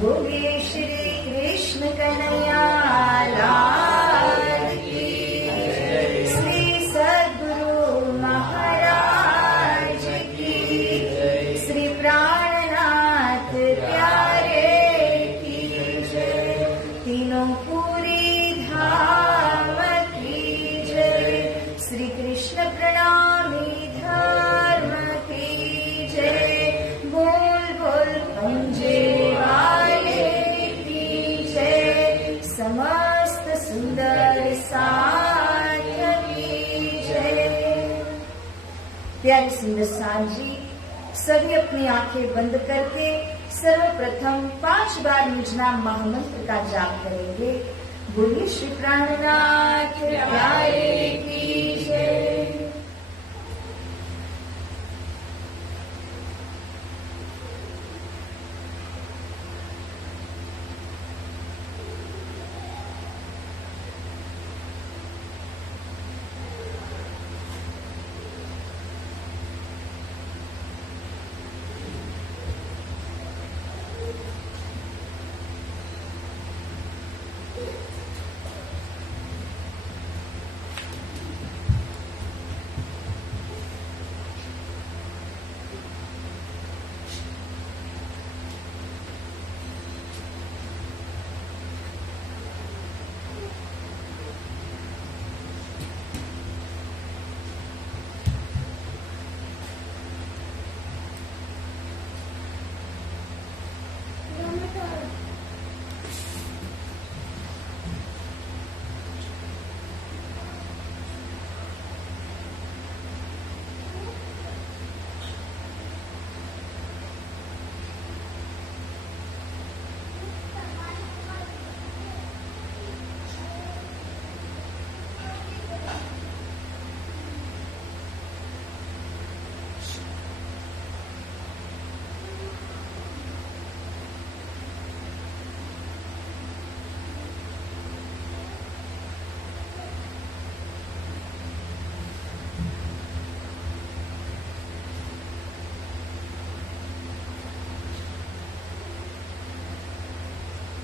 बोले श्री कृष्ण कन्हैया लाल की, श्री सद्गुरु महाराज की, श्री प्राणनाथ प्यारे की जय, तीनों पूरी धाम की जय, श्री कृष्ण प्रणामी धर्म की जय, बोल बोल पंजे समस्त सुंदर साथ की जय। प्यारे सुंदर साथ जी, सभी अपनी आंखें बंद करके सर्वप्रथम 5 बार निज नाम महामंत्र का जाप करेंगे। बोलिए श्री प्राणनाथ प्यारे की जय।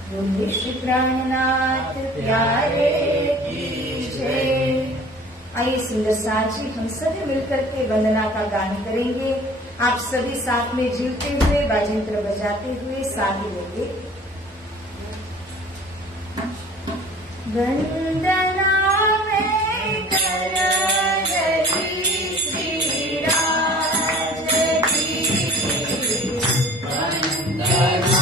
बोले श्री प्राणनाथ प्यारे की जय। आइए सुंदर साथी, हम सभी मिलकर के वंदना का गान करेंगे। आप सभी साथ में झूलते हुए बाजंत्र बजाते हुए साथ लेंगे। वंदना में कर रही श्री राज की, वंदना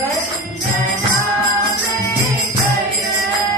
वंदना में कर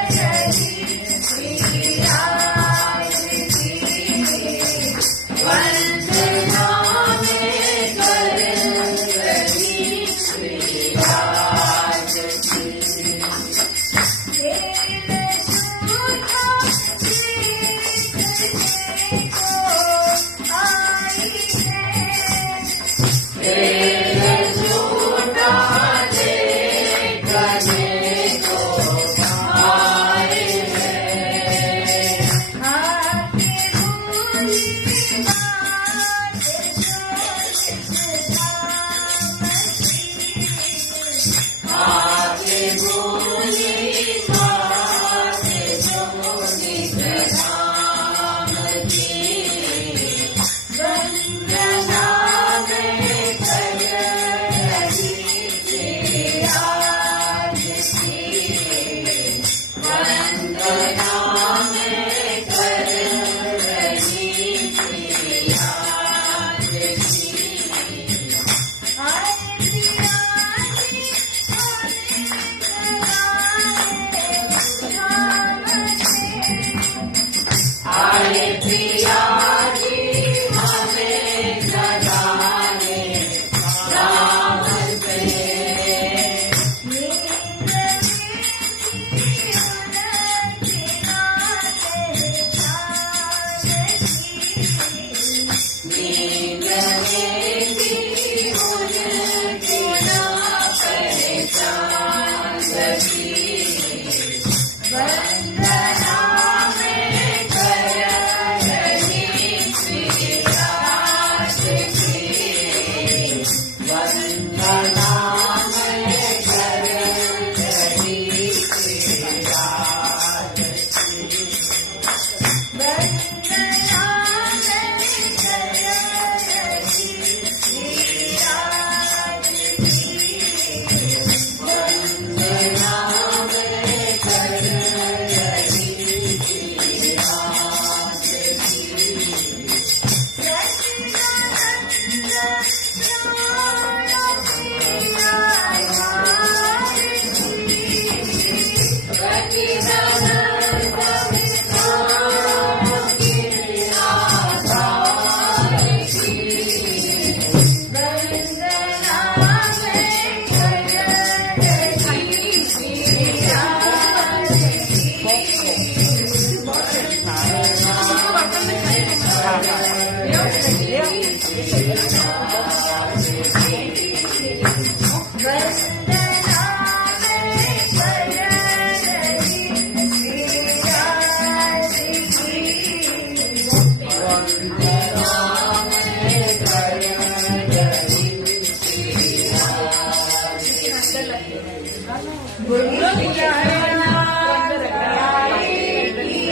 बोलिए श्री प्राणनाथ प्यारे की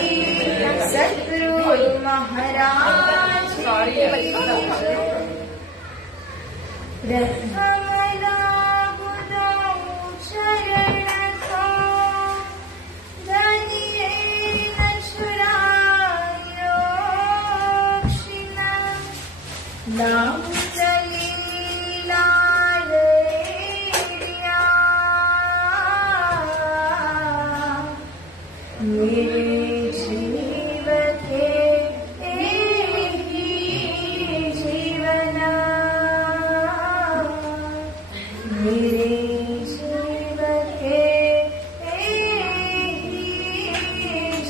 सद्गुरु महाराज प्रथम लाभ दऊं चरण को धनिये न छुड़ायो क्षिणा नाम दलीला मेरे जीव के जीवन मेरे जीव के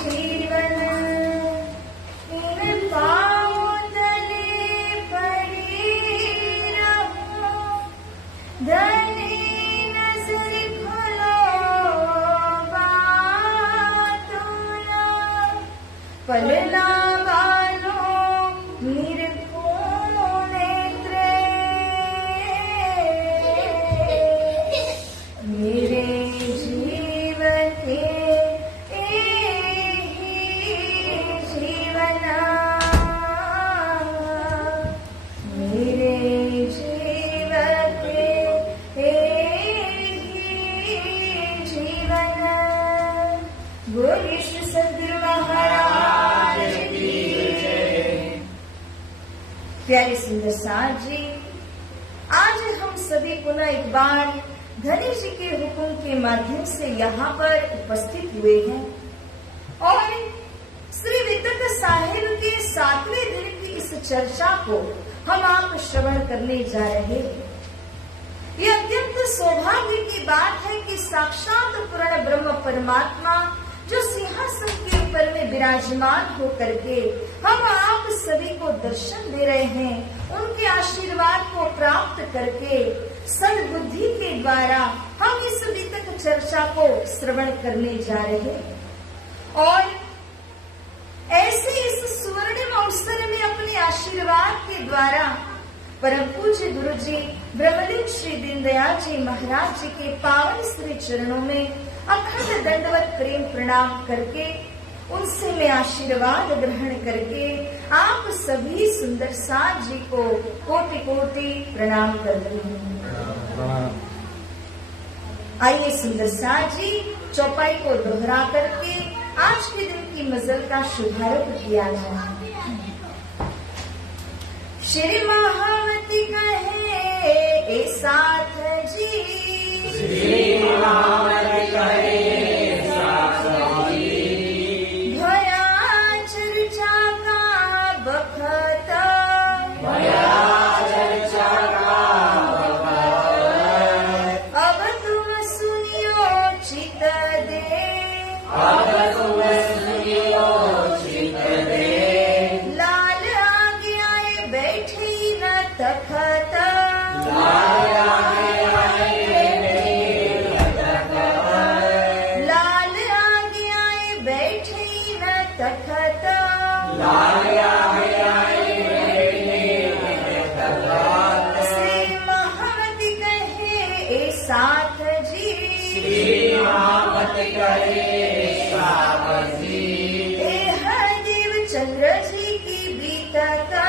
जीवन इन पाँव तले पड़ी रहो धनी नजर खोलो पलना वालो निरखो नेत्रे मेरे जीव के जीवन मेरे जीव के जीवन बोलिए श्री सद्गुरु महाराज। प्यारे सुंदर सार जी, आज हम सभी पुनः एक बार धनी जी के हुक्म के माध्यम से यहाँ पर उपस्थित हुए हैं और श्री वितक साहिब के 7वें दिन की इस चर्चा को हम आप श्रवण करने जा रहे हैं। ये अत्यंत सौभाग्य की बात है कि साक्षात पूर्ण ब्रह्म परमात्मा जो सिंहासन के ऊपर में विराजमान होकर के हम आप सभी को दर्शन दे रहे हैं, उनके आशीर्वाद को प्राप्त करके सद्बुद्धि के द्वारा हम इस वितक चर्चा को श्रवण करने जा रहे हैं और ऐसे इस स्वर्णिम अवसर में अपने आशीर्वाद के द्वारा परम पूज्य गुरु जी ब्रह्मलीन श्री दीनदयाल जी महाराज जी के पावन श्री चरणों में अखंड दंडवत प्रेम प्रणाम करके उनसे मैं आशीर्वाद ग्रहण करके आप सभी सुंदर सार जी को कोटि कोटि प्रणाम करती हूँ। आइए सुंदर सार जी चौपाई को दोहरा करके आज के दिन की मजल का शुभारंभ किया जाए। श्री महावती कहे ए साथ जी, श्री महावती कहे ए साथ जी, भया चर्चा का बखत, भया चर्चा का बखत, अब तुम सुनियो चित दे, अब तुम सुनियो चित दे, तखत लाल आगे आए बैठे न तखत, श्री महावती कहे ए साथ जी, श्री महावती कहे साथ जी, देव चंद्र जी की बीतता,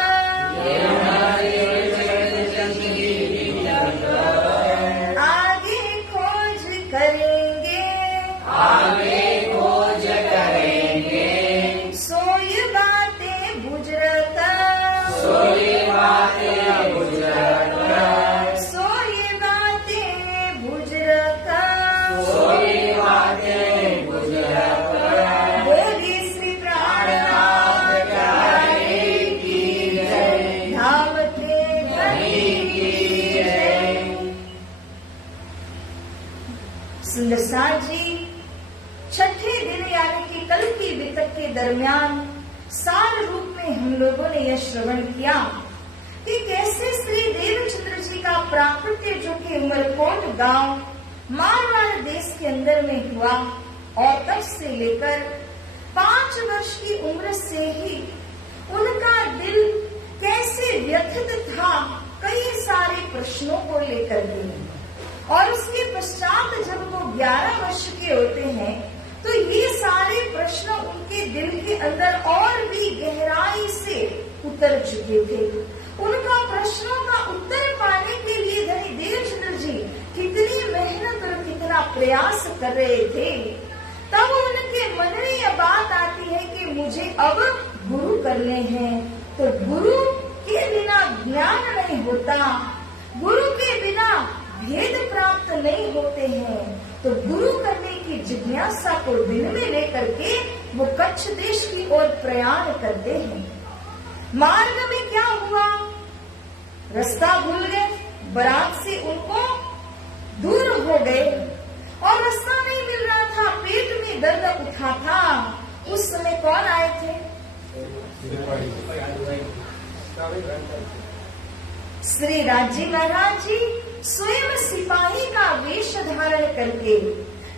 आगे खोज करेंगे, आगे खोज करेंगे, सोई बातें बुझरता, सोई बातें बुझरता, सोई बातें बुझरता, सोई बातें बुझरता, बोली श्री प्राणनाथ प्यारे की जय, धाम के धनी की जय। सुंदर सार जी छठे दिन यानी कि कल की वितक के दरमियान सार रूप में हम लोगों ने यह श्रवण किया कि कैसे श्री देवचंद्र जी का प्राकट्य जो कि उमरकोट गांव मारवाड़ देश के अंदर में हुआ और तब से लेकर 5 वर्ष की उम्र से ही उनका दिल कैसे व्यथित था कई सारे प्रश्नों को लेकर के, और उसके पश्चात जब वो 11 वर्ष के होते हैं तो ये सारे प्रश्न उनके दिल के अंदर और भी गहराई से उतर चुके थे। उनका प्रश्नों का उत्तर पाने के लिए धनी देवचंद्र जी कितनी मेहनत और कितना प्रयास कर रहे थे। तब उनके मन में यह बात आती है कि मुझे अब गुरु करने हैं। तो गुरु के बिना ज्ञान नहीं होता, गुरु के बिना भेद प्राप्त नहीं होते हैं। तो गुरु करने की जिज्ञासा को दिल में लेकर के वो कच्छ देश की ओर प्रयाण करते हैं। मार्ग में क्या हुआ, रास्ता भूल गए, बरात से उनको दूर हो गए और रास्ता नहीं मिल रहा था, पेट में दर्द उठा था। उस समय कौन आए थे? श्री राजी महाराज जी स्वयं सिपाही का वेश धारण करके,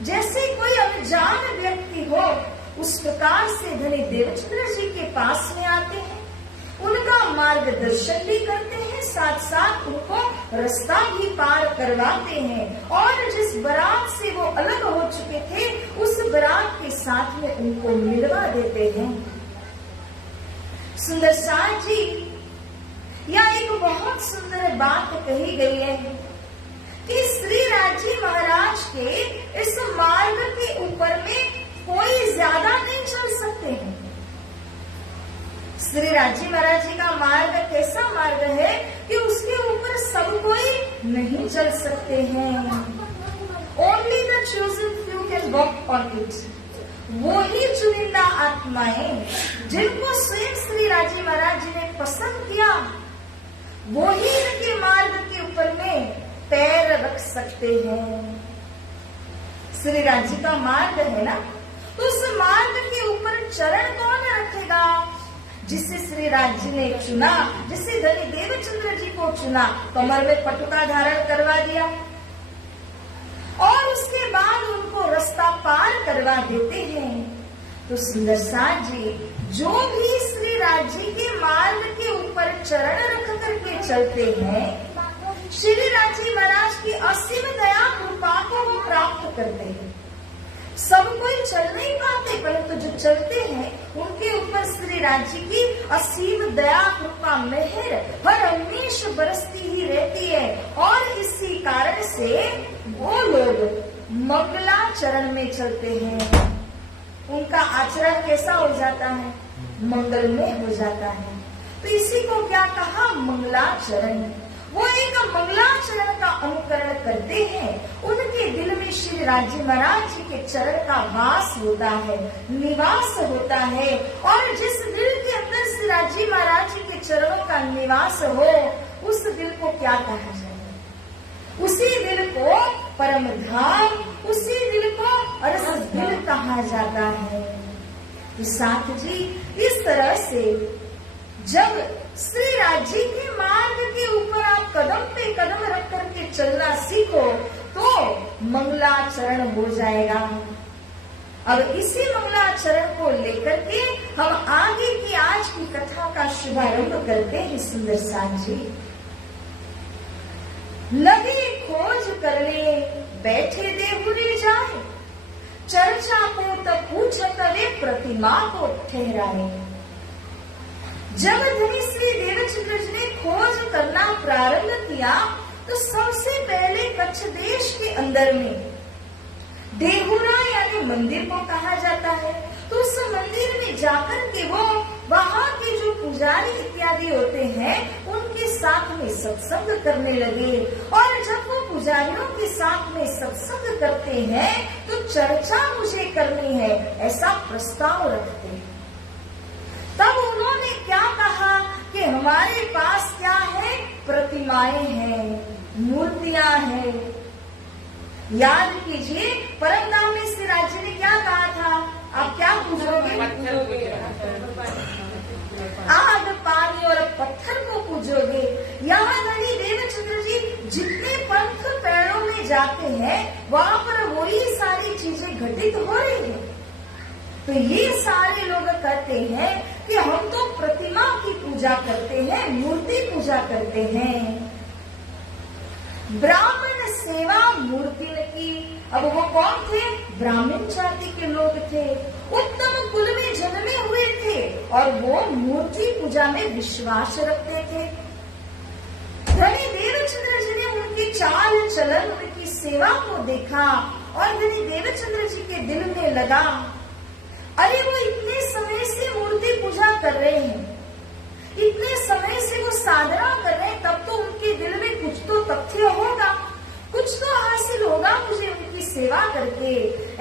जैसे कोई अनजान व्यक्ति हो उस प्रकार से धनी देवचंद्र जी के पास में आते हैं, उनका मार्गदर्शन भी करते हैं, साथ साथ उनको रास्ता भी पार करवाते हैं। और जिस बारात से वो अलग हो चुके थे उस बारात के साथ में उनको मिलवा देते हैं। सुंदर सार जी, यह एक बहुत सुंदर बात कही गई है कि श्री राजी महाराज के इस मार्ग के ऊपर में कोई ज्यादा नहीं चल सकते हैं। श्री राजी महाराज जी का मार्ग कैसा मार्ग है कि उसके ऊपर सब कोई नहीं चल सकते हैं। Only the chosen few can walk on it. वो ही चुनिंदा आत्माएं जिनको स्वयं श्री राजी महाराज जी ने पसंद किया, वो ही इनके मार्ग के ऊपर में पैर रख सकते हैं। श्री राजी का मार्ग है ना, तो उस मार्ग के ऊपर चरण कौन रखेगा? जिसे श्री राजी ने चुना, जिसे धनी देवचंद्र जी को चुना, कमर में पटुका धारण करवा दिया और उसके बाद उनको रास्ता पार करवा देते हैं। तो सुंदर सार जी जो भी श्री राजी के मार्ग के ऊपर चरण रख करके चलते हैं, श्री राजी महाराज की असीम दया कृपा को वो प्राप्त करते हैं। सब कोई चल नहीं पाते, परंतु जो चलते हैं उनके ऊपर श्री राजी की असीम दया कृपा मेहर हर हमेश बरसती ही रहती है। और इसी कारण से वो लोग मंगलाचरण में चलते हैं। उनका आचरण कैसा हो जाता है? मंगलमय हो जाता है। तो इसी को क्या कहा? मंगलाचरण। वो एक मंगलाचरण का अनुकरण करते हैं। उनके दिल में श्री राजी महाराज जी के चरण का वास होता है, निवास होता है। और जिस दिल के अंदर श्री राजी महाराज जी के चरणों का निवास हो, उस दिल को क्या कहा जाए? उसी दिल को परम धाम, उसी दिल को अरस दिल कहा जाता है। तो साथ जी, इस तरह से जब श्री राजी के मार्ग के ऊपर आप कदम पे कदम रख करके चलना सीखो तो मंगलाचरण हो जाएगा। अब इसी मंगलाचरण को लेकर के हम आगे की आज की कथा का शुभारंभ करते हैं। सुंदर साथ जी, लगे खोज करने बैठे देहुरी जाए, चर्चा को तब पूछत वे प्रतिमा को ठहराए। जब धनी श्री देवचंद्र जी ने खोज करना प्रारंभ किया तो सबसे पहले कच्छ देश के अंदर में देहुरा यानी मंदिर को कहा जाता है। तो उस मंदिर में जाकर के वो वहाँ के जो पुजारी इत्यादि होते हैं उनके साथ में सत्संग करने लगे। और जब वो पुजारियों के साथ में सत्संग करते हैं तो चर्चा मुझे करनी है ऐसा प्रस्ताव रखते हैं। तब उन्होंने क्या कहा कि हमारे पास क्या है? प्रतिमाएं हैं, मूर्तियां हैं। याद कीजिए, परमधाम में श्री राजी ने क्या कहा था? आप क्या पूजोगे? आग, पानी और पत्थर को पूजोगे। यहाँ धनी देवचंद्र जी जितने पंथ पैरों में जाते हैं वहाँ पर वही सारी चीजें घटित हो रही है। तो ये सारे लोग कहते हैं कि हम तो प्रतिमा की पूजा करते हैं, मूर्ति पूजा करते हैं। ब्राह्मण सेवा मूर्ति की। अब वो कौन थे? ब्राह्मण जाति के लोग थे, उत्तम कुल में जन्मे हुए थे और वो मूर्ति पूजा में विश्वास रखते थे। धनी देवचंद्र जी ने उनकी चाल चलन, उनकी सेवा को देखा और धनी देवचंद्र जी के दिल में लगा, अरे वो इतने समय से मूर्ति पूजा कर रहे हैं, इतने समय से वो साधना कर रहे हैं, तब तो उनके दिल में कुछ तो तथ्य होगा, कुछ तो हासिल होगा मुझे उनकी सेवा करके।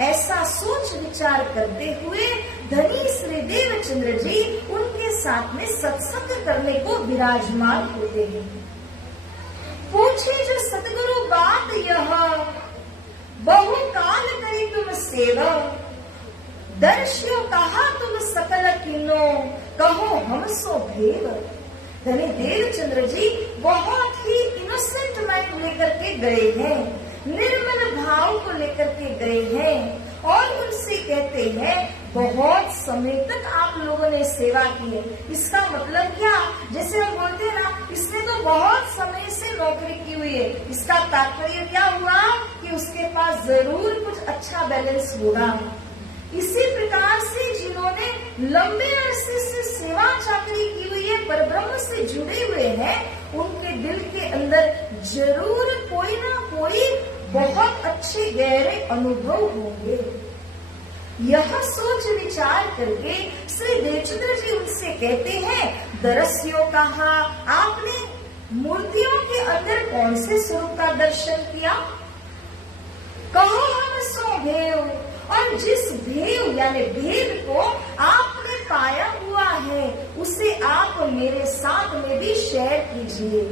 ऐसा सोच विचार करते हुए धनी श्री देवचंद्र जी उनके साथ में सत्संग करने को विराजमान होते हैं। पूछे जो सतगुरु बात यह, बहु काल करी तुम सेवा, दर्शियो कहा तुम सकल किन्नो, कहो हम सो भेव। धनी देवचंद्र जी बहुत ही इनोसेंट माइंड लेकर के गए हैं, निर्मल भाव को लेकर के गए हैं और उनसे कहते हैं बहुत समय तक आप लोगों ने सेवा की है। इसका मतलब क्या? जैसे हम बोलते हैं ना, इसने तो बहुत समय से नौकरी की हुई है, इसका तात्पर्य क्या हुआ कि उसके पास जरूर कुछ अच्छा बैलेंस होगा। इसी प्रकार से जिन्होंने लंबे अरसे से सेवा चाकरी की हुई है, परब्रह्म से जुड़े हुए हैं, उनके दिल के अंदर जरूर कोई ना कोई बहुत अच्छे गहरे अनुभव होंगे। यह सोच विचार करके श्री देवचंद्र जी उनसे कहते हैं, दरसियो कहा, आपने मूर्तियों के अंदर कौन से स्वरूप का दर्शन किया? कहो हम सो भेव, और जिस भेव यानी भेद को आपने पाया हुआ है उसे आप मेरे साथ में भी शेयर कीजिए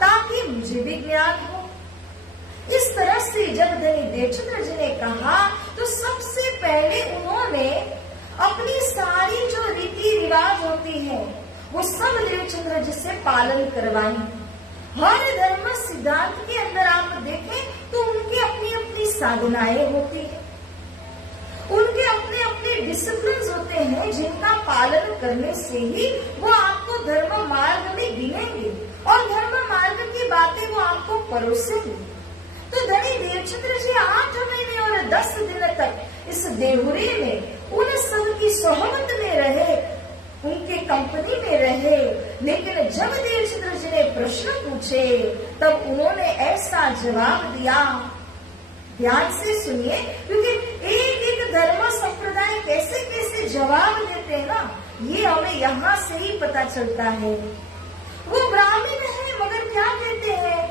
ताकि मुझे भी ज्ञान हो। इस तरह से जब धनी देवचंद्र जी ने कहा तो सबसे पहले उन्होंने अपनी सारी जो रीति रिवाज होती है वो सब देवचंद्र जी से पालन करवाई। हर धर्म सिद्धांत के अंदर आप देखें तो उनकी अपनी अपनी साधनाएं होती है, उनके अपने अपने डिसिप्लिन होते हैं जिनका पालन करने से ही वो आपको धर्म मार्ग में गिनेंगे और धर्म मार्ग की बातें वो आपको परोसेंगे। तो धनी देवचंद्र जी 8 महीने और 10 दिन तक इस देहुरी में उन सब की सोहबत में रहे, उनके कंपनी में रहे। लेकिन जब देवचंद्र जी ने प्रश्न पूछे तब उन्होंने ऐसा जवाब दिया, ध्यान से सुनिए, क्योंकि एक एक धर्म संप्रदाय कैसे कैसे जवाब देते हैं ना, ये हमें यहाँ से ही पता चलता है। वो ब्राह्मण है मगर क्या कहते हैं,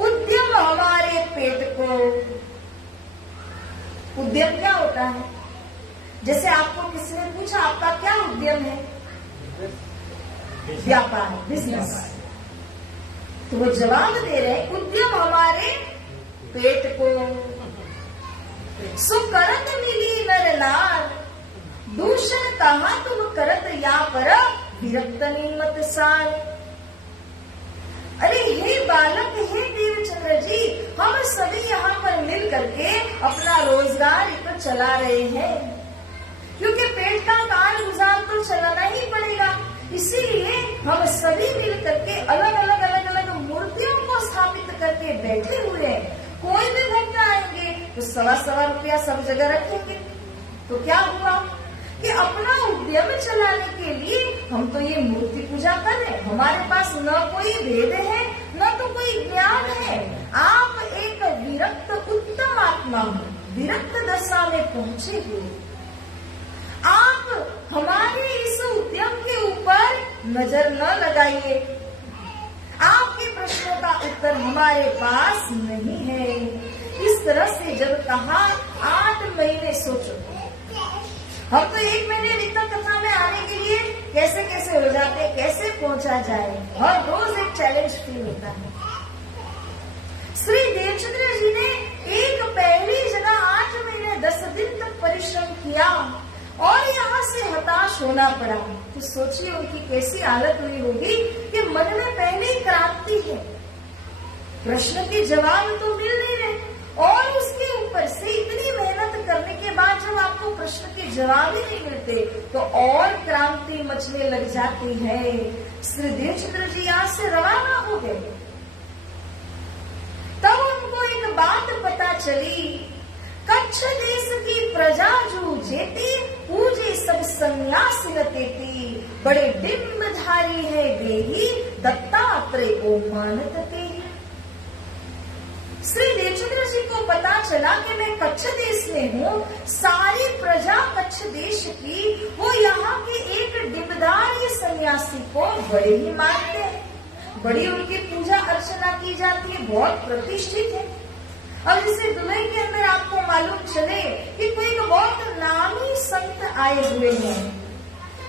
उद्यम हमारे पेट को। उद्यम क्या होता है? जैसे आपको किसी ने पूछा आपका क्या उद्यम है? व्यापार, बिजनेस। तो वो जवाब दे रहे हैं उद्यम हमारे पेट को। सो करत मिली नर नार, दूषण कहा तुम करत या पर विरक्त निमत सार। अरे हे बालक, हे देवचंद्र जी, हम सभी यहाँ पर मिल करके अपना रोजगार तो चला रहे हैं, क्योंकि पेट का कार गुजार तो चलाना ही पड़ेगा। इसीलिए हम सभी मिल करके अलग अलग मूर्तियों को स्थापित करके बैठे हुए हैं। कोई भी भक्त आएंगे तो 1.25 रुपया सब जगह रखेंगे। तो क्या हुआ कि अपना उद्यम चलाने के लिए हम तो ये मूर्ति पूजा कर रहे हैं। हमारे पास न कोई वेद है न तो कोई ज्ञान है। आप एक विरक्त उत्तम आत्मा हो, विरक्त दशा में पहुंचे हुए। आप हमारे इस उद्यम के ऊपर नजर न लगाइए। आपके प्रश्नों का उत्तर हमारे पास नहीं है। इस तरह से जब कहा 8 महीने सोचो, हम तो 1 महीने वित्त कथा में आने के लिए कैसे कैसे हो जाते हैं, कैसे पहुंचा जाए, हर रोज एक चैलेंज फील होता है। श्री देवचंद्र जी ने एक पहली जगह 8 महीने 10 दिन तक परिश्रम किया और यहाँ से हताश होना पड़ा। तो सोचिए उनकी कैसी हालत हुई होगी कि मन में पहले ही क्रांति है, प्रश्न के जवाब तो मिल नहीं रहे और उसके ऊपर से इतनी मेहनत करने के बाद जब आपको प्रश्न के जवाब ही नहीं मिलते तो और क्रांति मचने लग जाती है। श्री देवचंद्र जी यहाँ से रवाना हो गए। तब उनको एक बात पता चली, कच्छ देश की प्रजा जो जेती, पूजे सब सन्यासी तेती, बड़े डिम्बधारी है वे ही, दत्तात्रेय को मानत ते। श्री देवचंद्र जी को पता चला कि मैं कच्छ देश में हूँ, सारी प्रजा कच्छ देश की वो यहाँ के एक डिम्बधारी सन्यासी को बड़े ही मानते हैं, बड़ी उनकी पूजा अर्चना की जाती है, बहुत प्रतिष्ठित है। अब जैसे दुबई के अंदर आपको मालूम चले कि कोई एक बहुत नामी संत आए हुए हैं,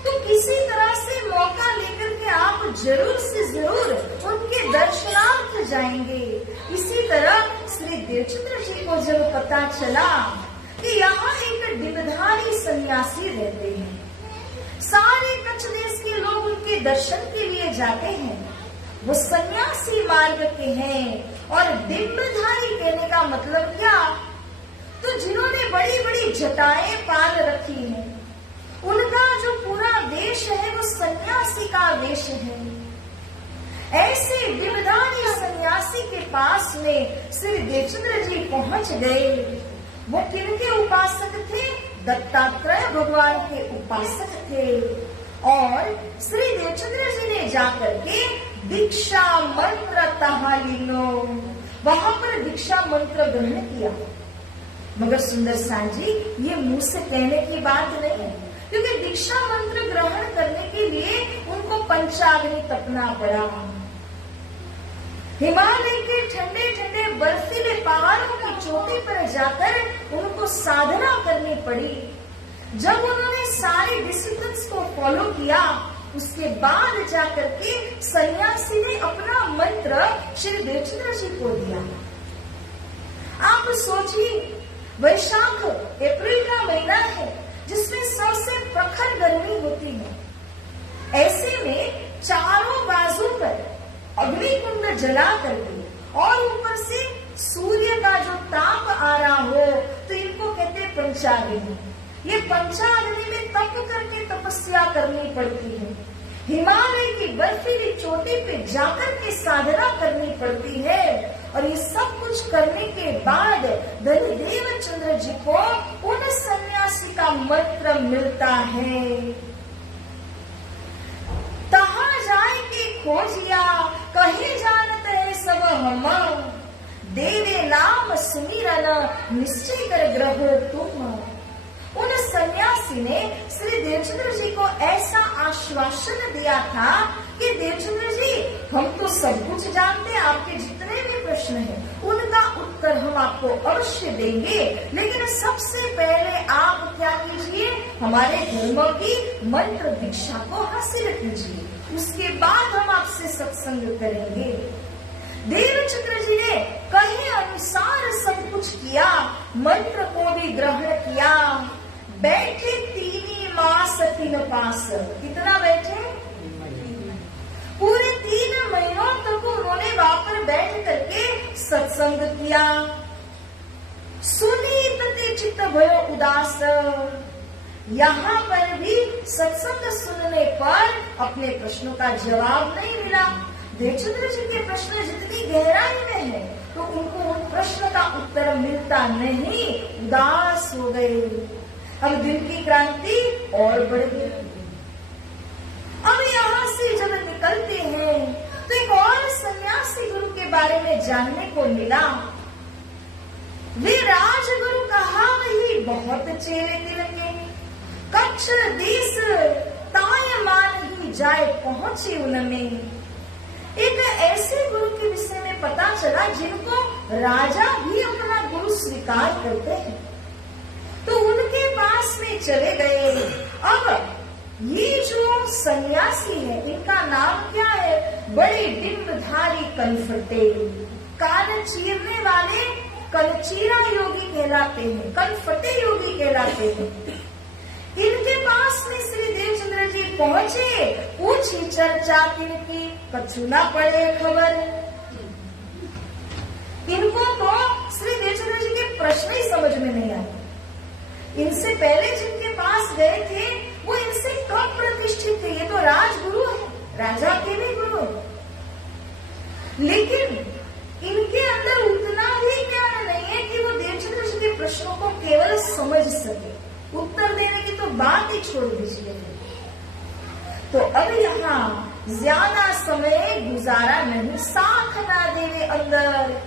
तो किसी तरह से मौका लेकर के आप जरूर से जरूर उनके दर्शनार्थ जाएंगे। इसी तरह श्री देवचंद्र जी को जब पता चला कि यहाँ एक डिम्बधारी सन्यासी रहते हैं, सारे कच्छ देश के लोग उनके दर्शन के लिए जाते हैं, वो सन्यासी मार्ग के हैं। और डिम्बधारी कहने का मतलब क्या? तो जिन्होंने बड़ी बड़ी जटाएं पाल रखी हैं, उनका जो पूरा देश है वो सन्यासी का देश है। ऐसे डिम्बधारी सन्यासी के पास में श्री देवचंद्र जी पहुंच गए। वो किनके उपासक थे? दत्तात्रेय भगवान के उपासक थे। और श्री देवचंद्र जी ने जाकर के दीक्षा मंत्र तहालीनो, वहां पर दीक्षा मंत्र ग्रहण किया। मगर सुंदर सां जी, ये मुंह से कहने की बात नहीं है, क्योंकि दीक्षा मंत्र ग्रहण करने के लिए उनको पंचाग्नि तपना पड़ा। हिमालय के ठंडे ठंडे बर्फीले पहाड़ों की चोटी पर जाकर उनको साधना करनी पड़ी। जब उन्होंने सारे डिसिप्लिन्स को फॉलो किया, उसके बाद जाकर के सन्यासी ने अपना मंत्र श्री देवचंद्र जी को दिया। आप सोचिए, वैशाख अप्रैल का महीना है जिसमें सबसे प्रखर गर्मी होती है। ऐसे में चारों बाजू पर अग्निकुंड जला करके और ऊपर से सूर्य का जो ताप आ रहा हो, तो इनको कहते हैं पंचाग्नि। ये पंचाग्नि में तप करके तपस्या करनी पड़ती है, हिमालय की बर्फीली चोटी पे जाकर के साधना करनी पड़ती है। और ये सब कुछ करने के बाद धनी देवचंद्र जी को उन सन्यासी का मंत्र मिलता है, तहाँ जाए के खोजिया, कहीं जानत है सब हम, देवे नाम सुमिरन, निश्चय कर ग्रहो तुम। उन सन्यासी ने श्री देवचंद्र जी को ऐसा आश्वासन दिया था कि देवचंद्र जी, हम तो सब कुछ जानते हैं, आपके जितने भी प्रश्न हैं उनका उत्तर हम आपको अवश्य देंगे, लेकिन सबसे पहले आप क्या कीजिए, हमारे धर्म की मंत्र दीक्षा को हासिल कीजिए, उसके बाद हम आपसे सत्संग करेंगे। देवचंद्र जी ने कहे अनुसार सब कुछ किया, मंत्र को भी ग्रहण किया। बैठे 3 मास 3 पास, कितना बैठे? पूरे 3 महीनों तक उन्होंने वहां पर बैठ करके सत्संग किया। सुनी तते चित्त भयो उदास, यहाँ पर भी सत्संग सुनने पर अपने प्रश्नों का जवाब नहीं मिला। देवचंद्र जी के प्रश्न जितनी गहराई में है, तो उनको उन प्रश्न का उत्तर मिलता नहीं, उदास हो गए। अब दिन की क्रांति और बढ़ गई। अब यहाँ से जब निकलते हैं तो एक और सन्यासी गुरु के बारे में जानने को मिला। वे राजगुरु कहा वही बहुत चेले तिलके, कच्छ देश ताय मान ही जाए पहुंचे उनमें। एक ऐसे गुरु के विषय में पता चला जिनको राजा भी अपना गुरु स्वीकार करते हैं, तो उनके पास में चले गए। अब ये जो सन्यासी है, इनका नाम क्या है? बड़े डिम्बधारी कनफटे, कान चीरने वाले कनचीरा योगी कहलाते हैं, कनफटे योगी कहलाते हैं। इनके पास में श्री देवचंद्र जी पहुंचे, पूछी चर्चा किनकी, कछु ना पड़े खबर। इनको तो श्री देवचंद्र जी के प्रश्न ही समझ में नहीं आए। इनसे पहले जिनके पास गए थे वो इनसे कम प्रतिष्ठित थे, ये तो राजगुरु है, राजा के भी गुरु, लेकिन इनके अंदर उतना भी ज्ञान प्रश्नों को केवल समझ सके, उत्तर देने की तो बात ही छोड़ दीजिए। तो अब यहाँ ज्यादा समय गुजारा नहीं, साथ ना देवे अंदर।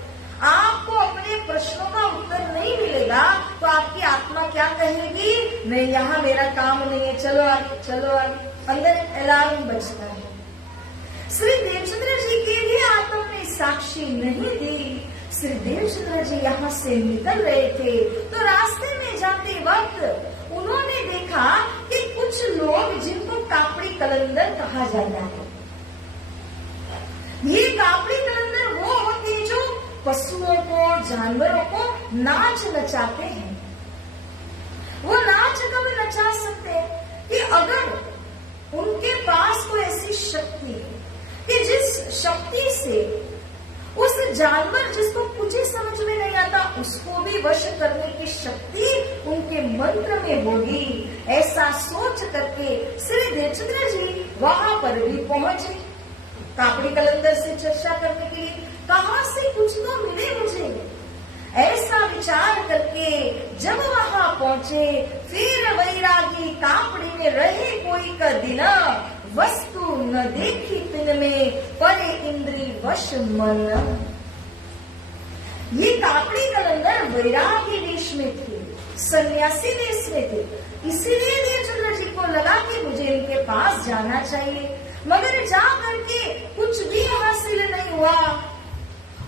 आपको अपने प्रश्नों का उत्तर नहीं मिलेगा तो आपकी आत्मा क्या कहेगी, नहीं यहाँ मेरा काम नहीं है, चलो आगे चलो आगे। अंदर अलार्म बजता है। श्री देवचंद्र जी के लिए आत्मा ने साक्षी नहीं दी। श्री देवचंद्र जी यहाँ से निकल रहे थे तो रास्ते में जाते वक्त उन्होंने देखा कि कुछ लोग जिनको कापड़ी कलंदर कहा जाता है, ये कापड़ी कलंदर वो होते हैं जो पशुओं को, जानवरों को नाच नचाते हैं। वो नाच कब नचा सकते हैं कि अगर उनके पास कोई ऐसी शक्ति है कि जिस शक्ति से उस जानवर जिसको कुछ ही समझ में नहीं आता उसको भी वश करने की शक्ति उनके मंत्र में होगी। ऐसा सोच करके श्री देवचंद्र जी वहां पर भी पहुंचे कापड़ी कलंदर से चर्चा करने के लिए। कहां से कुछ तो मिले मुझे, ऐसा विचार करके जब वहां पहुंचे, फिर वैरागी कापड़ी में रहे कोई का दिना, वस्तु न देखी तिन में परे इंद्री वश मन। ये कापड़ी कलंदर वैरागी वेश में थे, सन्यासी वेश में थे। इसीलिए देवचंद्र जी को लगा कि मुझे इनके पास जाना चाहिए, मगर जा करके कुछ भी हासिल नहीं हुआ।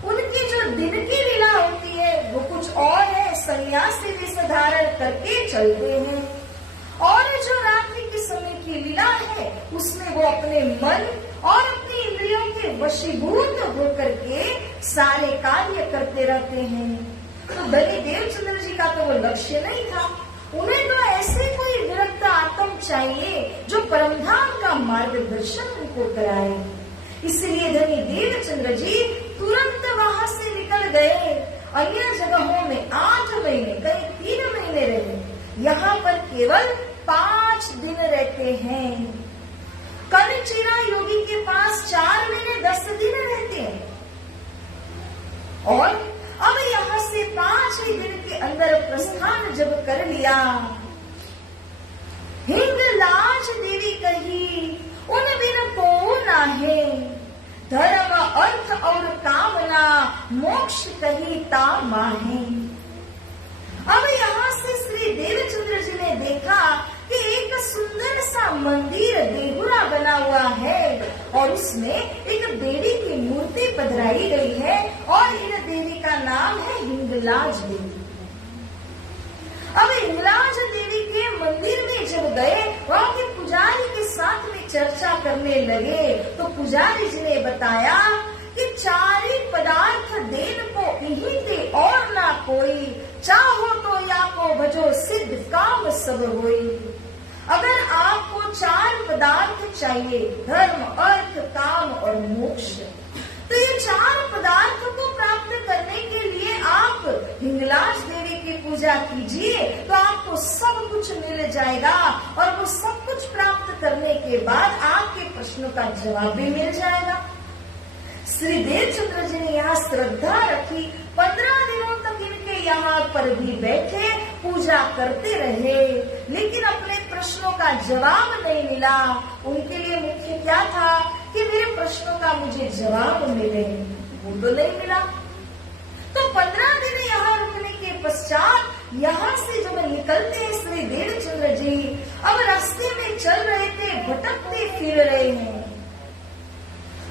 उनकी जो दिन की लीला होती है वो कुछ और है, सन्यासी वेश धारण करके चलते हैं, और जो रात्रि के समय की लीला है उसमें वो अपने मन और अपनी इंद्रियों के वशीभूत होकर के सारे कार्य करते रहते हैं। तो बलि देवचंद्र जी का तो वो लक्ष्य नहीं था, उन्हें तो ऐसे कोई विरक्त आत्म चाहिए जो परमधाम का मार्गदर्शन उनको कराए। इसलिए धनी देवचंद्र जी तुरंत वहां से निकल गए। अन्य जगहों में 8 महीने, कहीं 3 महीने रहे, यहाँ पर केवल 5 दिन रहते हैं। कनचिरा योगी के पास 4 महीने 10 दिन रहते हैं, और अब यहाँ से 5वें दिन के अंदर प्रस्थान जब कर लिया, हिंगलाज देवी कही उन बिन को नाहे, धर्म अर्थ और कामना मोक्ष कही ता माहे। अब यहाँ से श्री देवचंद्र जी ने देखा कि एक सुंदर सा मंदिर देहुरा बना हुआ है और उसमें एक देवी की मूर्ति पधराई गई है, और इन देवी का नाम है हिंगलाज देवी। अब हिंगलाज देवी के मंदिर में जब गए, वहाँ के पुजारी के साथ में चर्चा करने लगे, तो पुजारी जी ने बताया कि 4 पदार्थ देन को इन्हीं दे और ना कोई, चाहो तो या को भजो सिद्ध काम सब होई। अगर आपको 4 पदार्थ चाहिए, धर्म अर्थ काम और मोक्ष, तो ये 4 पदार्थ को प्राप्त करने के लिए आप हिंगलाज देवी की पूजा कीजिए, तो आपको सब कुछ मिल जाएगा, और वो सब कुछ प्राप्त करने के बाद आपके प्रश्नों का जवाब भी मिल जाएगा। श्री देवचंद्र जी ने यहाँ श्रद्धा रखी, 15 दिनों तक इनके यहाँ पर भी बैठे, पूजा करते रहे, लेकिन अपने प्रश्नों का जवाब नहीं मिला। उनके लिए मुख्य क्या था कि मेरे प्रश्नों का मुझे जवाब मिले, वो तो नहीं मिला। तो 15 दिन यहाँ रुकने के पश्चात यहाँ से जब निकलते हैं श्री देवचंद्र जी, अब रास्ते में चल रहे थे, भटकते फिर रहे हैं।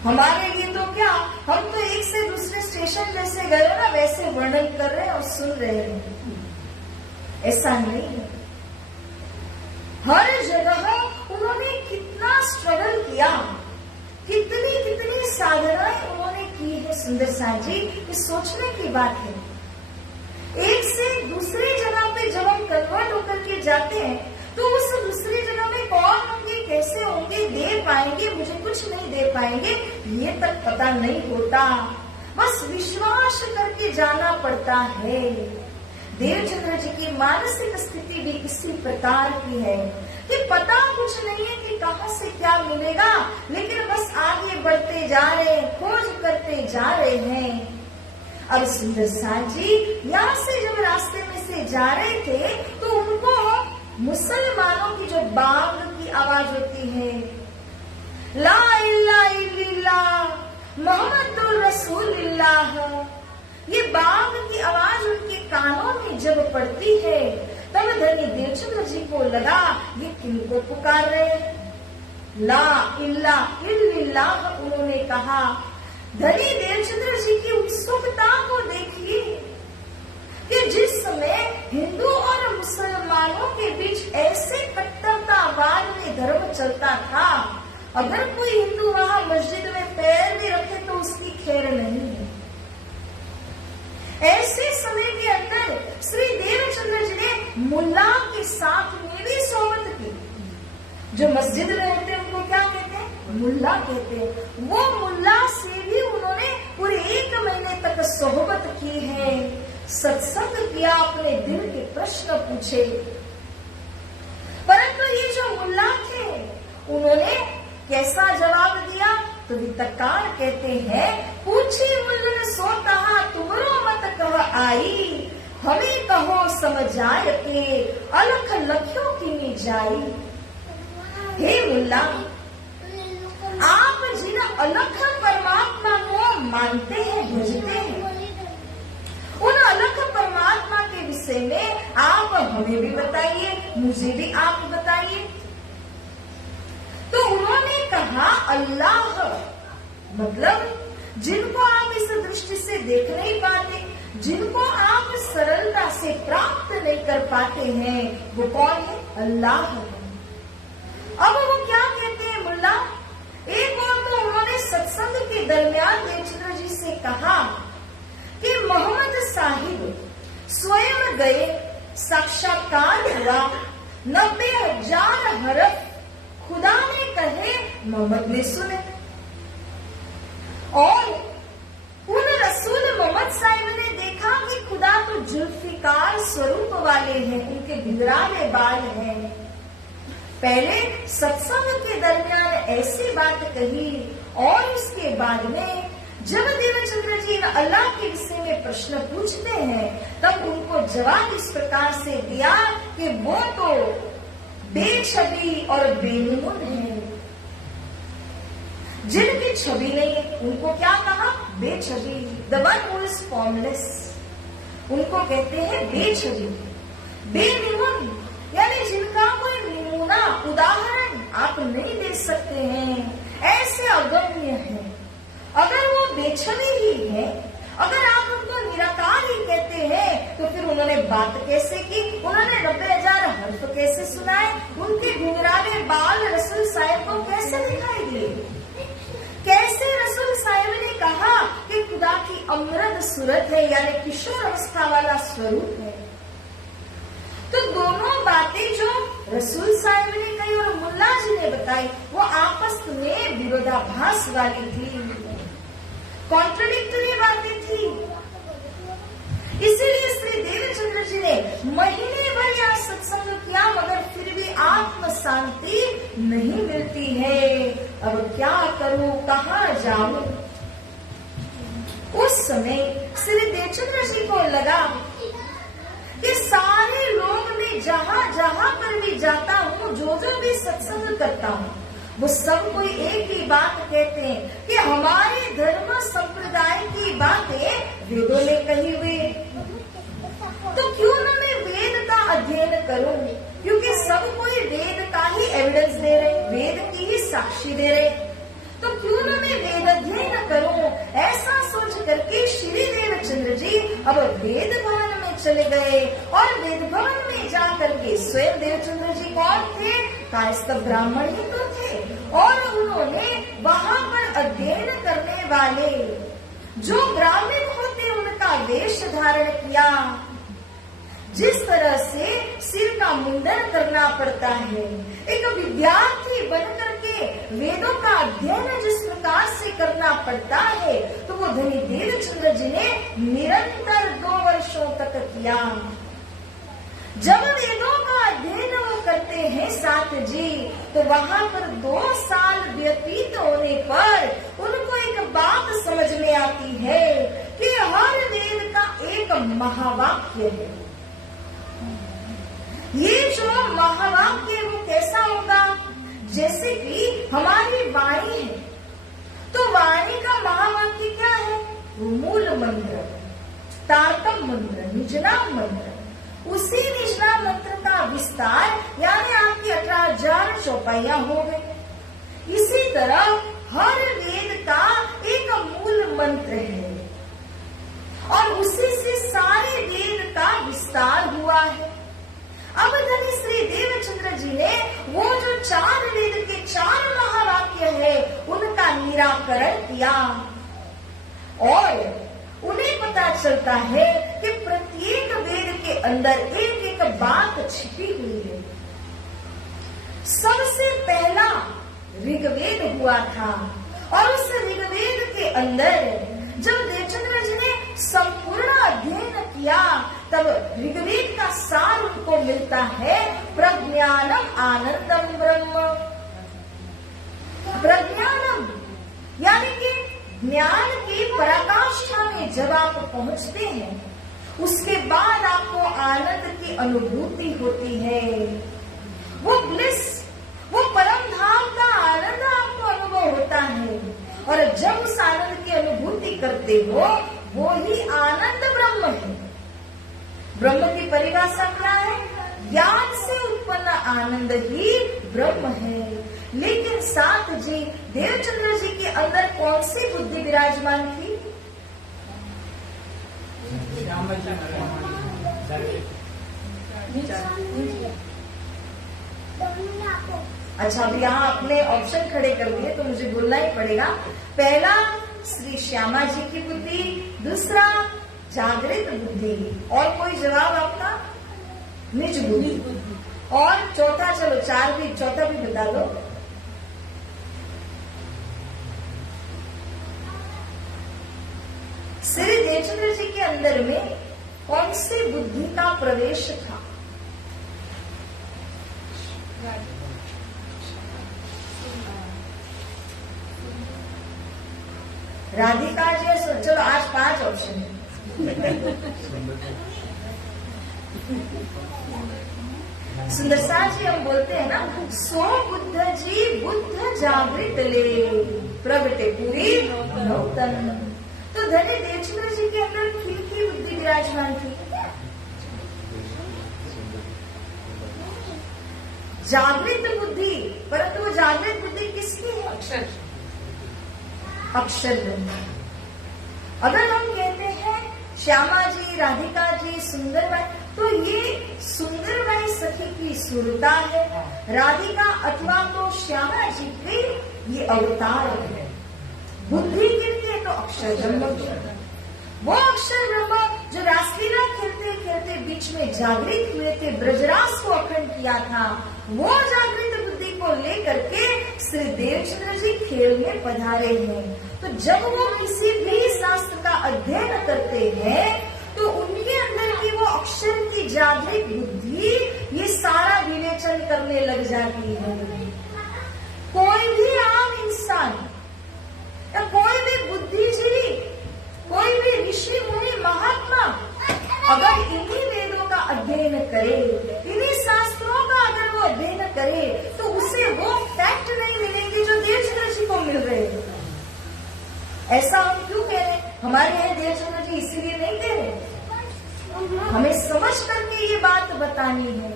हमारे लिए तो क्या, हम तो एक से दूसरे स्टेशन जैसे गए ना वैसे वर्णन कर रहे हैं और सुन रहे हैं, ऐसा नहीं है। हर जगह उन्होंने कितना स्ट्रगल किया, कितनी कितनी साधनाएं उन्होंने की है सुंदर साथ जी, ये सोचने की बात है। एक से दूसरी जगह पे जब हम कन्वर्ट होकर के जाते हैं तो उस दूसरी जगह में कौन होंगे, कैसे होंगे, दे पाएंगे, मुझे कुछ नहीं दे पाएंगे, ये तक पता नहीं होता, बस विश्वास करके जाना पड़ता है। देवचंद्र जी की मानसिक स्थिति भी इसी प्रकार की है कि पता कुछ नहीं है कि कहाँ से क्या मिलेगा, लेकिन बस आगे बढ़ते जा रहे हैं, खोज करते जा रहे हैं। अब सुंदर साथ जी यहाँ से जब रास्ते में से जा रहे थे तो उनको मुसलमानों की जो बांग की आवाज होती है, ला इलाहा इल्लल्लाह मोहम्मदुर रसूलुल्लाह, ये बांग की आवाज उनके कानों में जब पड़ती है तब धनी देवचंद्र जी को लगा ये किनको पुकार रहे। ला इलाहा इल्लल्लाह उन्होंने कहा। धनी देवचंद्र जी की उत्सुकता को देखिए कि जिस समय हिंदू और मुसलमानों के बीच ऐसे कट्टरतावाद में धर्म चलता था, अगर कोई हिंदू वहां मस्जिद में पैर भी रखे तो उसकी खैर नहीं है। ऐसे समय के अंदर श्री देवचंद्र जी ने मुल्ला के साथ में भी सोहबत की। जो मस्जिद में होते हैं उनको क्या कहते हैं? मुल्ला कहते हैं। वो मुल्ला से भी उन्होंने पूरे 1 महीने तक सोहबत की है, सत्संग किया, अपने दिल के प्रश्न पूछे। परंतु ये जो मुल्ला थे उन्होंने कैसा जवाब दिया? तो वितकार कहते हैं, पूछी मुल्लन सो कहा तुमरो मत कह आई, हमें कहो समझाए के अलख लख्यों की नी जाई। हे मुल्ला, आप जिन अलख परमात्मा को मानते हैं, भजते हैं, उन अलख परमात्मा के विषय में आप हमें भी बताइए, मुझे भी आप बताइए। तो उन्होंने कहा अल्लाह, मतलब जिनको आप इस दृष्टि से देख नहीं पाते, जिनको आप सरलता से प्राप्त नहीं कर पाते हैं, वो कौन है? अल्लाह है। अब वो क्या कहते हैं मुल्ला? एक और तो उन्होंने सत्संग के दरमियान देवचंद्र जी से कहा कि मोहम्मद साहिब स्वयं गए, साक्षात्कार हुआ, 90,000 हरफ खुदा ने कहे, मोहम्मद ने सुने। और उन रसूल मोहम्मद साहिब ने देखा कि खुदा तो जुल्फिकार स्वरूप वाले हैं, उनके बिगड़ाले बाल हैं। पहले सत्संग के दरमियान ऐसी बात कही और उसके बाद में जब देवचंद्र जी अल्लाह के विषय में प्रश्न पूछते हैं तब उनको जवाब इस प्रकार से दिया कि वो तो बेछबी और बेनून है, जिनकी छवि नहीं है उनको क्या कहा? बेछबी। The one who is formless, उनको कहते हैं बेछबी। बेनून यानी जिनका कोई नमूना, उदाहरण आप नहीं दे सकते हैं, ऐसे अगम्य है। अगर वो बेछबी ही है, अगर आप उनको निराकार ही कहते हैं तो फिर उन्होंने बात कैसे की? उन्होंने 90,000 हर्फ कैसे सुनाए? उनके घुंघराले बाल रसूल साहिब को कैसे दिखाई दिए? कैसे रसूल साहिब ने कहा कि खुदा की अमृत सूरत है, यानी किशोर अवस्था वाला स्वरूप है? तो दोनों बातें जो रसूल साहिब ने कही और मुल्ला जी ने बताई वो आपस में विरोधाभास वाली थी, कॉन्ट्रडिक्टरी बातें थी। इसीलिए श्री देवचंद्र जी ने महीने भर यह सत्संग किया मगर फिर भी आत्म शांति नहीं मिलती है। अब क्या करूं, कहाँ जाऊं? उस समय श्री देवचंद्र जी को लगा कि सारे लोग मैं जहाँ जहाँ पर भी जाता हूँ, जो जो भी सत्संग करता हूँ, वो सब कोई एक ही बात कहते हैं कि हमारे धर्म संप्रदाय की बातें वेदों में कही हुई, तो क्यों न मैं वेद का अध्ययन करूं? क्योंकि सब कोई वेद का ही एविडेंस दे रहे, वेद की ही साक्षी दे रहे, तो क्यों न मैं वेद अध्ययन करूं? ऐसा सोच करके श्री देवचंद्र जी अब वेद भवन में चले गए और वेद भवन में जा करके स्वयं देवचंद्र जी कौन थे? कायस्थ ब्राह्मण ही तो थे। और उन्होंने वहां पर अध्ययन करने वाले जो ब्राह्मण होते उनका वेश धारण किया। जिस तरह से सिर का मुंडन करना पड़ता है, एक विद्यार्थी बनकर के वेदों का अध्ययन जिस प्रकार से करना पड़ता है, तो वो धनी देवचंद्र जी ने निरंतर 2 वर्षों तक किया। जब वेदों का अध्ययन वो करते हैं साथ जी, तो वहां पर 2 साल व्यतीत होने पर उनको एक बात समझ में आती है कि हर वेद का एक महावाक्य है। ये जो महावाक्य वो कैसा होगा? जैसे कि हमारी वाणी है, तो वाणी का महावाक्य क्या है? वो मूल मंत्र, तारतम मंत्र, निजनाम मंत्र। उसी निजनाम मंत्र का विस्तार यानी आपकी 18,000 चौपाइयां हो गई। इसी तरह हर वेद का एक मूल मंत्र है और उसी से सारे वेद का विस्तार हुआ है। अब धनी श्री देवचंद्र जी ने वो जो 4 वेद के 4 महावाक्य है उनका निराकरण किया और उन्हें पता चलता है कि प्रत्येक वेद के अंदर एक एक बात छिपी हुई है। सबसे पहला ऋग्वेद हुआ था और उस ऋग्वेद के अंदर जब देवचंद्र जी ने संपूर्ण अध्ययन किया तब ऋग्वेद का सार उनको मिलता है, प्रज्ञानम आनंदम ब्रह्म। प्रज्ञानम यानी कि ज्ञान की पराकाष्ठा में जब आप पहुंचते हैं उसके बाद आपको आनंद की अनुभूति होती है। वो ब्लिस, वो परम धाम का आनंद आपको अनुभव होता है और जब उस आनंद की अनुभूति करते हो वो ही आनंद ब्रह्म है। ब्रह्म की परिभाषा क्या है? ज्ञान से उत्पन्न आनंद ही ब्रह्म है। लेकिन साथ जी देवचंद्र जी के अंदर कौन सी बुद्धि विराजमान थी? अच्छा, अब यहाँ अपने ऑप्शन खड़े कर दिए तो मुझे बोलना ही पड़ेगा। पहला श्री श्यामा जी की बुद्धि, दूसरा जागृत बुद्धि, और कोई जवाब आपका? निज बुद्धि, और चौथा, चलो 4 भी, चौथा भी बता दो। श्री देवचंद्र जी के अंदर में कौन सी बुद्धि का प्रवेश था? राधिका जी, चलो आज 5 ऑप्शन है। सुंदरसा जी हम बोलते हैं ना, सो बुद्ध जी बुद्ध जागृत ले प्रगटे पूरी नौतन। तो धनी देवचंद्र जी के अंदर किनकी बुद्धि विराजमान थी? जागृत बुद्धि। परंतु वो जागृत बुद्धि किसकी है? अक्षर, अक्षर ब्रह्म। अगर हम कहते हैं श्यामा जी, राधिका जी, सुंदरबाई, तो ये सुंदरबाई सखी की सुरता है, राधिका अथवा तो श्यामा जी के ये अवतार है। बुद्धि किनके? तो अक्षर ब्रह्म। वो अक्षर ब्रह्म जो रासलीला खेलते खेलते बीच में जागृत हुए थे, ब्रजरास को अखंड किया था, वो जागृत बुद्धि को लेकर के श्री देवचंद्र जी खेल में पधारे हैं। तो जब वो किसी भी शास्त्र का अध्ययन करते हैं तो उनके अंदर की वो अक्षर की जागृत बुद्धि ये सारा विवेचन करने लग जाती है। कोई भी आम इंसान या कोई भी बुद्धिजीवी, कोई भी ऋषि मुनि महात्मा अगर इन्हीं वेदों का अध्ययन करे, इन्हीं शास्त्रों का अगर वो अध्ययन करे, तो उसे वो फैक्ट नहीं मिलेंगे जो देवचंद्र जी को मिल रहे हैं। ऐसा हम क्यों कह रहे हैं? हमारे यहाँ देवचंद्र जी इसीलिए नहीं कह रहे, हमें समझ करके ये बात बतानी है।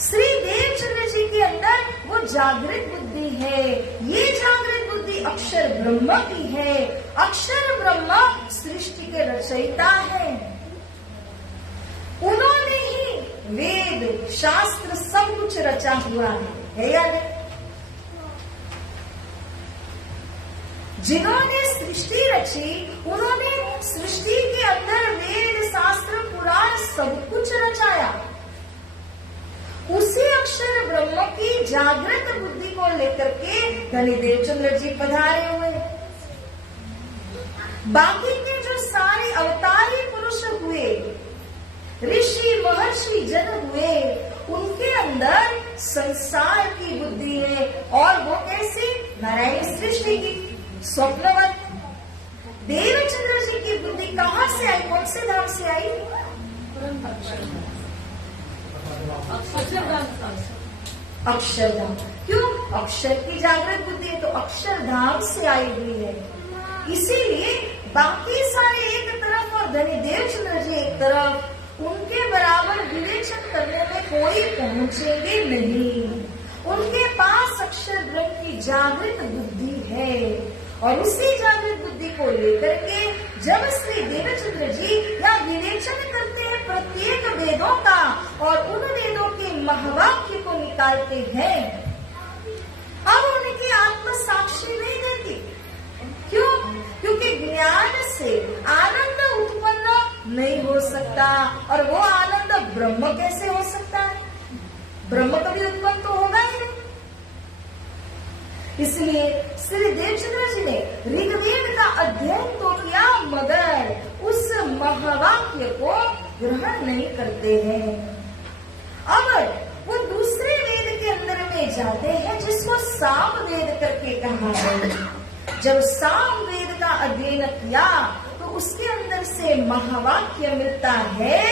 श्री देवचंद्र जी के अंदर वो जागृत बुद्धि है। ये जागृत बुद्धि अक्षर ब्रह्म की है। अक्षर ब्रह्म सृष्टि के रचयिता है। उन्होंने ही वेद शास्त्र सब कुछ रचा हुआ है या नहीं? जिन्होंने सृष्टि रची उन्होंने सृष्टि के अंदर वेद शास्त्र पुराण सब कुछ रचाया। उसी अक्षर ब्रह्म की जागृत बुद्धि को लेकर के धनी देवचंद्र जी पधारे हुए। बाकी के जो सारे अवतारी पुरुष हुए, ऋषि महर्षि जन हुए, उनके अंदर संसार की बुद्धि है। और वो कैसी? नारायण सृष्टि की, स्वप्नवत। देवचंद्र जी की बुद्धि कहाँ से आई? कौन से धाम से आई? अक्षरधाम। क्यों? अक्षर की जागृत बुद्धि है तो अक्षरधाम से आई हुई है। इसीलिए बाकी सारे एक तरफ और धनी देवचंद्र जी एक तरफ, उनके बराबर विवेचन करने में कोई पहुंचेंगे नहीं। उनके पास अक्षर ब्रह्म की जागृत बुद्धि है और उसी जागृत बुद्धि को लेकर के जब श्री देवचंद्र जी या विवेचन करते हैं प्रत्येक वेदों का और उन वेदों के महावाक्य को निकालते हैं, अब उनकी आत्मा साक्षी नहीं देती। क्यों? क्योंकि ज्ञान से आनंद उत्पन्न नहीं हो सकता और वो आनंद ब्रह्म कैसे हो सकता है? ब्रह्म कभी उत्पन्न तो होगा ही नहीं। इसलिए श्री देवचंद्र जी ने ऋग्वेद का अध्ययन तो किया मगर उस महावाक्य को ग्रहण नहीं करते हैं। अब वो दूसरे वेद के अंदर में जाते हैं जिसको साम वेद करके कहा है। जब साम वेद का अध्ययन किया तो उसके अंदर से महावाक्य मिलता है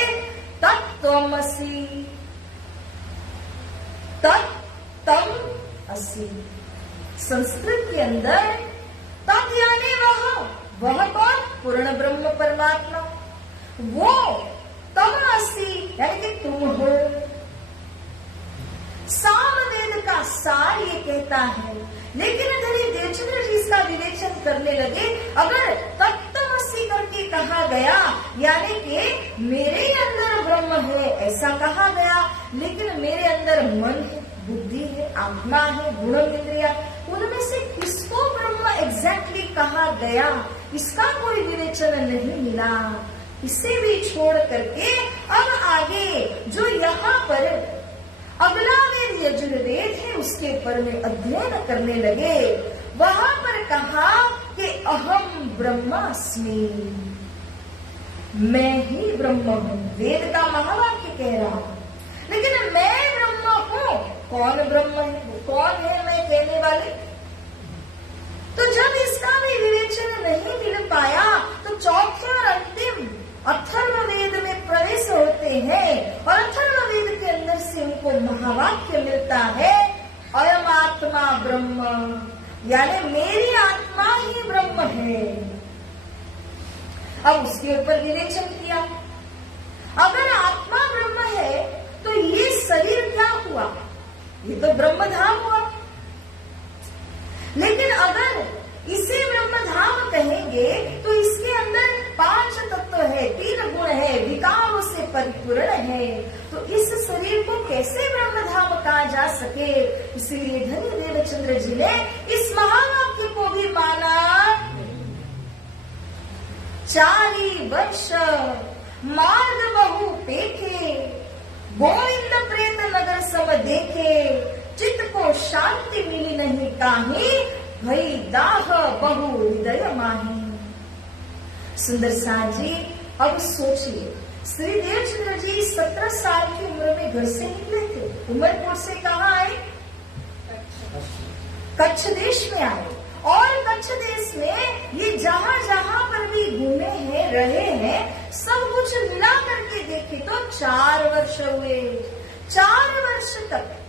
तत्त्वमसि, तत्तम असि। संस्कृत के अंदर तत् यानी वह कौन? पूर्ण ब्रह्म परमात्मा। वो तम असि यानी कि तुम हो। साम वेद का सार ये कहता है, लेकिन धनी देवचंद्र जी इसका विवेचन करने लगे। अगर तत्त्वमसि करके कहा गया यानी कि मेरे अंदर ब्रह्म है ऐसा कहा गया, लेकिन मेरे अंदर मन है, बुद्धि है, आत्मा है, गुण इंद्रिया, उनमें से किसको ब्रह्म एग्जैक्टली कहा गया इसका कोई विवेचन नहीं मिला। इसे भी छोड़ करके अब आगे जो यहाँ पर अगला वेद यजुर्वेद है उसके ऊपर में अध्ययन करने लगे। वहां पर कहा कि अहम ब्रह्मास्मि, मैं ही ब्रह्म हूँ। वेद का महावाक्य कह रहा, लेकिन मैं ब्रह्म हूँ। कौन ब्रह्म है? कौन है मैं कहने वाले? तो जब इसका भी विवेचन नहीं मिल पाया तो चौथे और अंतिम अथर्व वेद में प्रवेश होते हैं और अथर्व वेद के अंदर से उनको महावाक्य मिलता है अयम आत्मा ब्रह्म, यानी मेरी आत्मा ही ब्रह्म है। अब उसके ऊपर विवेचन किया। अगर आत्मा ब्रह्म है तो ये शरीर क्या हुआ? ये तो ब्रह्मधाम हुआ। लेकिन अगर इसे ब्रह्मधाम कहेंगे तो इसके अंदर 5 तत्व है, 3 गुण है, विकारों से परिपूर्ण है, तो इस शरीर को कैसे ब्रह्मधाम कहा जा सके? इसलिए धनी देवचंद्र जी ने इस महावाक्य को भी माना। 4 वर्ष मार्ग बहु पेखे, गोविंद प्रेत नगर सब देखे, चित्त को शांति मिली नहीं काही, भई दाह बहु हृदय माही। सुंदर साथ जी, अब सोचिए, श्री देवचंद्र जी 17 साल की उम्र में घर से निकले थे। उमरपुर से कहाँ आए? कच्छ देश में आए और कच्छ देश में ये जहाँ जहाँ पर भी घूमे हैं, रहे हैं, सब कुछ मिला करके देखे तो 4 वर्ष हुए। 4 वर्ष तक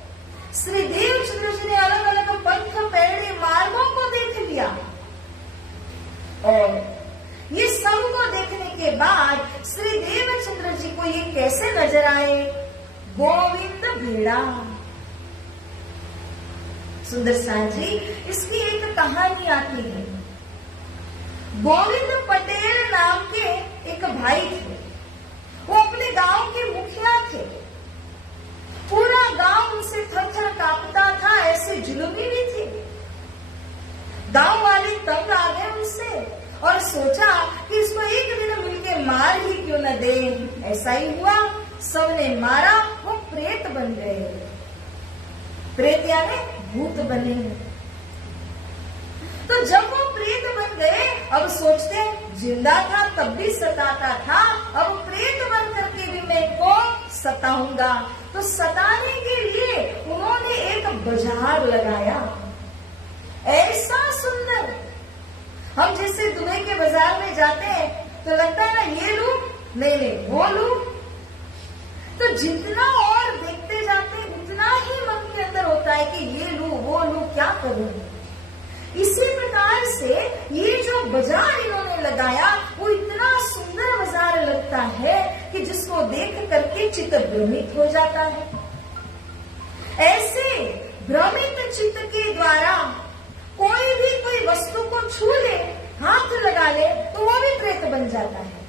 श्री देवचंद्र जी ने अलग अलग पंथ पैड़े मार्गों को देख लिया और ये सब को देखने के बाद श्री देवचंद्र जी को ये कैसे नजर आए? गोविंद भेड़ा। सुंदर साथ जी, इसकी एक कहानी आती है। गोविंद पटेल नाम के एक भाई थे। वो अपने गांव के मुखिया थे। पूरा गांव उनसे थर-थर कांपता था, ऐसे जुलूमी भी थे। गांव वाले तंग आ गए उनसे और सोचा कि इसको एक दिन मिलके मार ही क्यों न दे। ऐसा ही हुआ, सबने मारा, वो प्रेत बन गए। प्रेत यानी भूत बने। तो जब वो प्रेत बन गए, अब सोचते जिंदा था तब भी सताता था, अब प्रेत बन करके भी मैं को सताऊंगा। तो सताने के लिए उन्होंने एक बाजार लगाया, ऐसा सुंदर। हम जैसे दुबई के बाजार में जाते हैं तो लगता है ना ये लूं, नहीं वो लूं। तो जितना और देखते करूं। इसी प्रकार से ये जो बाजार इन्होंने लगाया वो इतना सुंदर बाजार लगता है कि जिसको देख करके चित्त भ्रमित हो जाता है। ऐसे भ्रमित चित्त के द्वारा कोई भी कोई वस्तु को छू ले, हाथ लगा ले, तो वो भी प्रेत बन जाता है।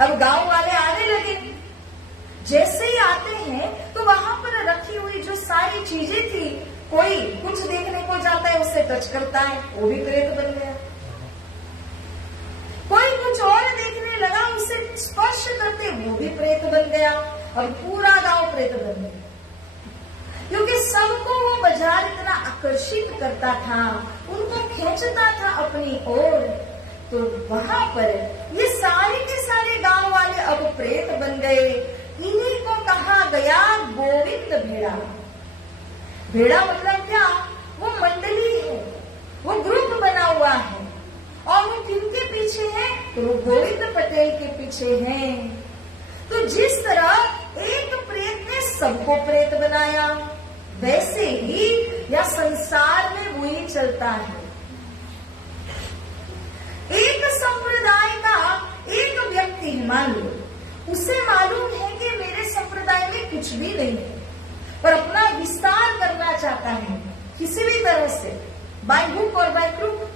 अब गांव वाले आने लगे, जैसे ही आते हैं तो वहां पर रखी हुई जो सारी चीजें थी, कोई कुछ देखने को जाता है उससे टच करता है, वो भी प्रेत बन गया। कोई कुछ और देखने लगा, उससे स्पर्श करते, वो भी प्रेत बन गया। और पूरा गांव प्रेत बन गया, क्योंकि सबको वो बाजार इतना आकर्षित करता था, उनको खींचता था अपनी ओर। तो वहां पर ये सारे के सारे गांव वाले अब प्रेत बन गए। इन्हीं को कहा गया गोविंद भेड़ा। भेड़ा मतलब क्या? वो मंडली है, वो ग्रुप बना हुआ है। और वो किनके पीछे है? तो वो गोविंद पटेल के पीछे हैं। तो जिस तरह एक प्रेत ने सबको प्रेत बनाया, वैसे ही या संसार में वही चलता है। एक संप्रदाय का एक व्यक्ति मान लो, उसे मालूम है कि मेरे संप्रदाय में कुछ भी नहीं है, पर अपना विस्तार करना चाहता है किसी भी तरह से, बाय हुक और बाय क्रुक।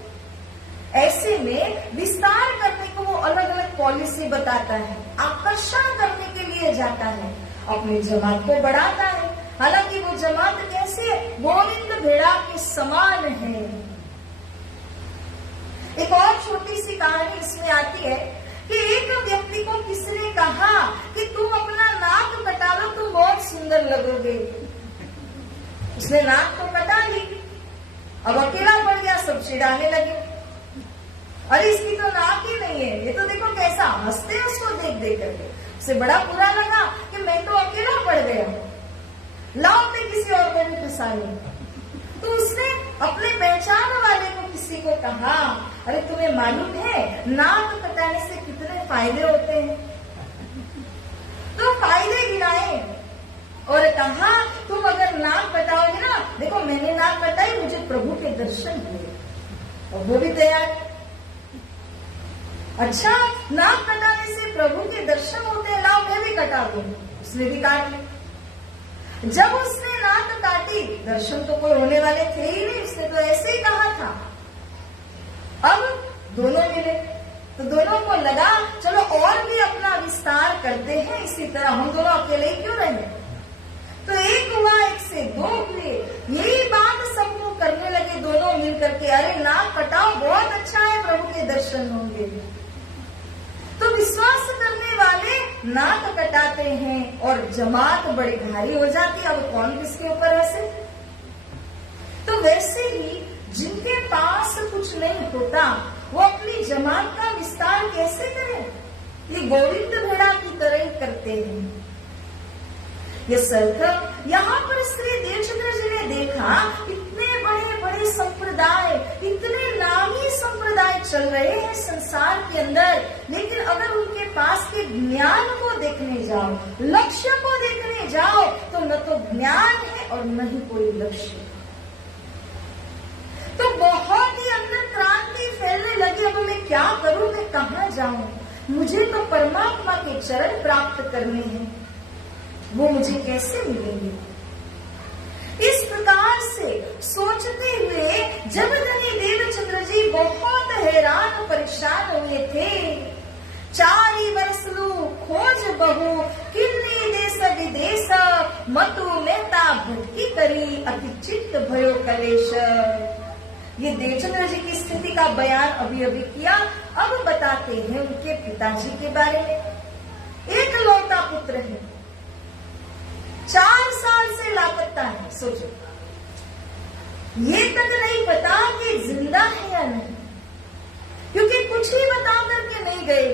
ऐसे में विस्तार करने को वो अलग अलग पॉलिसी बताता है, आकर्षण करने के लिए जाता है, अपनी जमात को बढ़ाता है। हालांकि वो जमात कैसी है? गोविंद भेड़ा के समान है। एक और छोटी सी कहानी इसमें आती है कि एक व्यक्ति को किसी ने कहा कि तुम अपना नाक कटा लो, तुम बहुत सुंदर लगोगे। उसने नाक तो कटा ली, अब अकेला पड़ गया, सब चिढ़ाने लगे, अरे इसकी तो नाक ही नहीं है, ये तो देखो कैसा हंसते हैं उसको देख देख करके। उसे बड़ा बुरा लगा कि मैं तो अकेला पड़ गया, लाओ मैं किसी और को भी फंसा लूं। तो उसने अपने पहचान वाले को किसी को कहा, अरे तुम्हें मालूम है नाक कटाने से कितने फायदे होते हैं? तो फायदे गिनाए और कहा तुम अगर नाक कटाओगे ना, देखो मैंने नाक कटाई, मुझे प्रभु के दर्शन हुए। और वो भी तैयार। अच्छा, नाक कटाने से प्रभु के दर्शन होते हैं, लाओ मैं भी कटा दूं। उसने भी काट ली। जब उसने नाक काटी, दर्शन तो कोई होने वाले थे ही नहीं, उसने तो ऐसे ही कहा था। अब दोनों मिले, तो दोनों को लगा चलो और भी अपना विस्तार करते हैं, इसी तरह हम दोनों अकेले ही क्यों रहेंगे। तो एक हुआ, एक से दो हुए, यही बात सबको करने लगे दोनों मिल करके, अरे नाक कटाओ, बहुत अच्छा है, प्रभु के दर्शन होंगे। तो विश्वास करने वाले नाक कटाते हैं और जमात बड़ी भारी हो जाती है। अब कौन किसके ऊपर हंसे? तो वैसे ही जिनके पास कुछ नहीं होता वो अपनी जमात का विस्तार कैसे करें? ये गोविंद भेड़ा की तरह करते हैं। ये सर्थ यहाँ पर श्री देवचंद्र जी ने देखा, इतने बड़े बड़े संप्रदाय, इतने नामी संप्रदाय चल रहे हैं संसार के अंदर, लेकिन अगर उनके पास के ज्ञान को देखने जाओ, लक्ष्य को देखने जाओ, तो न तो ज्ञान है और न ही कोई लक्ष्य। तो बहुत ही अंदर क्रांति फैलने लगी, अब मैं क्या करूं, मैं कहाँ जाऊं? मुझे तो परमात्मा के चरण प्राप्त करने हैं, वो मुझे कैसे मिलेंगे? इस प्रकार से सोचते हुए जब धनी देवचंद्र जी बहुत हैरान परेशान हुए थे। 4 वर्ष लू खोज बहु किन्नी देश विदेश, मतु नेता भटकी करी अति चित्त भयो कलेश। ये देवचंद्र जी की स्थिति का बयान अभी अभी किया। अब बताते हैं उनके पिताजी के बारे में। एक लौता पुत्र है, 4 साल से लापता है। सोचो, ये तक नहीं पता कि जिंदा है या नहीं, क्योंकि कुछ ही बता करके नहीं गए,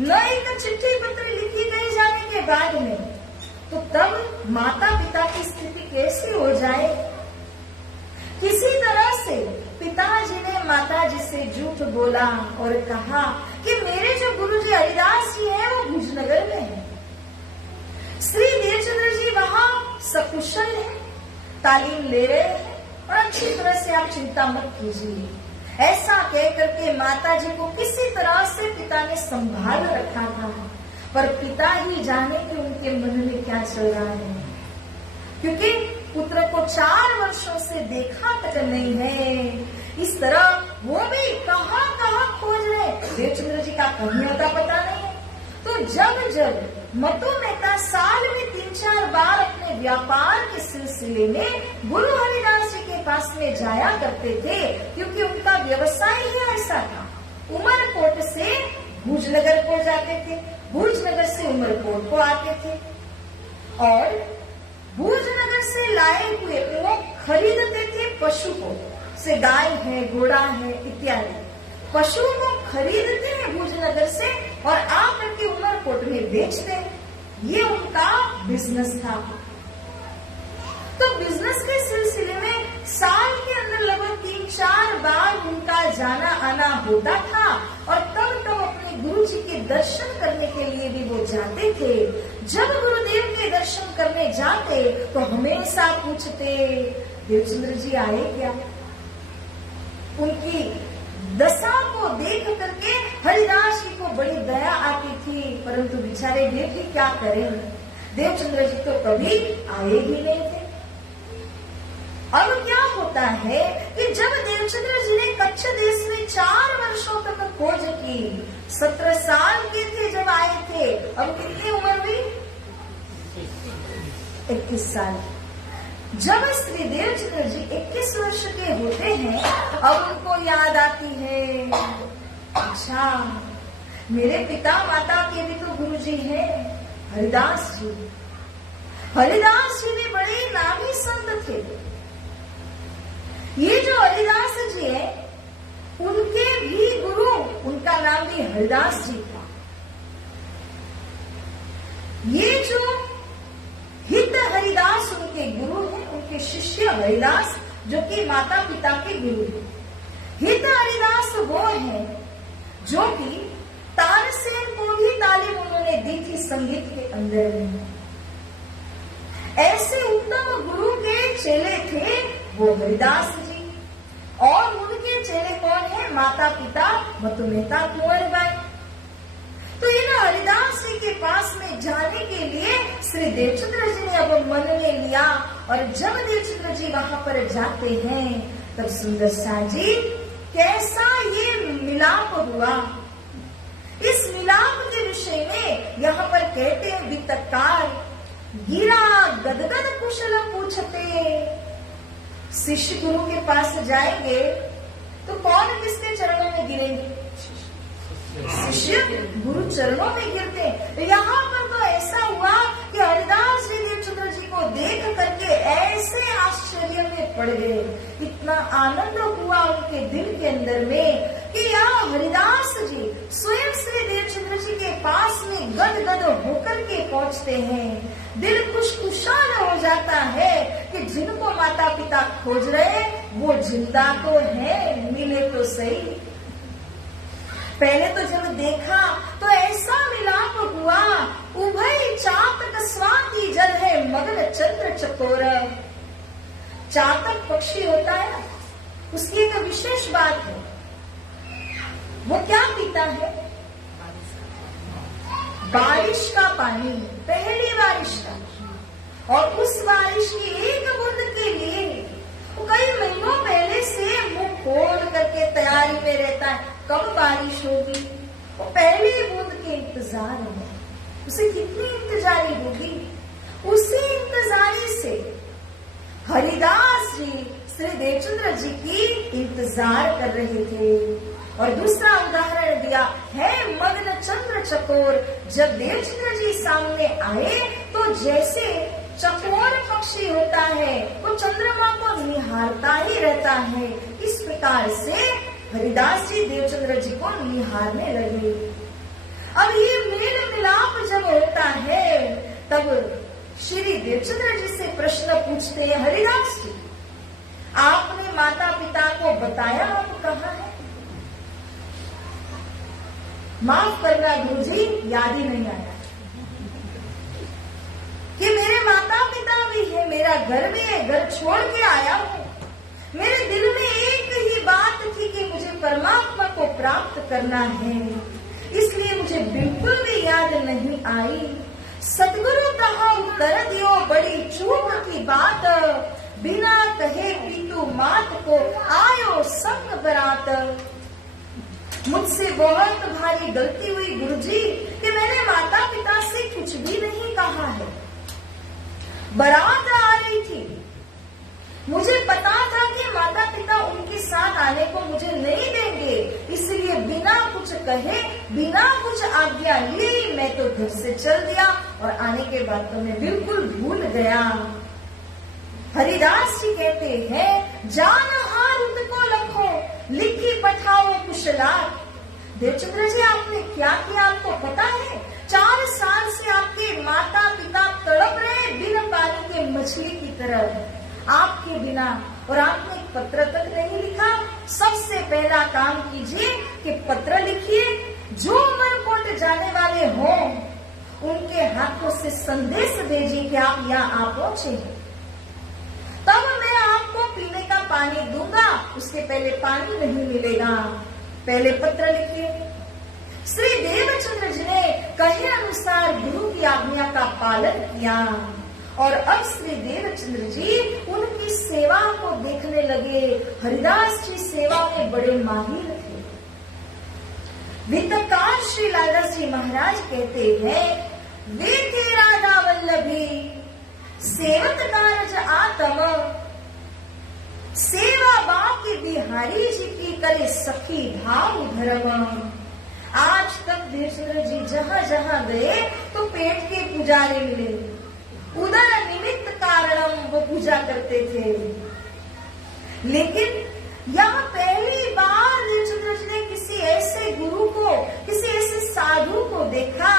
न एक चिट्ठी पत्र लिखी गई जाने के बाद में। तो तब माता पिता की स्थिति कैसी हो जाए? किसी तरह से पिताजी ने माताजी से झूठ बोला और कहा कि मेरे जो गुरुजी हरिदास जी हैं वो भुजनगर में है। श्री देवचंद्र जी वहां सकुशल है, तालीम ले रहे हैं, और अच्छी तरह से आप चिंता मत कीजिए। ऐसा कह करके माता जी को किसी तरह से पिता ने संभाल रखा था, पर पिता ही जाने कि उनके मन में क्या चल रहा है, क्योंकि पुत्र को 4 वर्षों से देखा तक नहीं है। इस तरह वो भी कहाँ कहाँ खोज रहे, देवचंद्र जी का कहीं होता पता नहीं है। तो जब मतु मेहता साल में 3-4 बार अपने व्यापार के सिलसिले में गुरु हरिदास जी के पास में जाया करते थे, क्योंकि उनका व्यवसाय ही ऐसा था। उमरकोट से भुजनगर को जाते थे, भुजनगर से उमरकोट को आते थे, और भुजनगर से लाए हुए वो खरीदते थे पशु को, से गाय है, घोड़ा है इत्यादि पशुओं को खरीदते हैं भुजनगर से और आकर के उमरकोट में बेचते हैं। ये उनका बिजनेस था। तो बिजनेस के सिलसिले में साल के अंदर लगभग 3-4 बार उनका जाना आना होता था, और तब अपने गुरु जी के दर्शन करने के लिए भी वो जाते थे। जब गुरुदेव के दर्शन करने जाते तो हमेशा पूछते, देवचंद्र जी आए क्या? उनकी दशा को देख करके हरिदास जी को बड़ी दया आती थी, परंतु बेचारे देव जी क्या करें, देवचंद्र जी तो कभी आए ही नहीं थे। अब क्या होता है कि जब देवचंद्र जी ने कच्छ देश में 4 वर्षों तक खोज की, 17 साल के थे जब आए थे, अब कितनी उम्र हुई? 21 साल। जब श्री देवचंद्र जी 21 वर्ष के होते हैं, अब उनको याद आती है, अच्छा मेरे पिता माता के भी तो गुरु जी हैं, हरिदास जी। हरिदास जी भी बड़े नामी संत थे। ये जो हरिदास जी है, उनके भी गुरु, उनका नाम भी हरिदास जी था। ये जो हित हरिदास उनके गुरु हैं, उनके शिष्य हरिदास जो कि माता पिता के गुरु हैं। हित हरिदास वो है जो कि तानसेन को भी तालीम उन्होंने दी थी संगीत के अंदर में। ऐसे उत्तम गुरु के चेले थे वो हरिदास जी, और उनके चेले कौन है? माता पिता मतु मेहता कुंवर बाई। तो इन हरिदास जी के पास में जाने के लिए श्री देवचंद्र जी ने अब मन में लिया, और जब देवचंद्र जी वहां पर जाते हैं तब सुंदर सा जी कैसा ये मिलाप हुआ। इस मिलाप के विषय में यहाँ पर कहते हैं वितकार गिरा गदगद कुशल पूछते। शिष्य गुरु के पास जाएंगे तो कौन किसके चरणों में गिरेंगे? शिष्य गुरु चरणों में गिरते हैं। यहाँ पर तो ऐसा हुआ कि हरिदास जी देवचंद्र जी को देख करके ऐसे आश्चर्य में पड़ गए, इतना आनंद हुआ उनके दिल के अंदर में कि यहाँ हरिदास जी स्वयं श्री देवचंद्र जी के पास में गदगद होकर के पहुँचते हैं। दिल खुशखुशाल हो जाता है कि जिनको माता पिता खोज रहे वो जिंदा तो है, मिले तो सही। पहले तो जब देखा तो ऐसा मिलाप हुआ, उभय चातक स्वाति जल है मगन चंद्र चकोर। चातक पक्षी होता है ना, उसकी एक विशेष बात है, वो क्या पीता है? बारिश का पानी, पहली बारिश का, और उस बारिश की एक बूंद के लिए वो कई महीनों पहले से मुंह खोल करके तैयारी में रहता है, कब बारिश होगी। वो पहली बूंद के इंतजार में, उसे कितनी इंतजारी होगी। उसी इंतजारी से हरिदास जी श्री देवचंद्र जी की इंतजार कर रहे थे। और दूसरा उदाहरण दिया है मग्न चंद्र चकोर। जब देवचंद्र जी सामने आए तो जैसे चकोर पक्षी होता है वो चंद्रमा को निहारता ही रहता है, इस प्रकार से हरिदास जी देवचंद्र जी को निहारने लगे। अब ये मेल मिलाप जब होता है तब श्री देवचंद्र जी से प्रश्न पूछते हैं, हरिदास जी आपने माता पिता को बताया आप कहाँ है? माफ करना गुरुजी, याद ही नहीं आया कि मेरे माता पिता भी है, मेरा घर भी है, घर छोड़ के आया हूँ, करना है, इसलिए मुझे बिल्कुल भी याद नहीं आई। सतगुरु कहा उत्तर दियो बड़ी चूक की बात, बिना कहे पीतू मात को आयो संग बरात। मुझसे बहुत भारी गलती हुई गुरुजी कि मैंने माता पिता से कुछ भी नहीं कहा है। बारात आ रही थी, मुझे पता था कि माता पिता उनके साथ आने को मुझे नहीं देंगे, इसलिए बिना कुछ कहे बिना कुछ आज्ञा लिए मैं तो घर से चल दिया और आने के बाद तो मैं बिल्कुल भूल गया। हरिदास जी कहते हैं, जान हार उनको लखो लिखी पठाओ कुशलात। देवचंद्र जी, आपने क्या किया आपको पता है? 4 साल से आपके माता पिता तड़प रहे बिन पानी के मछली की तरह आपके बिना, और आपने एक पत्र तक नहीं लिखा। सबसे पहला काम कीजिए कि पत्र लिखिए, जो मरकोट जाने वाले हों उनके हाथों से संदेश भेजिए कि आप यहाँ आ पहुंचे हैं, तब मैं आपको पीने का पानी दूंगा। उसके पहले पानी नहीं मिलेगा, पहले पत्र लिखिए। श्री देवचंद्र जी ने कहे अनुसार गुरु की आज्ञा का पालन किया और अब श्री देवचंद्र जी उनकी सेवा को देखने लगे। हरिदास जी सेवा में बड़े माहिर थे। वित्तकार श्री लालदास जी महाराज कहते हैं, वे थे राधा वल्लभी सेवत कारज आतम, सेवा बाकी बिहारी जी की करे सखी भाव धर्म। आज तक देवचंद्र जी जहाँ जहाँ गए तो पेट के पुजारी मिले, उदर निमित्त कारणम वो पूजा करते थे। लेकिन यहाँ पहली बार देवचंद्र जी ने किसी ऐसे गुरु को, किसी ऐसे साधु को देखा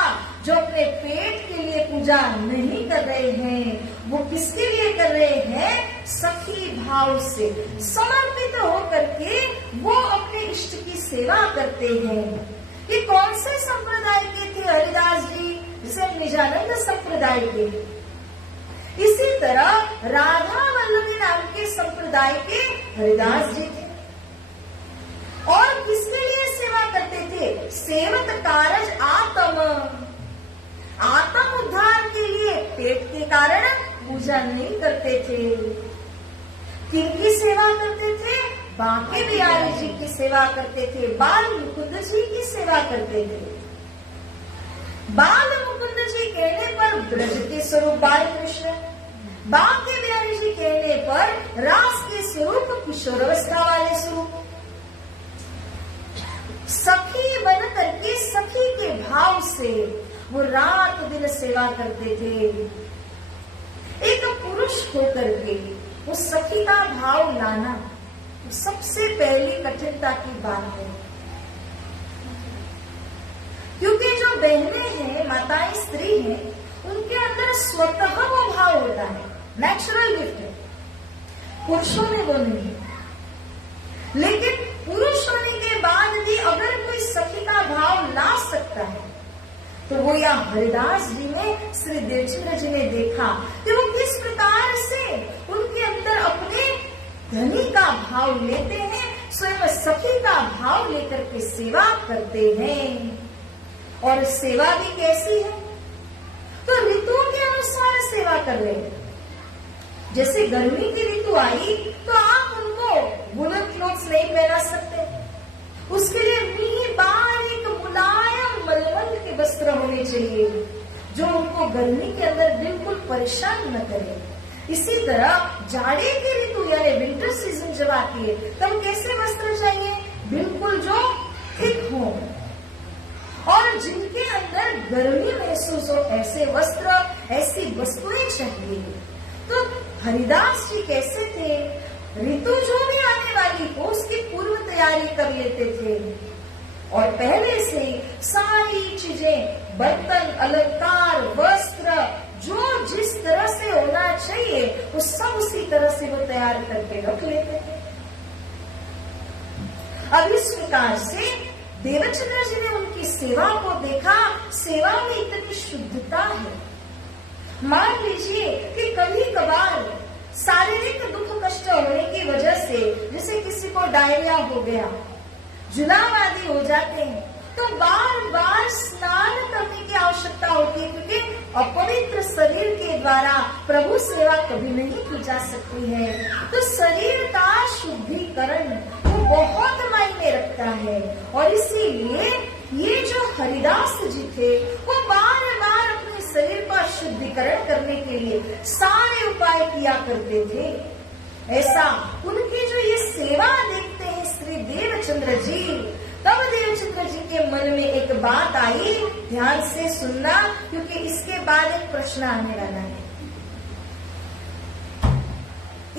जो अपने पेट के लिए पूजा नहीं कर रहे हैं, वो किसके लिए कर रहे हैं? सखी भाव से समर्पित होकर के वो अपने इष्ट की सेवा करते हैं। ये कौन से संप्रदाय के थे हरिदास जी? जिसे निजानंद संप्रदाय के। इसी तरह राधा वल्लभी नाम के संप्रदाय के हरिदास जी थे और किसके लिए सेवा करते थे? सेवत कारज आत्म, आत्म उद्धार के लिए, पेट के कारण पूजा नहीं करते थे। किनकी सेवा करते थे? बांके बिहारी जी की सेवा करते थे, बाल मुकुंद जी की सेवा करते थे। बाल मुकुंद जी कहने पर ब्रज के स्वरूप बाल कृष्ण, बांके बिहारी जी कहने पर रास के स्वरूप किशोरावस्था वाले स्वरूप। सखी बन करके सखी के भाव से वो रात दिन सेवा करते थे। एक पुरुष होकर के वो सखी का भाव लाना सबसे पहली कठिनता की बात है, क्योंकि जो बहनें हैं, माताएं, स्त्री हैं, उनके अंदर स्वतः वो भाव होता है, नेचुरल गिफ्ट है। पुरुषों में वो नहीं है। लेकिन पुरुष होने के बाद भी अगर कोई सखी का भाव ला सकता है तो वो यहाँ हरिदास जी ने, श्री देवचंद्र जी ने देखा कि वो किस प्रकार से उनके अंदर अपने धनी का भाव लेते हैं, स्वयं सखी का भाव लेकर के सेवा करते हैं। और सेवा भी कैसी है? तो ऋतुओं के अनुसार सेवा कर रहे हैं। जैसे गर्मी की ऋतु आई तो आप उनको वुलन क्लोथ्स नहीं पहना सकते, उसके लिए बारीक मुलायम मलमल के वस्त्र होने चाहिए जो उनको गर्मी के अंदर बिल्कुल परेशान न करे। इसी तरह जाड़े की ऋतु यानी विंटर सीजन जब आती है तब कैसे वस्त्र चाहिए? बिल्कुल जो थिक हो और जिनके अंदर गर्मी महसूस हो, ऐसे वस्त्र, ऐसी वस्तुएं चाहिए। तो हरिदास जी कैसे थे? ऋतु जो भी आने वाली हो उसकी पूर्व तैयारी कर लेते थे और पहले से सारी चीजें, बर्तन, अलंकार, वस्त्र, जो जिस तरह से होना चाहिए वो सब उसी तरह से वो तैयार करके रख लेते थे। अब इस प्रकार से देवचंद्र जी ने उनकी सेवा को देखा। सेवा में इतनी शुद्धता है। मान लीजिए कि कभी कभार शारीरिक दुख कष्ट होने की वजह से, जैसे किसी को डायरिया हो गया, जुलाब आदि हो जाते हैं तो बार बार स्नान करने की आवश्यकता होती है, क्योंकि अपवित्र शरीर के द्वारा प्रभु सेवा कभी नहीं की जा सकती है। तो शरीर का शुद्धिकरण वो बहुत मायने रखता है, और इसीलिए ये जो हरिदास जी थे वो बार बार अपने शरीर का शुद्धिकरण करने के लिए सारे उपाय किया करते थे। ऐसा उनकी जो ये सेवा देखते हैं श्री देवचंद्र जी, तब देवचंद्र जी के मन में एक बात आई, ध्यान से सुनना क्योंकि इसके बाद एक प्रश्न आने वाला है।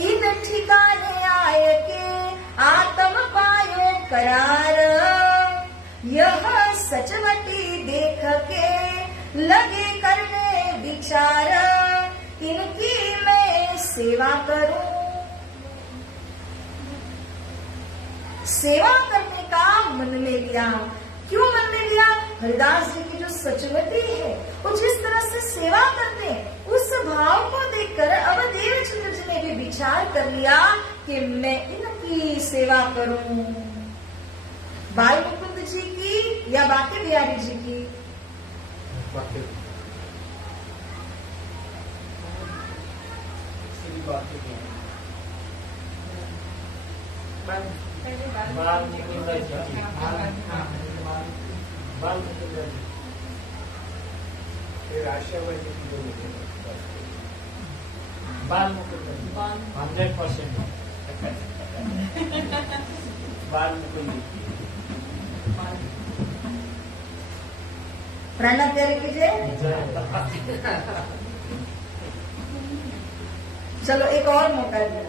इन ठिकाने आए के आत्म पायो करार, यह सचवटी देख के लगे करने विचार, इनकी मैं सेवा करूं। सेवा करने का मन में लिया। क्यों मन में लिया? हरिदास जी की जो सचवती है वो जिस तरह से सेवा करते हैं उस भाव को देखकर अब देवचंद्र जी ने भी विचार कर लिया कि मैं इनकी सेवा करूं। बाल मुकुंद जी की या बाके बिहारी जी की? बाल मुकुंद जी, बाल मुकुंद जी, फिर आशावादी की बाल मुकुंद जी 100% बाल मुकुंद जी। प्राणा प्यारे कीजिए। चलो एक और मौका दिया।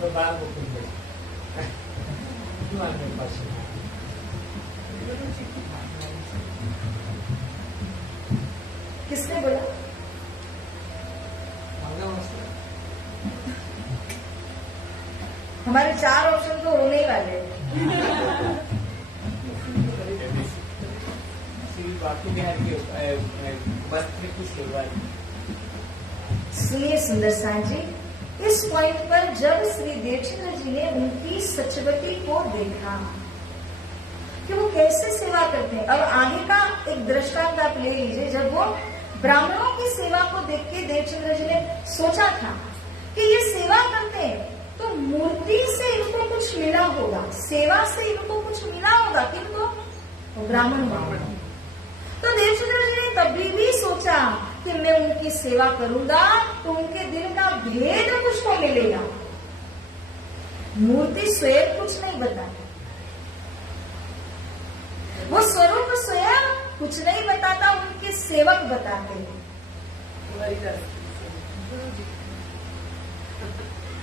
तो बाल मुकुंद जी 100%। किसने बोला? हमारे 4 ऑप्शन तो होने ही वाले हैं। सुनिए सुंदर साहब जी, इस पॉइंट पर जब श्री देवचंद्र जी ने उनकी सचवती को देखा कि वो कैसे सेवा करते हैं, अब आगे का एक दृष्टांत आप ले लीजिए। जब वो ब्राह्मणों की सेवा को देख के देवचंद्र जी ने सोचा था कि ये सेवा करते हैं तो मूर्ति से इनको कुछ मिला होगा, सेवा से इनको कुछ मिला होगा, किनको? ब्राह्मण। तो देवचंद्र जी ने तभी भी सोचा कि मैं उनकी सेवा करूंगा तो उनके दिल का भेद मुझको मिलेगा। मूर्ति स्वयं कुछ नहीं बताती, वो स्वरूप स्वयं कुछ नहीं बताता, उनके सेवक बताते हैं।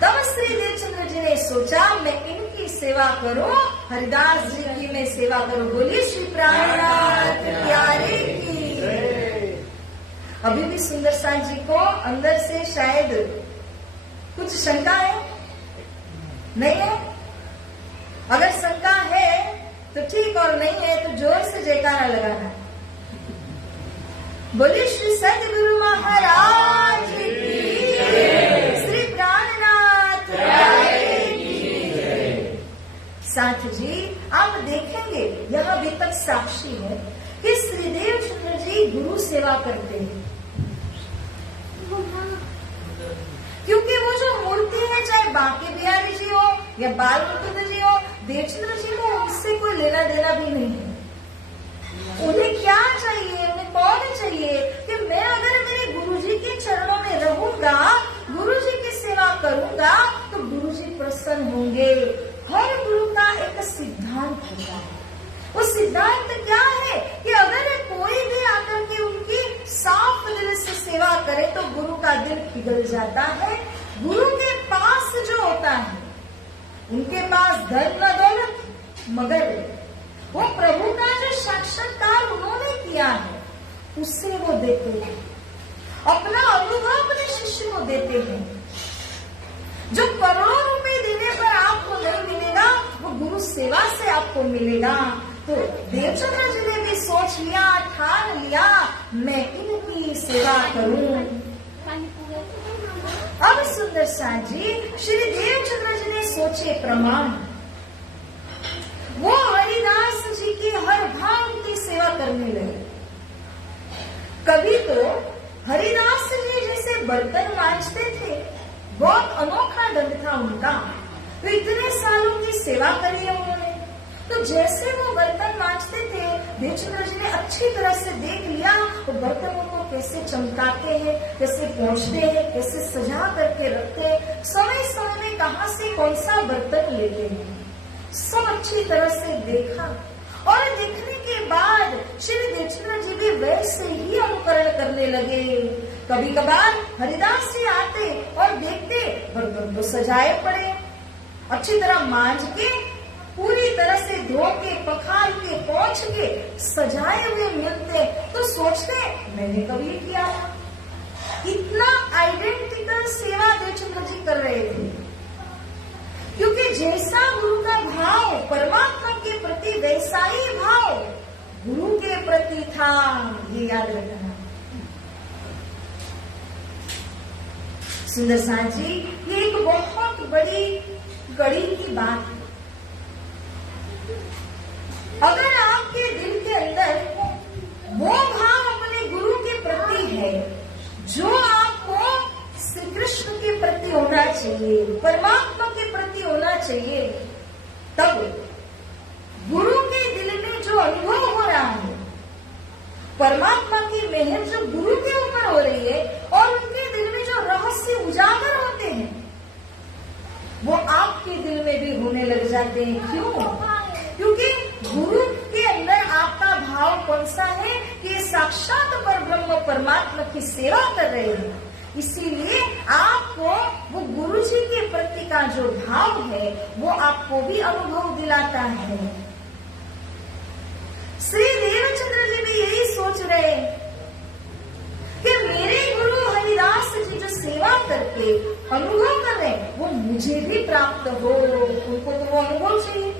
तब श्री देवचंद्र जी ने सोचा मैं इनकी सेवा करूं, हरिदास जी की मैं सेवा करूं। बोलिए श्री प्राणनाथ प्यारे की। अभी भी सुंदर साथ जी को अंदर से शायद कुछ शंका है, नहीं है? अगर शंका है तो ठीक, और नहीं है तो जोर से जयकारा लगाना। बोलिए श्री सद्गुरु महाराज की, श्री प्राणनाथ की। साथ जी आप देखेंगे यह अभी तक साक्षी है कि श्री देवचंद्र जी गुरु सेवा करते हैं, क्योंकि वो जो मूर्ति है, चाहे बाके बिहारी जी हो या बाल मुकुंद जी हो, देवचंद्र जी को उससे कोई लेना देना भी नहीं है। उन्हें क्या चाहिए, उन्हें कौन चाहिए कि मैं अगर मेरे गुरुजी के चरणों में रहूंगा, गुरुजी की सेवा करूंगा तो गुरुजी प्रसन्न होंगे। हर गुरु का एक सिद्धांत होता है। वो सिद्धांत क्या है कि अगर कोई भी आकर के उनकी साफ दिल से सेवा करे तो गुरु का दिल पिघल जाता है। गुरु के पास जो होता है, उनके पास धन न दौलत, मगर वो प्रभु का जो साक्षात्कार उन्होंने किया है उससे वो देते हैं, अपना अनुभव अपने शिष्य को देते हैं। जो करोड़ों रुपए देने पर आपको नहीं मिलेगा वो गुरु सेवा से आपको मिलेगा। तो देवचंद्र जी ने भी सोच लिया, ठान लिया, मैं इनकी सेवा करूं। अब सुंदर साथ जी श्री देवचंद्र जी ने सोचे प्रमाण, वो हरिदास जी की हर भाव की सेवा करने लगे। कभी तो हरिदास जी जैसे बर्तन मांजते थे, बहुत अनोखा दंड था उनका, तो इतने सालों की सेवा करी है उन्होंने। तो जैसे वो बर्तन मांजते थे, देवचंद्र जी ने अच्छी तरह से देख लिया वो बर्तनों को कैसे चमकाते हैं, कैसे पोंछते हैं, कैसे सजा करके रखते हैं, समय समय में कहाँ से कौन सा बर्तन लेते हैं, सब अच्छी तरह से देखा। और देखने के बाद श्री देवचंद्र जी भी वैसे ही अनुकरण करने लगे। कभी कभार हरिदास जी आते और देखते बर्तन तो सजाए पड़े, अच्छी तरह मांज के पूरी तरह से धो के पखाल के पोंछ के सजाए हुए मिलते, तो सोचते मैंने कभी किया। इतना आइडेंटिकल सेवा देवचंद्र जी कर रहे थे, क्योंकि जैसा गुरु का भाव परमात्मा के प्रति वैसा ही भाव गुरु के प्रति था, ये याद रखना। सुंदर साथ जी, ये एक बहुत बड़ी कड़ी की बात है। अगर आपके दिल के अंदर वो भाव अपने गुरु के प्रति है जो आपको श्री कृष्ण के प्रति होना चाहिए, परमात्मा के प्रति होना चाहिए, तब गुरु के दिल में जो अनुभव हो रहा है, परमात्मा की मेहर जो गुरु के ऊपर हो रही है और उनके दिल में जो रहस्य उजागर होते हैं, वो आपके दिल में भी होने लग जाते हैं। क्यों? क्योंकि गुरु के अंदर आपका भाव कौन सा है कि साक्षात परब्रह्म परमात्मा की सेवा कर रहे हैं, इसीलिए आपको वो गुरु जी के प्रति का जो भाव है वो आपको भी अनुभव दिलाता है। श्री देवचंद्र जी भी यही सोच रहे कि मेरे गुरु हरिदास जी जो सेवा करके अनुभव कर रहे हैं वो मुझे भी प्राप्त हो, उनको तो वो अनुभव चाहिए।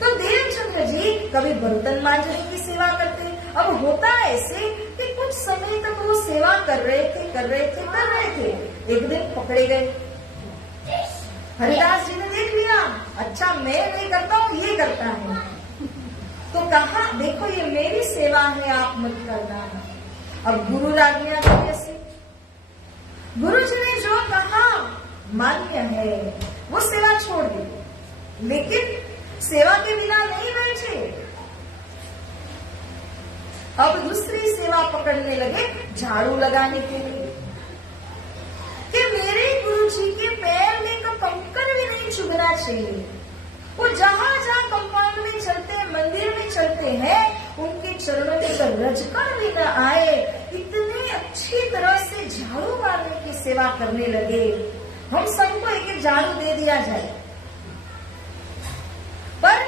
तो देवचंद्र जी कभी बर्तन मांजने की सेवा करते। अब होता ऐसे कि कुछ समय तक वो सेवा कर रहे थे, एक दिन पकड़े गए। हरिदास जी ने देख लिया, अच्छा मैं नहीं करता हूँ, ये करता है, तो कहा देखो ये मेरी सेवा है, आप मत करना। अब गुरु आज्ञा दी ऐसे, गुरु जी ने जो कहा मान्य है, वो सेवा छोड़ दी, लेकिन सेवा के बिना नहीं बैठे। अब दूसरी सेवा पकड़ने लगे झाड़ू लगाने के लिए, कि मेरे गुरु जी के पैर में का कंकड़ भी नहीं चुभना चाहिए। वो जहाँ जहाँ कंपाउंड में चलते हैं, मंदिर में चलते हैं, उनके चरणों में का रजकण भी न आए, इतनी अच्छी तरह से झाड़ू मारने की सेवा करने लगे। हम सबको एक एक झाड़ू दे दिया जाए, पर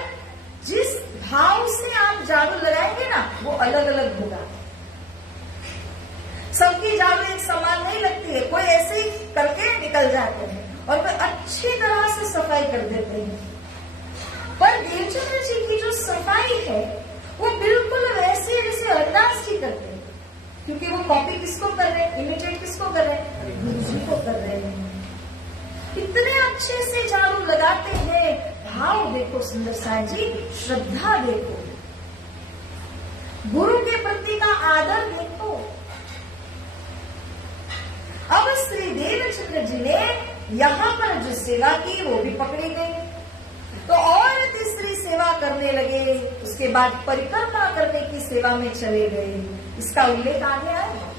जिस भाव से आप झाड़ू लगाएंगे ना वो अलग अलग होगा। सबकी झाड़ू एक समान नहीं लगती है, कोई ऐसे ही करके निकल जाते हैं और कोई अच्छी तरह से सफाई कर देते हैं। पर देवचंद्र जी की जो सफाई है वो बिल्कुल वैसे जैसे हरिदास जी करते हैं, क्योंकि वो कॉपी किसको कर रहे हैं, इमिटेट किसको कर रहे हैं, गुरु जी को कर रहे हैं। इतने अच्छे से झाड़ू लगाते हैं। भाव देखो सुंदर साथ जी, श्रद्धा देखो, गुरु के प्रति का आदर देखो। अब श्री देवचंद्र जी ने यहाँ पर जो सेवा की वो भी पकड़ी गई, तो और तीसरी सेवा करने लगे। उसके बाद परिक्रमा करने की सेवा में चले गए। इसका उल्लेख आगे आएगा।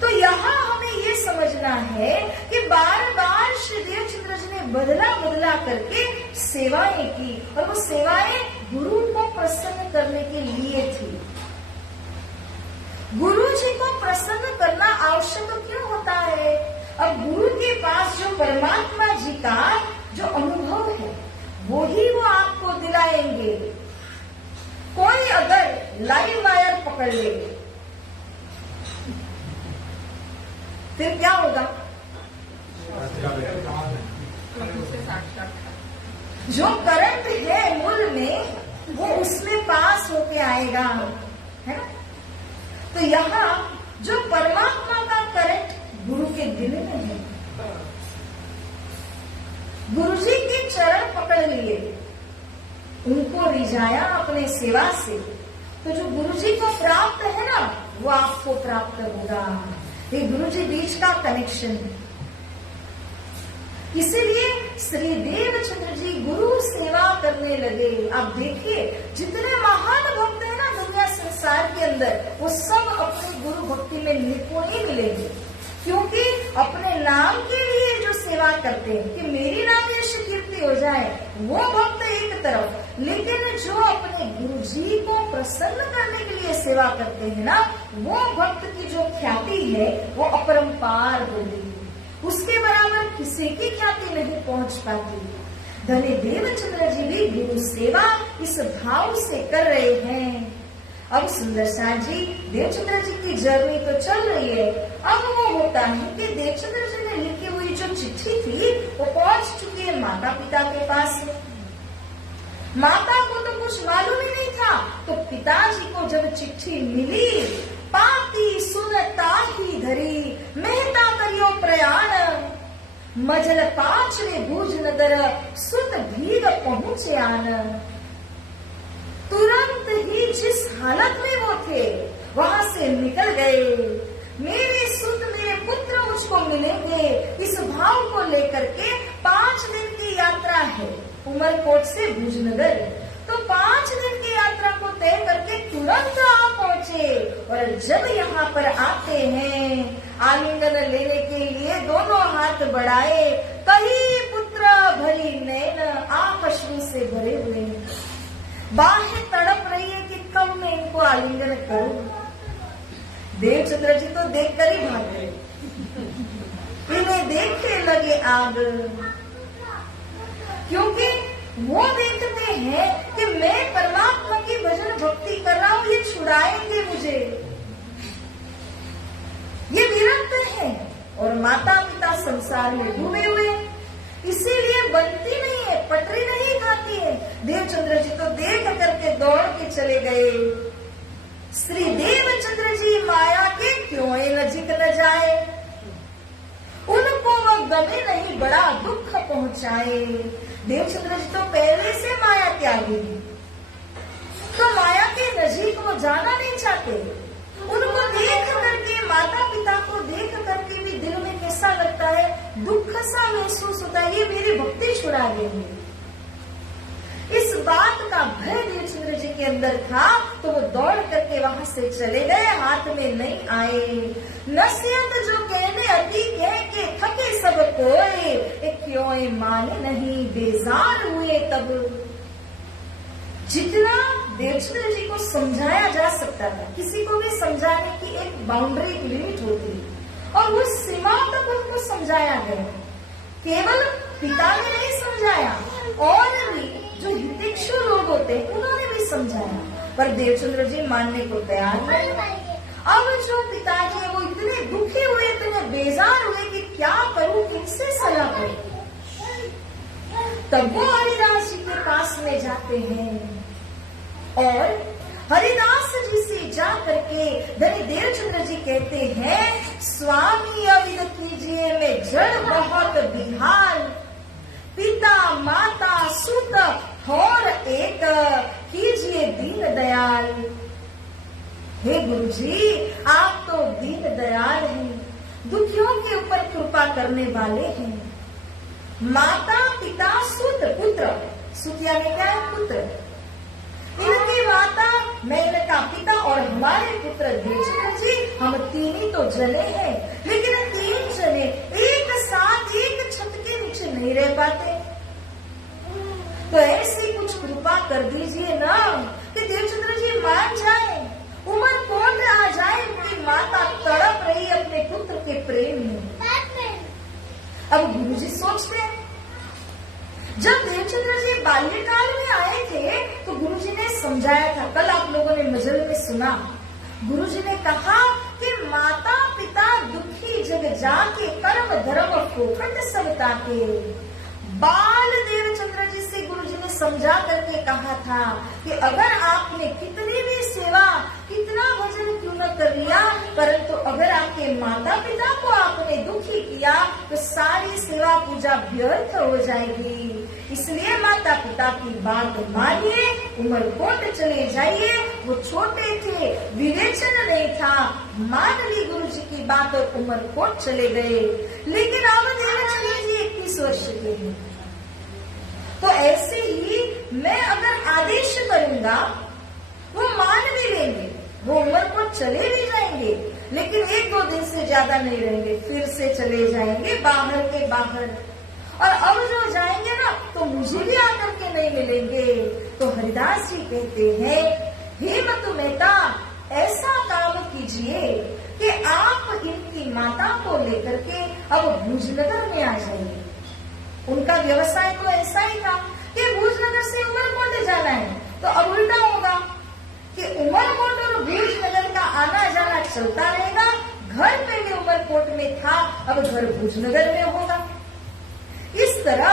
तो यहाँ हमें ये समझना है कि बार बार श्री देवचंद्र जी ने बदला करके सेवाएं की, और वो सेवाएं गुरु को प्रसन्न करने के लिए थी। गुरु जी को प्रसन्न करना आवश्यक क्यों होता है? अब गुरु के पास जो परमात्मा जी का जो अनुभव है वो ही वो आपको दिलाएंगे। कोई अगर लाइव वायर पकड़ ले फिर क्या होगा? जो करंट है मूल में वो उसमें पास होके आएगा, है ना? तो यहाँ जो परमात्मा का करंट गुरु के दिल में है। गुरु जी के चरण पकड़ लिए, उनको रिझाया अपने सेवा से, तो जो गुरु जी को प्राप्त है ना, वो आपको प्राप्त होगा। ये गुरु जी बीच का कनेक्शन है। इसीलिए श्री देवचंद्र जी गुरु सेवा करने लगे। आप देखिए, जितने महान भक्त है ना दुनिया संसार के अंदर, वो सब अपने गुरु भक्ति में निपुण ही मिलेंगे, क्योंकि अपने नाम के लिए जो सेवा करते हैं कि मेरी नाम यश कीर्ति हो जाए, वो भक्त एक तरफ, लेकिन जो अपने गुरु जी को प्रसन्न करने के लिए सेवा करते हैं ना, वो भक्त की जो ख्याति है वो अपरंपार होगी। उसके बराबर किसी की ख्याति नहीं पहुंच पाती। धनी देवचंद्र जी भी गुरु सेवा इस भाव से कर रहे हैं। अब सुंदर साथ जी, देवचंद्र जी की जर्नी तो चल रही है। अब वो होता है कि देवचंद्र जी ने लिखी हुई जो चिट्ठी थी वो पहुंच चुकी है माता पिता के पास। माता को तो कुछ मालूम ही नहीं था, तो पिताजी को जब चिट्ठी मिली, पाती सुनता ही धरी मेहता करियो प्रयाण, मजल पाचरे भुज नगर सुत भीग पहुंचे आन। तुरंत ही जिस हालत में वो थे वहां से निकल गए। मेरे सुत मेरे पुत्र मुझको मिलेंगे, इस भाव को लेकर के 5 दिन की यात्रा है उमरकोट से भुजनगर। तो 5 दिन की यात्रा को तय करके तुरंत आ पहुंचे, और जब यहाँ पर आते हैं आलिंगन लेने के लिए दोनों हाथ बढ़ाए, कही पुत्र भरी नैन आंख अश्रु से भरे हुए, बाहें तड़प रही है कि कब मैं इनको आलिंगन करूं। देवचंद्र जी तो देखकर ही भाग गए, इन्हें देखने लगे आग, क्योंकि वो देखते हैं कि मैं परमात्मा की भजन भक्ति कर रहा हूं, ये छुड़ाएंगे मुझे। ये विरक्त है और माता पिता संसार में डूबे हुए, इसीलिए बनती नहीं है, पटरी नहीं खाती है। देवचंद्र जी तो देख करके दौड़ के चले गए। श्री देवचंद्र जी माया के क्यों नजीक न जाए, उनको वह गमे नहीं बड़ा दुख पहुंचाए। देवचंद्र जी तो पहले से माया त्यागी, तो माया के नजीक वो जाना नहीं चाहते। उनको देख करके, माता पिता को देख करके भी दिल में कैसा लगता है, दुख सा महसूस होता है, ये मेरी भक्ति छुड़ा देंगे। इस बात का भय देवचंद्र जी के अंदर था, तो वो दौड़ करके वहां से चले गए, हाथ में नहीं आए। नसीहत जो कहने अति कह के थके सब कोई, क्यों माने नहीं बेजार हुए तब। जितना देवचंद्र जी को समझाया जा सकता था, किसी को भी समझाने की एक बाउंड्री की लिमिट होती है, और उस सीमा तक उनको समझाया गया। केवल पिता ने नहीं समझाया, और भी जो हितेक्षु लोग होते हैं उन्होंने भी समझाया, पर देवचंद्र जी मानने को तैयार नहीं। अब जो पिताजी है वो इतने दुखी हुए, इतने बेजार हुए कि क्या करूं, किससे सलाह करूं। तब वो हरिदास जी के पास में जाते हैं, और हरिदास जी से जा करके धनी देवचंद्र जी कहते हैं, स्वामी अविद कीजिए मैं जड़ बहुत बिहार, पिता माता सुत और एक कीजिए दीन दयाल। हे गुरु जी, आप तो दीन दयाल हैं, दुखियों के ऊपर कृपा करने वाले हैं। माता पिता सुत पुत्र, सुत यानी क्या है, पुत्र। इनकी माता, मैं इनका पिता, और हमारे पुत्र देवचंद्र जी, हम 3 ही तो जने हैं, लेकिन 3 जने एक साथ एक छत के नीचे नहीं रह पाते। तो ऐसी कुछ कृपा कर दीजिए ना कि देवचंद्र जी मान जाए, उमरकोट आ जाए, उनकी माता तड़प रही अपने पुत्र के प्रेम में। अब गुरुजी सोचते हैं, जब देवचंद्र जी बाल्यकाल में आए थे तो गुरुजी ने समझाया था, कल आप लोगों ने मजल में सुना, गुरुजी ने कहा कि माता पिता दुखी जग जाके, कर्म धर्म फोकट सब ताके। बाल देवचंद्र जी से गुरुजी ने समझा करके कहा था कि अगर आपने कितनी भी सेवा, कितना भजन क्यों न कर लिया, परंतु अगर आपके माता पिता को आपने दुखी किया तो सारी सेवा पूजा व्यर्थ हो जाएगी। इसलिए माता पिता की बात मानिए, उमरकोट चले जाइए। वो छोटे थे, विवेचन नहीं था, मान ली गुरु जी की बात और उमरकोट चले गए। लेकिन अब देवचंद्र जी 21 वर्ष के हैं, तो ऐसे ही मैं अगर आदेश करूंगा वो मान भी लेंगे, वो उमरकोट चले भी जाएंगे, लेकिन 1-2 दिन से ज्यादा नहीं रहेंगे, फिर से चले जाएंगे बाहर के बाहर। और अब जो जाएंगे ना तो मुझे भी आकर के नहीं मिलेंगे। तो हरिदास जी कहते हैं, हे मतु मेहता, ऐसा काम कीजिए कि आप इनकी माता को लेकर के अब भुजनगर में आ जाइए। उनका व्यवसाय तो ऐसा ही था कि भुजनगर से उमरकोट जाना है, तो अब उल्टा होगा कि उमरकोट और भुजनगर का आना जाना चलता रहेगा। घर पहले उमरकोट में था, अब घर भुजनगर में होगा। इस तरह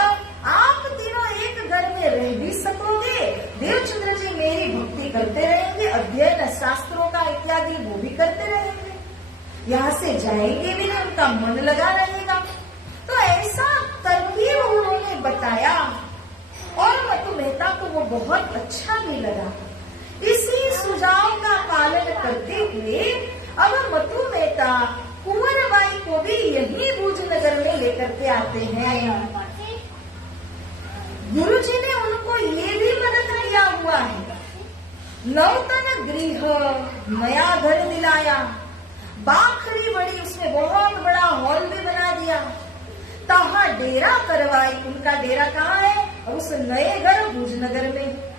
आप तीनों एक घर में रह भी सकोगे, देवचंद्र जी मेरी भक्ति करते रहेंगे, अध्ययन शास्त्रों का इत्यादि वो भी करते रहेंगे, यहाँ से जाएंगे भी नहीं, उनका मन लगा रहेगा। तो ऐसा तरकीब उन्होंने बताया और मतु मेहता को वो बहुत अच्छा भी लगा। इसी सुझाव का पालन करते हुए अब मतु मेहता कुंवरबाई को भी यही भुजनगर में लेकर के आते हैं। गुरु जी ने उनको ये भी मदद किया हुआ है, नौतन गृह, नया घर दिलाया, बाखरी बड़ी, उसमें बहुत बड़ा हॉल भी बना दिया, तहा डेरा करवाई। उनका डेरा कहाँ है? उस नए घर भुजनगर में।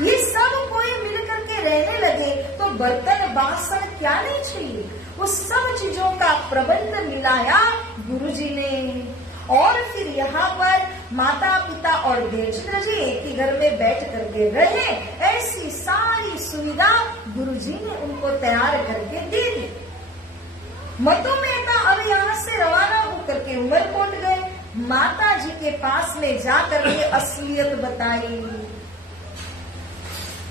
ये सब कोई मिलकर के रहने लगे तो बर्तन बासन क्या नहीं चाहिए, वो सब चीजों का प्रबंध मिलाया गुरुजी ने। और फिर यहाँ पर माता पिता और देवचंद्र जी एक ही घर में बैठ करके रहे, ऐसी सारी सुविधा गुरुजी ने उनको तैयार करके दे दी। मतु मेहता अब यहाँ से रवाना होकर के उमरकोट गए, माता जी के पास में जाकर के असलियत बताई।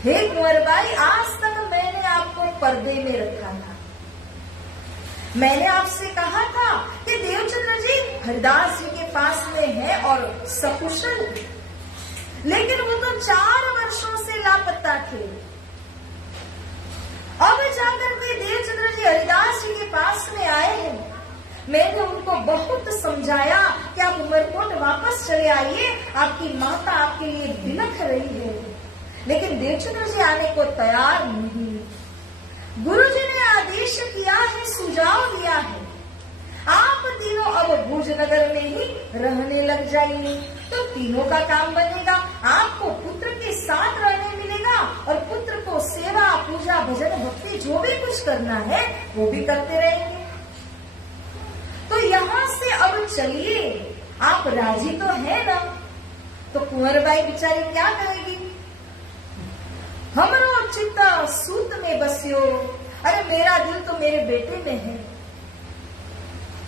हे कुंवरबाई, आज तक मैंने आपको पर्दे में रखा था, मैंने आपसे कहा था कि देवचंद्र जी हरिदास जी के पास में है और सकुशल, लेकिन वो तो 4 वर्षों से लापता थे। अब जाकर के देवचंद्र जी हरिदास जी के पास में आए हैं। मैंने उनको बहुत समझाया कि आप उमरकोट वापस चले आइए, आपकी माता आपके लिए बिलख रही है, लेकिन देवचंद्र जी आने को तैयार नहीं। गुरुजी ने आदेश किया है, सुझाव दिया है, आप तीनों अब भुजनगर में ही रहने लग जाइए, तो तीनों का काम बनेगा। आपको पुत्र के साथ रहने मिलेगा और पुत्र को सेवा पूजा भजन भक्ति जो भी कुछ करना है वो भी करते रहेंगे। तो यहाँ से अब चलिए, आप राजी तो है ना? तो कुंवरबाई बेचारी क्या करेगी? हमरो चित्ता सूत में बसियो, अरे मेरा दिल तो मेरे बेटे में है।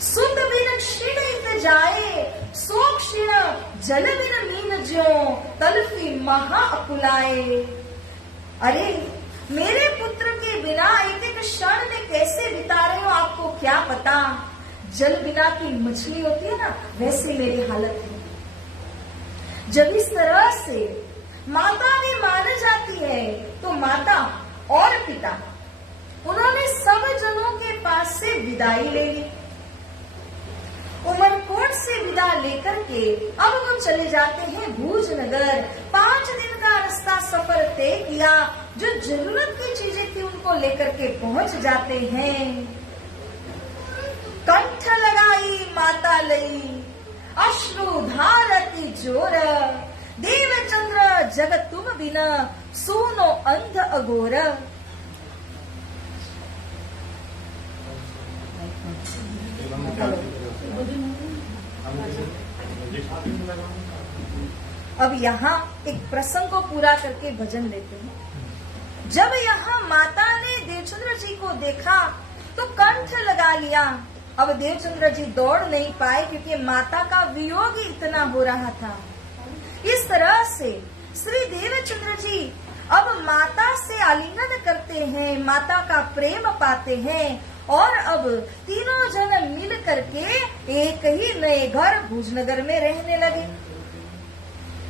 सुत बिन क्षीण इत जाए, सो क्षीण जल बिन मीन ज्यो, तलफी महा अकुलाए। अरे मेरे पुत्र के बिना एक एक क्षण में कैसे बिता रहे हो आपको क्या पता। जल बिना की मछली होती है ना, वैसे मेरी हालत है। जब इस तरह से माता भी मान जाती है तो माता और पिता उन्होंने सब जनों के पास से विदाई ले ली। उमरकोट से विदा लेकर के अब वो चले जाते हैं भुजनगर। 5 दिन का रास्ता सफर तय किया, जो जरूरत की चीजें थी उनको लेकर के पहुंच जाते हैं। कंठ लगाई माता लई, अश्रु धारती जोर, देवचंद्र जग तुम बिना, सोनो अंध अघोर। अब यहाँ एक प्रसंग को पूरा करके भजन लेते हैं। जब यहाँ माता ने देवचंद्र जी को देखा तो कंठ लगा लिया। अब देवचंद्र जी दौड़ नहीं पाए क्योंकि माता का वियोग ही इतना हो रहा था। इस तरह से श्री देवचंद्र जी अब माता से आलिंगन करते हैं, माता का प्रेम पाते हैं और अब तीनों जन मिल करके एक ही नए घर भुजनगर में रहने लगे।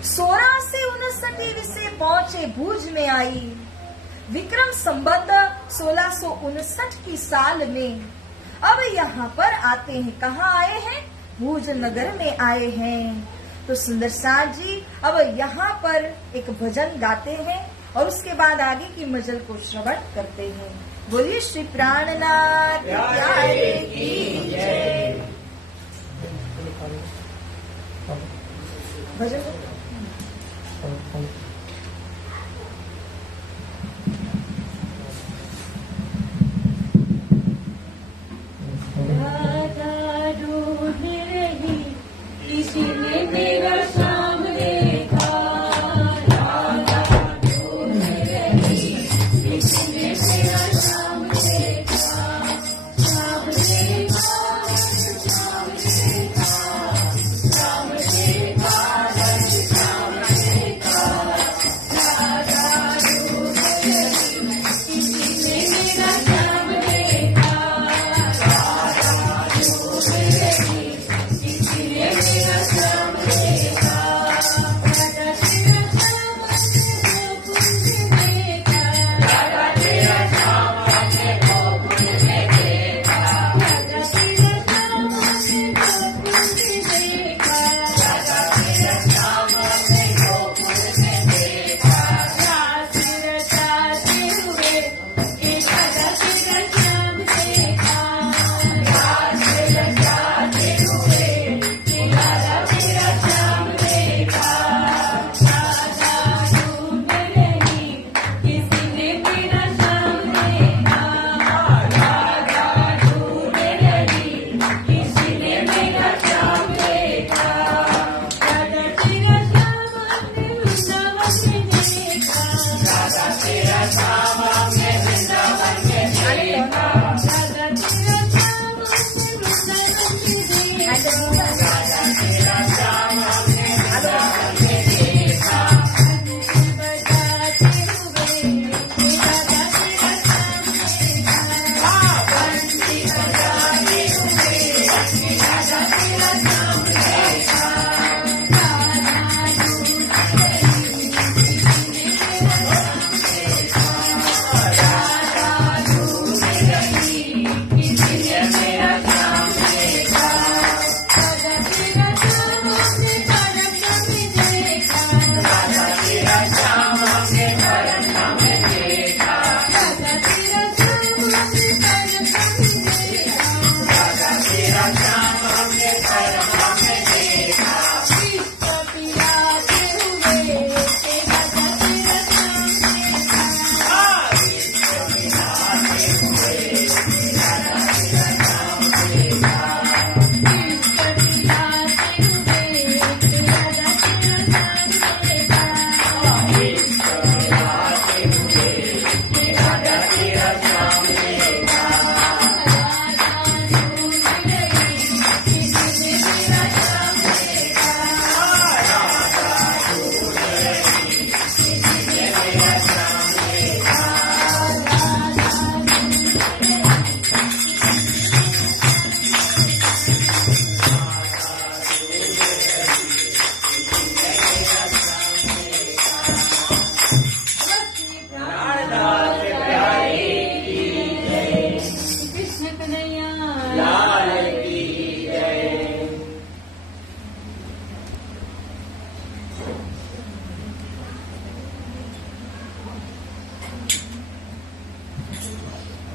16 से 59 से पहुंचे भुज में आई। विक्रम संबत 1659 की साल में अब यहाँ पर आते हैं। कहाँ आए हैं? भुज नगर में आए हैं। तो सुंदर साथ जी अब यहाँ पर एक भजन गाते हैं और उसके बाद आगे की मजल को श्रवण करते हैं। बोलिए श्री प्राणनाथ प्यारे की जय। भजन राधा ढूंढ रही किसी ने मेरा शाम देखा, राधा ढूंढ रही किसी ने मेरा शाम देखा, शाम देखा, शाम देखा, शाम देखा, शाम देखा, राधा ढूंढ रही किसी ने मेरा शाम देखा,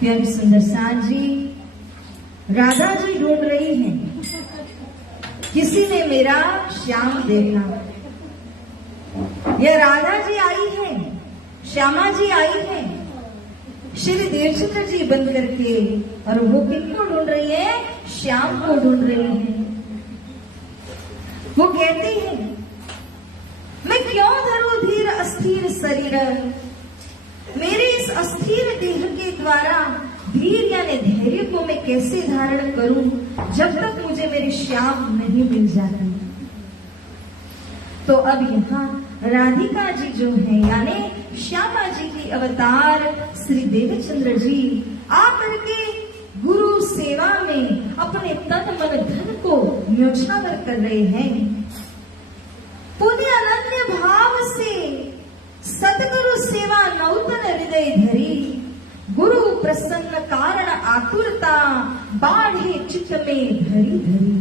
प्यारी सुंदर साथ जी, राधा जी ढूंढ रही हैं, किसी ने मेरा श्याम देखा। यह राधा जी आई है, श्यामा जी आई है, श्री देवचंद्र जी बन करके, और वो किनको ढूंढ रही है? श्याम को ढूंढ रही है। वो कहती है, मैं क्यों धरूं धीर अस्थिर शरीर, मेरे इस अस्थिर देह के द्वारा धीर यानी धैर्य को मैं कैसे धारण करूं जब तक मुझे मेरे श्याम नहीं मिल जाते। तो अब यहाँ राधिका जी जो है यानी श्यामा जी की अवतार श्री देवचंद्र जी आकर के गुरु सेवा में अपने तन मन धन को न्योछावर कर रहे हैं। पुण्य अनन्य भाव से सतगुरु सेवा नौतन हृदय धरी, गुरु प्रसन्न कारण आतुरता बाढ़े चित्त में धरी धरी।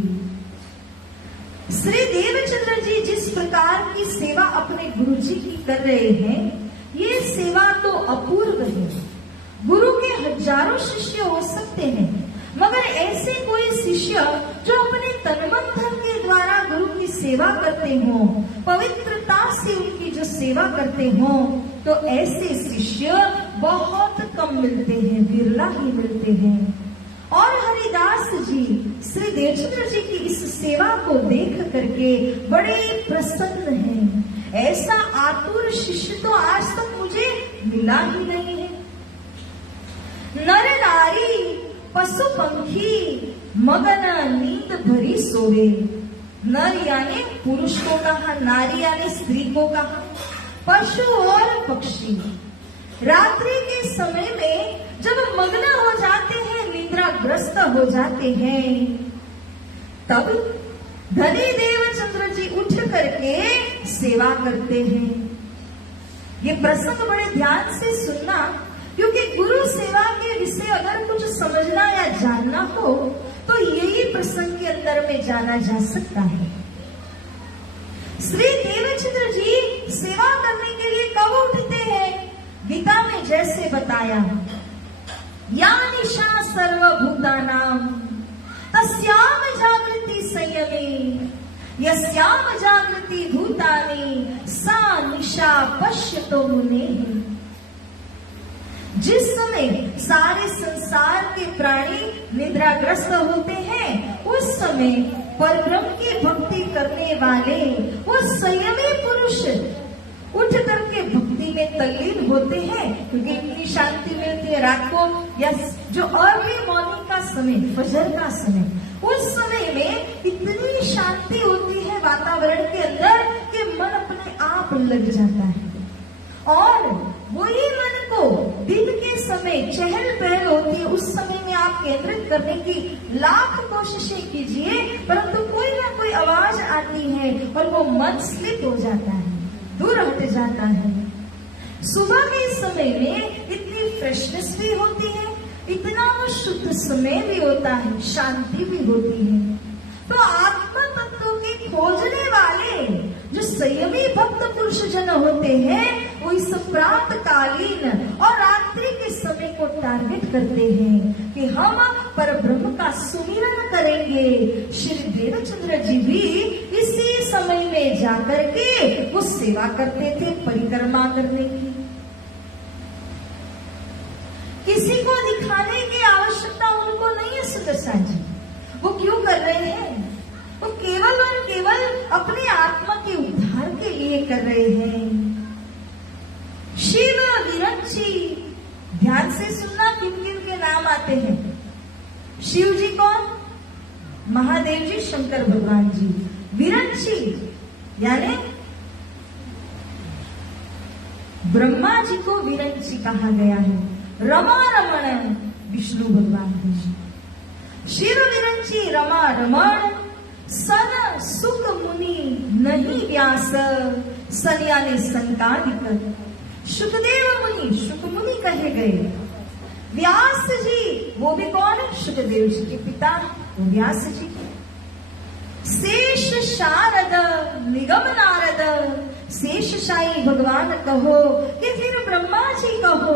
श्री देवचंद्र जी जिस प्रकार की सेवा अपने गुरु जी की कर रहे हैं, ये सेवा तो अपूर्व है। गुरु के हजारों शिष्य हो सकते हैं, मगर ऐसे कोई शिष्य जो अपने तनमन धन के द्वारा गुरु की सेवा करते हो, पवित्रता से उनकी जो सेवा करते हो, तो ऐसे शिष्य बहुत कम मिलते हैं, विरला ही मिलते हैं। और हरिदास जी श्री देवचंद्र जी की इस सेवा को देख करके बड़े प्रसन्न हैं। ऐसा आतुर शिष्य तो आज तक मुझे मिला ही नहीं है। नर नारी पशु पंखी मगन नींद भरी सोवे। नर यानी पुरुष को कहा, नारी यानी स्त्री को कहा, पशु और पक्षी रात्रि के समय में जब मग्न हो जाते हैं, निद्राग्रस्त हो जाते हैं, तब धनी देवचंद्र जी उठ करके सेवा करते हैं। ये प्रसंग बड़े ध्यान से सुनना, क्योंकि गुरु सेवा के विषय अगर कुछ समझना या जानना हो तो यही प्रसंग के अंदर में जाना जा सकता है। श्री देवचंद्र जी सेवा करने के लिए कब उठते हैं? गीता में जैसे बताया, या निशा सर्वभूतानां तस्याम जागृति संयमे, यस्याम जागृति भूतानि सा निशा पश्यतो मुनेः। जिस समय सारे संसार के प्राणी निद्राग्रस्त होते हैं, उस समय परब्रह्म की भक्ति करने वाले वो संयमी पुरुष उठ करके भक्ति में तल्लीन होते हैं, क्योंकि इतनी शांति मिलती है रात को, या जो अर्ली मॉर्निंग का समय, फजर का समय, उस समय में इतनी शांति होती है वातावरण के अंदर कि मन अपने आप लग जाता है। और वही मन को दिन के समय चहल पहल होती है, उस समय में आप केंद्रित करने की लाख कोशिशें कीजिए, परंतु कोई ना कोई आवाज आती है और वो मन स्लिप हो जाता है, दूर हट जाता है। सुबह के समय में इतनी फ्रेशनेस भी होती है, इतना शुद्ध समय भी होता है, शांति भी होती है। तो आत्म तत्व के खोजने वाले जो संयमी भक्त पुरुष जन होते हैं, वो इस प्रातकालीन और रात्रि के समय को टारगेट करते हैं कि हम परब्रह्म का सुमिरन करेंगे। श्री देवचंद्र जी भी इसी समय में जाकर के वो सेवा करते थे, परिक्रमा करने की। किसी को दिखाने की आवश्यकता उनको नहीं है सुदर्शा जी। वो क्यों कर रहे हैं? वो केवल और केवल अपने आत्मा के उद्धार के लिए कर रहे हैं। शिव विरंची, ध्यान से सुनना किन किन के नाम आते हैं। शिव जी कौन? महादेव जी, शंकर भगवान जी। विरंची यानी ब्रह्मा जी को विरंची कहा गया है। रमा रमण विष्णु भगवान जी। शिव विरंची रमा रमण, सन सुख मुनि नहीं व्यास, सन यानी संकालिक। सुखदेव मुनि, सुख मुनि कहे गए। व्यास जी, वो भी कौन है? सुखदेव जी के पिता, वो व्यास जी। शेष शारद निगम नारद, शेष शाही भगवान कहो कि फिर ब्रह्मा जी कहो,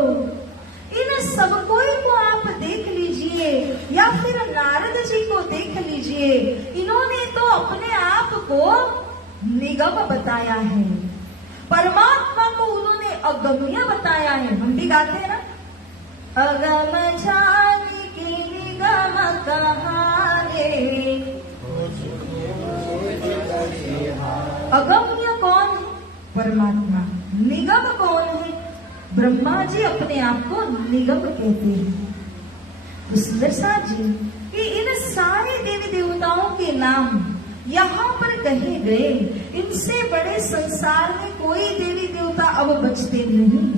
इन सब कोई को आप देख लीजिए या फिर नारद जी को देख लीजिए। इन्होंने तो अपने आप को निगम बताया है, परमात्मा को उन्होंने अगम्य बताया है। हम भी गाते हैं ना, अगम जाने के निगम कहाने। अगम्य कौन है? परमात्मा। निगम कौन है? ब्रह्मा जी अपने आप को निगम कहते हैं। तो सुंदर साथ जी कि इन सारे देवी देवताओं के नाम यहाँ पर कहे गए, इनसे बड़े संसार में कोई देवी देवता अब बचते नहीं।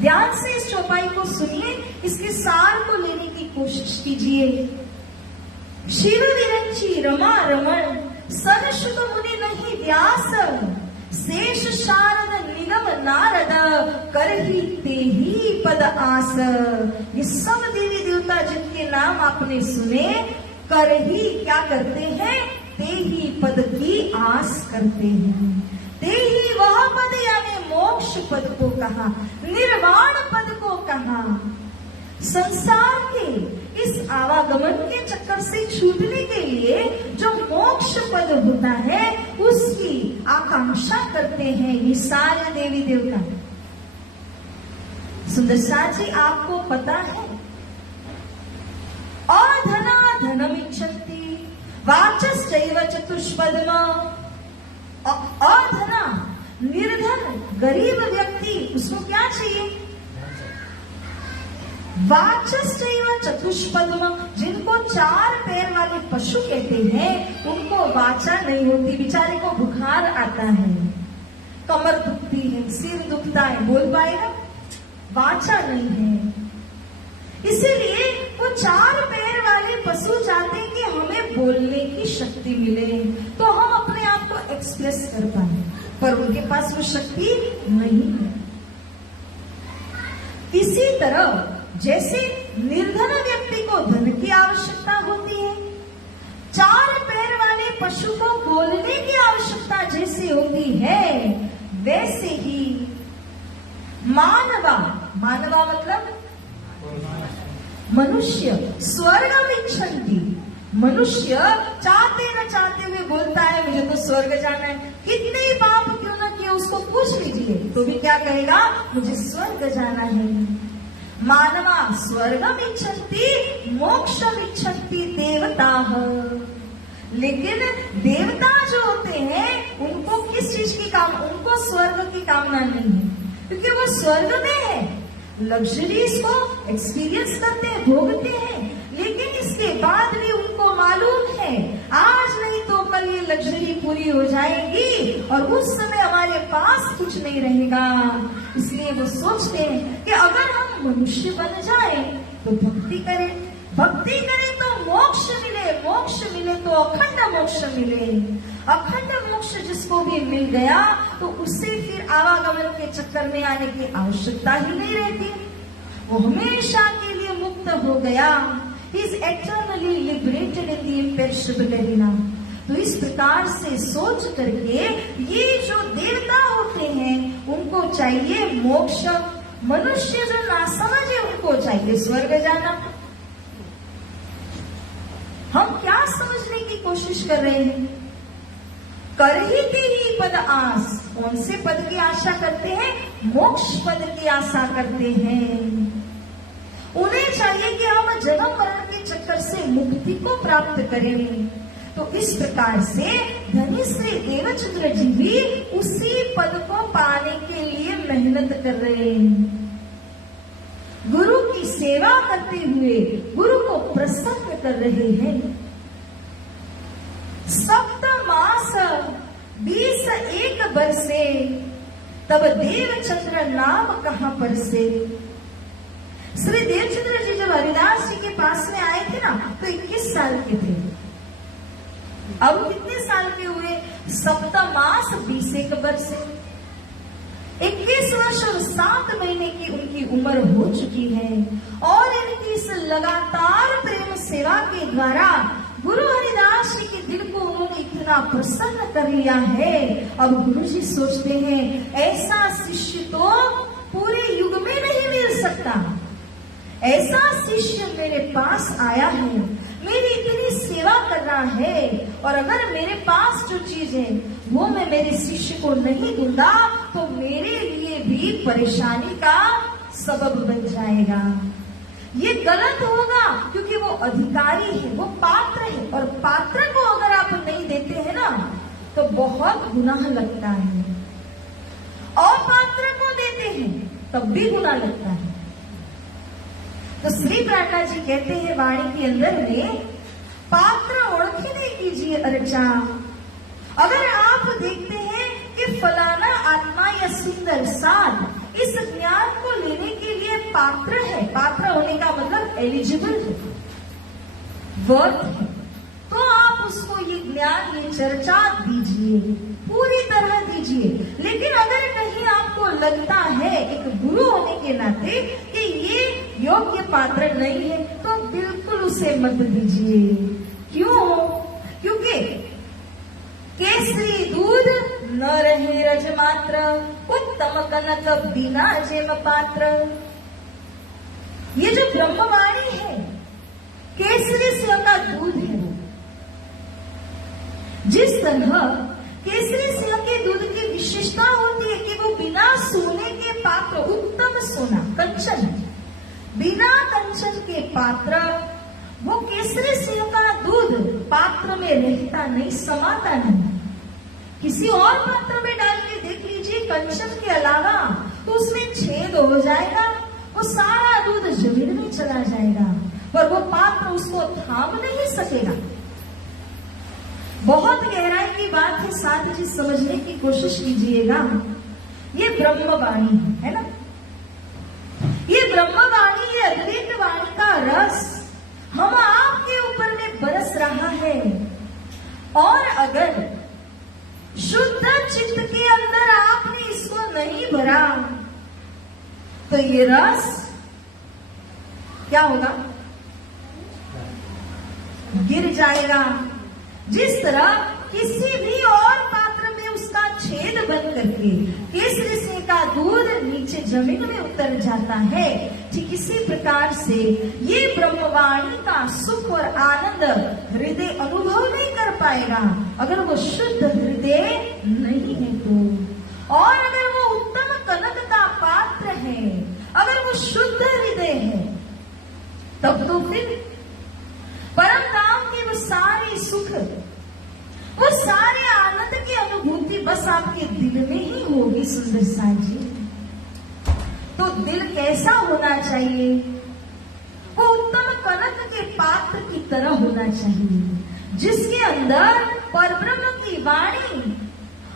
ध्यान से इस चौपाई को सुनिए, इसके सार को लेने की कोशिश कीजिए। शिव विरंची रमा रमण सरस्वत मुनि नहीं व्यास, शेष शारद निगम नारद करही ते ही पद आस। ये सब देवी देवता जिनके नाम आपने सुने, कर ही क्या करते हैं, ते ही पद की आस करते हैं। ते ही वह पद यानी मोक्ष पद को कहा, निर्वाण पद को कहा। संसार के इस आवागमन के चक्कर से छूटने के लिए जो मोक्ष पद होता है, उसकी आकांक्षा करते हैं ये सारे देवी देवता। सुंदर साथ जी, आपको पता है, अधना धनमिच्छन्ति वाचश्चैव चतुष्पदम। अधना निर्धन गरीब व्यक्ति, उसको क्या चाहिए, वाचश्चैव चतुष्पदम। जिनको 4 पैर वाले पशु कहते हैं, उनको वाचा नहीं होती, बेचारे को बुखार आता है, कमर दुखती है, सिर दुखता है, बोल पाएगा, वाचा नहीं है। इसीलिए वो 4 पैर वाले पशु चाहते हैं कि हमें बोलने की शक्ति मिले, तो हम अपने आप को एक्सप्रेस कर पाए, पर उनके पास वो शक्ति नहीं है। इसी तरह जैसे निर्धन व्यक्ति को धन की आवश्यकता होती है, 4 पैर वाले पशु को बोलने की आवश्यकता जैसे होती है, वैसे ही मानवा मतलब मनुष्य स्वर्गम इच्छन्ति। मनुष्य चाहते न चाहते हुए बोलता है, मुझे तो स्वर्ग जाना है। कितने पाप क्यों न किए उसको पूछ लीजिए, तो भी क्या कहेगा, मुझे स्वर्ग जाना है। मानवा स्वर्गम इच्छन्ति मोक्षम इच्छन्ति देवताः। लेकिन देवता जो होते हैं, उनको किस चीज की उनको स्वर्ग की कामना नहीं है, क्योंकि वो स्वर्ग में है, लग्जरीज को एक्सपीरियंस करते हैं, भोगते हैं। लेकिन इसके बाद भी उनको मालूम है, आज नहीं तो कल ये लग्जरी पूरी हो जाएगी और उस समय हमारे पास कुछ नहीं रहेगा। इसलिए वो सोचते हैं कि अगर हम मनुष्य बन जाएं तो भक्ति करें, भक्ति करें तो मोक्ष मिले, मोक्ष मिले तो अखंड मोक्ष मिले। अखंड मोक्ष जिसको भी मिल गया तो उससे फिर आवागमन के चक्कर में आने की आवश्यकता ही नहीं रहती, वो हमेशा के लिए मुक्त हो गया। He is eternally liberated in the imperishable arena। तो इस प्रकार से सोच करके ये जो देवता होते हैं, उनको चाहिए मोक्ष। मनुष्य जो ना समझे, उनको चाहिए स्वर्ग जाना। हम क्या समझने की कोशिश कर रहे हैं, करहिते ही पद आस। कौन से पद की आशा करते हैं, मोक्ष पद की आशा करते हैं। उन्हें चाहिए कि हम जन्म मरण के चक्कर से मुक्ति को प्राप्त करें। तो इस प्रकार से धनी श्री देवचंद्र जी भी उसी पद को पाने के लिए मेहनत कर रहे हैं। गुरु की सेवा करते हुए गुरु को प्रसन्न कर रहे हैं। सप्त मास 21 बरसे, तब देवचंद्र नाम कहाँ पर से। श्री देवचंद्र जी जब हरिदास जी के पास में आए थे ना, तो 21 साल के थे। अब कितने साल के हुए, सप्तमास 21 बरसे, 21 वर्ष और 7 महीने की उनकी उम्र हो चुकी है। और इनकी इस लगातार प्रेम सेवा के द्वारा गुरु हरिदास जी के दिल को उन्होंने इतना प्रसन्न कर लिया है। अब गुरु जी सोचते हैं, ऐसा शिष्य तो पूरे युग में नहीं मिल सकता। ऐसा शिष्य मेरे पास आया है, मेरी इतनी सेवा कर रहा है, और अगर मेरे पास जो चीज है वो मैं मेरे शिष्य को नहीं दूंगा तो मेरे लिए भी परेशानी का सबब बन जाएगा। ये गलत होगा, क्योंकि वो अधिकारी है, वो पात्र है, और पात्र को अगर आप नहीं देते हैं ना तो बहुत गुनाह लगता है। और पात्र को देते हैं तब भी गुनाह लगता है। तो श्री प्राणा जी कहते हैं वाणी के अंदर में, पात्र ओळखीने कीजिए अर्चा। अगर आप देखते हैं कि फलाना आत्मा या सुंदर साध इस ज्ञान को लेने के लिए पात्र है, पात्र होने का मतलब एलिजिबल है, वर्थ है, तो आप उसको ये ज्ञान, ये चर्चा दीजिए, पूरी तरह दीजिए। लेकिन अगर कहीं आपको लगता है एक गुरु होने के नाते कि ये योग्य पात्र नहीं है, तो बिल्कुल उसे मत दीजिए। क्यों? क्योंकि केसरी दूध न रहे रज मात्र, उत्तम कनक बिना जेम पात्र। ये जो ब्रह्मवाणी है, केसरी सिंह का दूध है। जिस तरह केसरी सिंह के दूध की विशेषता होती है कि वो बिना सोने के पात्र, उत्तम सोना कंचन, बिना कंचन के पात्र, वो केसरी सिंह का दूध पात्र में रहता नहीं, समाता नहीं। किसी और पात्र में डाल के देख लीजिए कंचन के अलावा, तो उसमें छेद हो जाएगा, वो सारा दूध जमीन में चला जाएगा, पर वो पात्र उसको थाम नहीं सकेगा। बहुत गहराई की बात है, साथ ही समझने की कोशिश कीजिएगा। ये ब्रह्मवाणी है ना, ये ब्रह्मवाणी, ये अद्वैत वाणी का रस हम आपके ऊपर में बरस रहा है। और अगर शुद्ध चित्त के अंदर आपने इसको नहीं भरा, तो ये रस क्या होगा? गिर जाएगा। जिस तरह किसी भी और पात्र में उसका छेद बन करके केसरी सिंह का दूध नीचे जमीन में उतर जाता है, ठीक इसी प्रकार से ये ब्रह्मवाणी का सुख और आनंद हृदय अनुभव नहीं कर पाएगा अगर वो शुद्ध हृदय नहीं है तो। और अगर वो उत्तम कनक का पात्र है, अगर वो शुद्ध हृदय है, तब तो फिर परम धाम की वो सारी सुख, वो सारे आनंद की अनुभूति बस आपके दिल में ही होगी। सुंदर सा जी, तो दिल कैसा होना चाहिए? वो उत्तम कनक के पात्र की तरह होना चाहिए, जिसके अंदर परब्रह्म की वाणी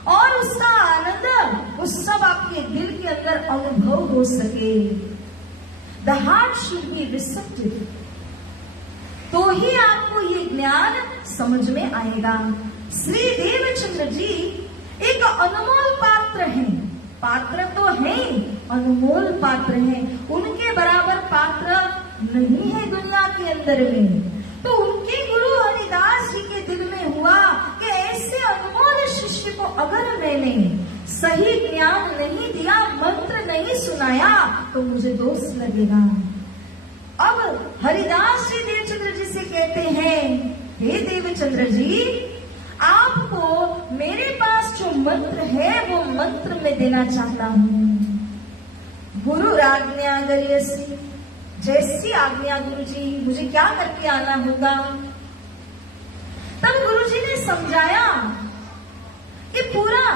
और उसका आनंद, वो सब आपके दिल के अंदर अनुभव हो सके। The heart should be receptive, तो ही आपको ये ज्ञान समझ में आएगा। श्री देवचंद्र जी एक अनमोल पात्र हैं, पात्र तो है, अनमोल पात्र हैं, उनके बराबर पात्र नहीं है दुनिया के अंदर में। तो उनके गुरु हरिदास जी के दिल में हुआ कि ऐसे अनमोल शिष्य को अगर मैंने सही ज्ञान नहीं दिया, मंत्र नहीं सुनाया, तो मुझे दोष लगेगा। अब हरिदास जी देवचंद्र जी से कहते हैं, हे देवचंद्र जी, आपको मेरे पास जो मंत्र है वो मंत्र में देना चाहता हूँ। गुरु आज्ञा गरियसी, जैसी आज्ञा गुरु जी, मुझे क्या करके आना होगा? तब गुरु जी ने समझाया कि पूरा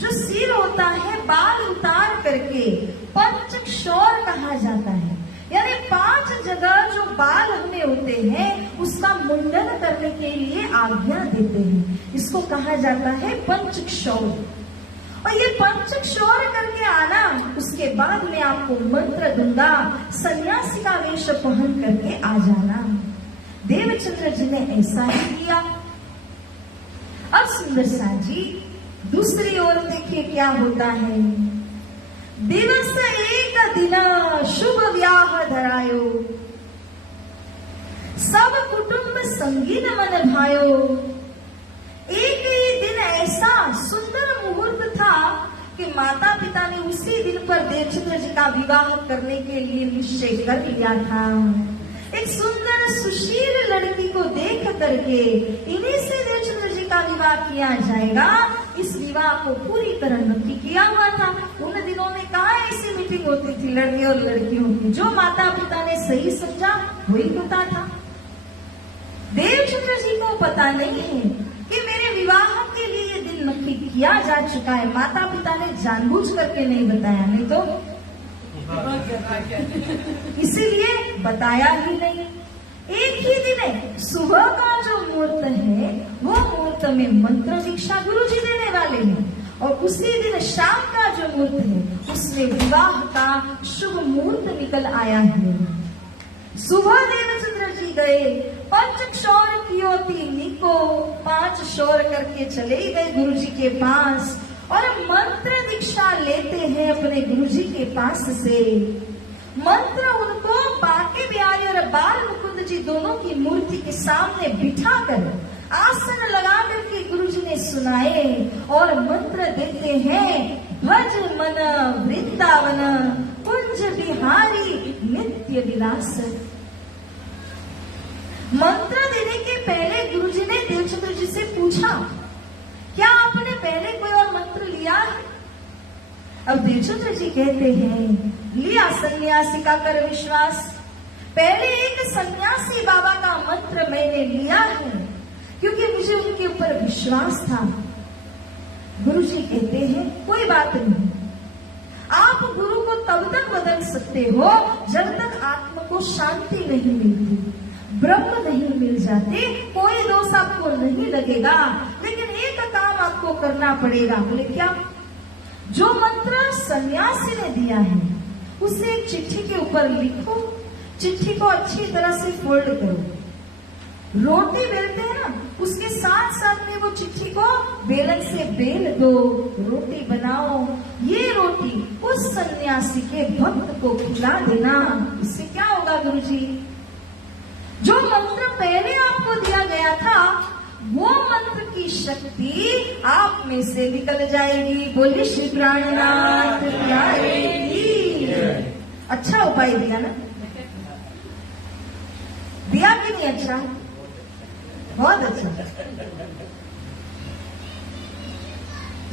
जो सिर होता है बाल उतार करके पंचक्षौर कहा जाता है, यानी 5 जगह जो बाल हमें होते हैं उसका मुंडन करने के लिए आज्ञा देते हैं। इसको कहा जाता है पंचक्षौर। और ये पंचक्षौर करके आना, उसके बाद में आपको मंत्र दूंगा, सन्यासी का वेश पहन करके आ जाना। देवचंद्र जी ने ऐसा ही किया। अब सुंदर सा जी दूसरी ओर देखिए क्या होता है। दिवस एक दिन शुभ व्याह धरायो, सब कुटुंब संगीन मन भायो। एक ही दिन ऐसा सुंदर मुहूर्त था कि माता पिता ने उसी दिन पर देवचंद्र जी का विवाह करने के लिए निश्चय कर लिया था। एक सुंदर सुशील लड़की को देख करके इन्हीं से देवचंद्र जी का विवाह किया जाएगा। इस विवाह को पूरी तरह नक्की किया हुआ था। उन दिनों में कहाँ ऐसी मीटिंग होती थी लड़के और लड़कियों की? जो माता पिता ने सही समझा वही होता था। देवचंद्र जी को पता नहीं है कि मेरे विवाह के लिए ये दिन नक्की किया जा चुका है। माता पिता ने जानबूझ करके नहीं बताया, नहीं तो इसीलिए बताया ही नहीं। एक एक ही दिन सुबह का जो मुहूर्त है वो मुहूर्त में मंत्र दीक्षा गुरुजी देने वाले हैं, और उसी दिन शाम का जो मुहूर्त है उसमें विवाह का शुभ मुहूर्त निकल आया है। सुबह देवचंद्र जी गए, पंच क्षौर कियोती निको, 5 शौर करके चले गए गुरुजी के पास और मंत्र दीक्षा लेते हैं अपने गुरुजी के पास से। मंत्र उनको बांके बिहारी और बाल मुकुंद जी दोनों की मूर्ति के सामने बिठाकर आसन लगा करके गुरुजी ने सुनाए और मंत्र देते हैं, भज मन वृंदावन कुंज बिहारी नित्य विलास। मंत्र देने के पहले गुरुजी ने देवचंद्र जी से पूछा, क्या आपने पहले कोई और मंत्र लिया है? अब देवचंद्र जी कहते हैं, लिया सन्यासी का कर विश्वास। पहले एक सन्यासी बाबा का मंत्र मैंने लिया है क्योंकि मुझे उनके ऊपर विश्वास था। गुरुजी कहते हैं, कोई बात नहीं, आप गुरु को तब तक बदल सकते हो जब तक आत्मा को शांति नहीं मिलती, ब्रह्म नहीं मिल जाते, कोई दोष आपको नहीं लगेगा। लेकिन एक काम आपको करना पड़ेगा। बोले क्या? जो मंत्र सन्यासी ने दिया है उसे एक चिट्ठी के ऊपर लिखो, चिट्ठी को अच्छी तरह से फोल्ड करो। रोटी बेलते हैं ना, उसके साथ साथ में वो चिट्ठी को बेलन से बेल दो, रोटी बनाओ। ये रोटी उस सन्यासी के भक्त को खिला देना। इससे क्या होगा गुरुजी? जो मंत्र पहले आपको दिया गया था वो मंत्र की शक्ति आप में से निकल जाएगी। बोलिए श्री प्राणनाथ प्यारे की। अच्छा उपाय दिया ना? दिया कि नहीं? अच्छा, बहुत अच्छा।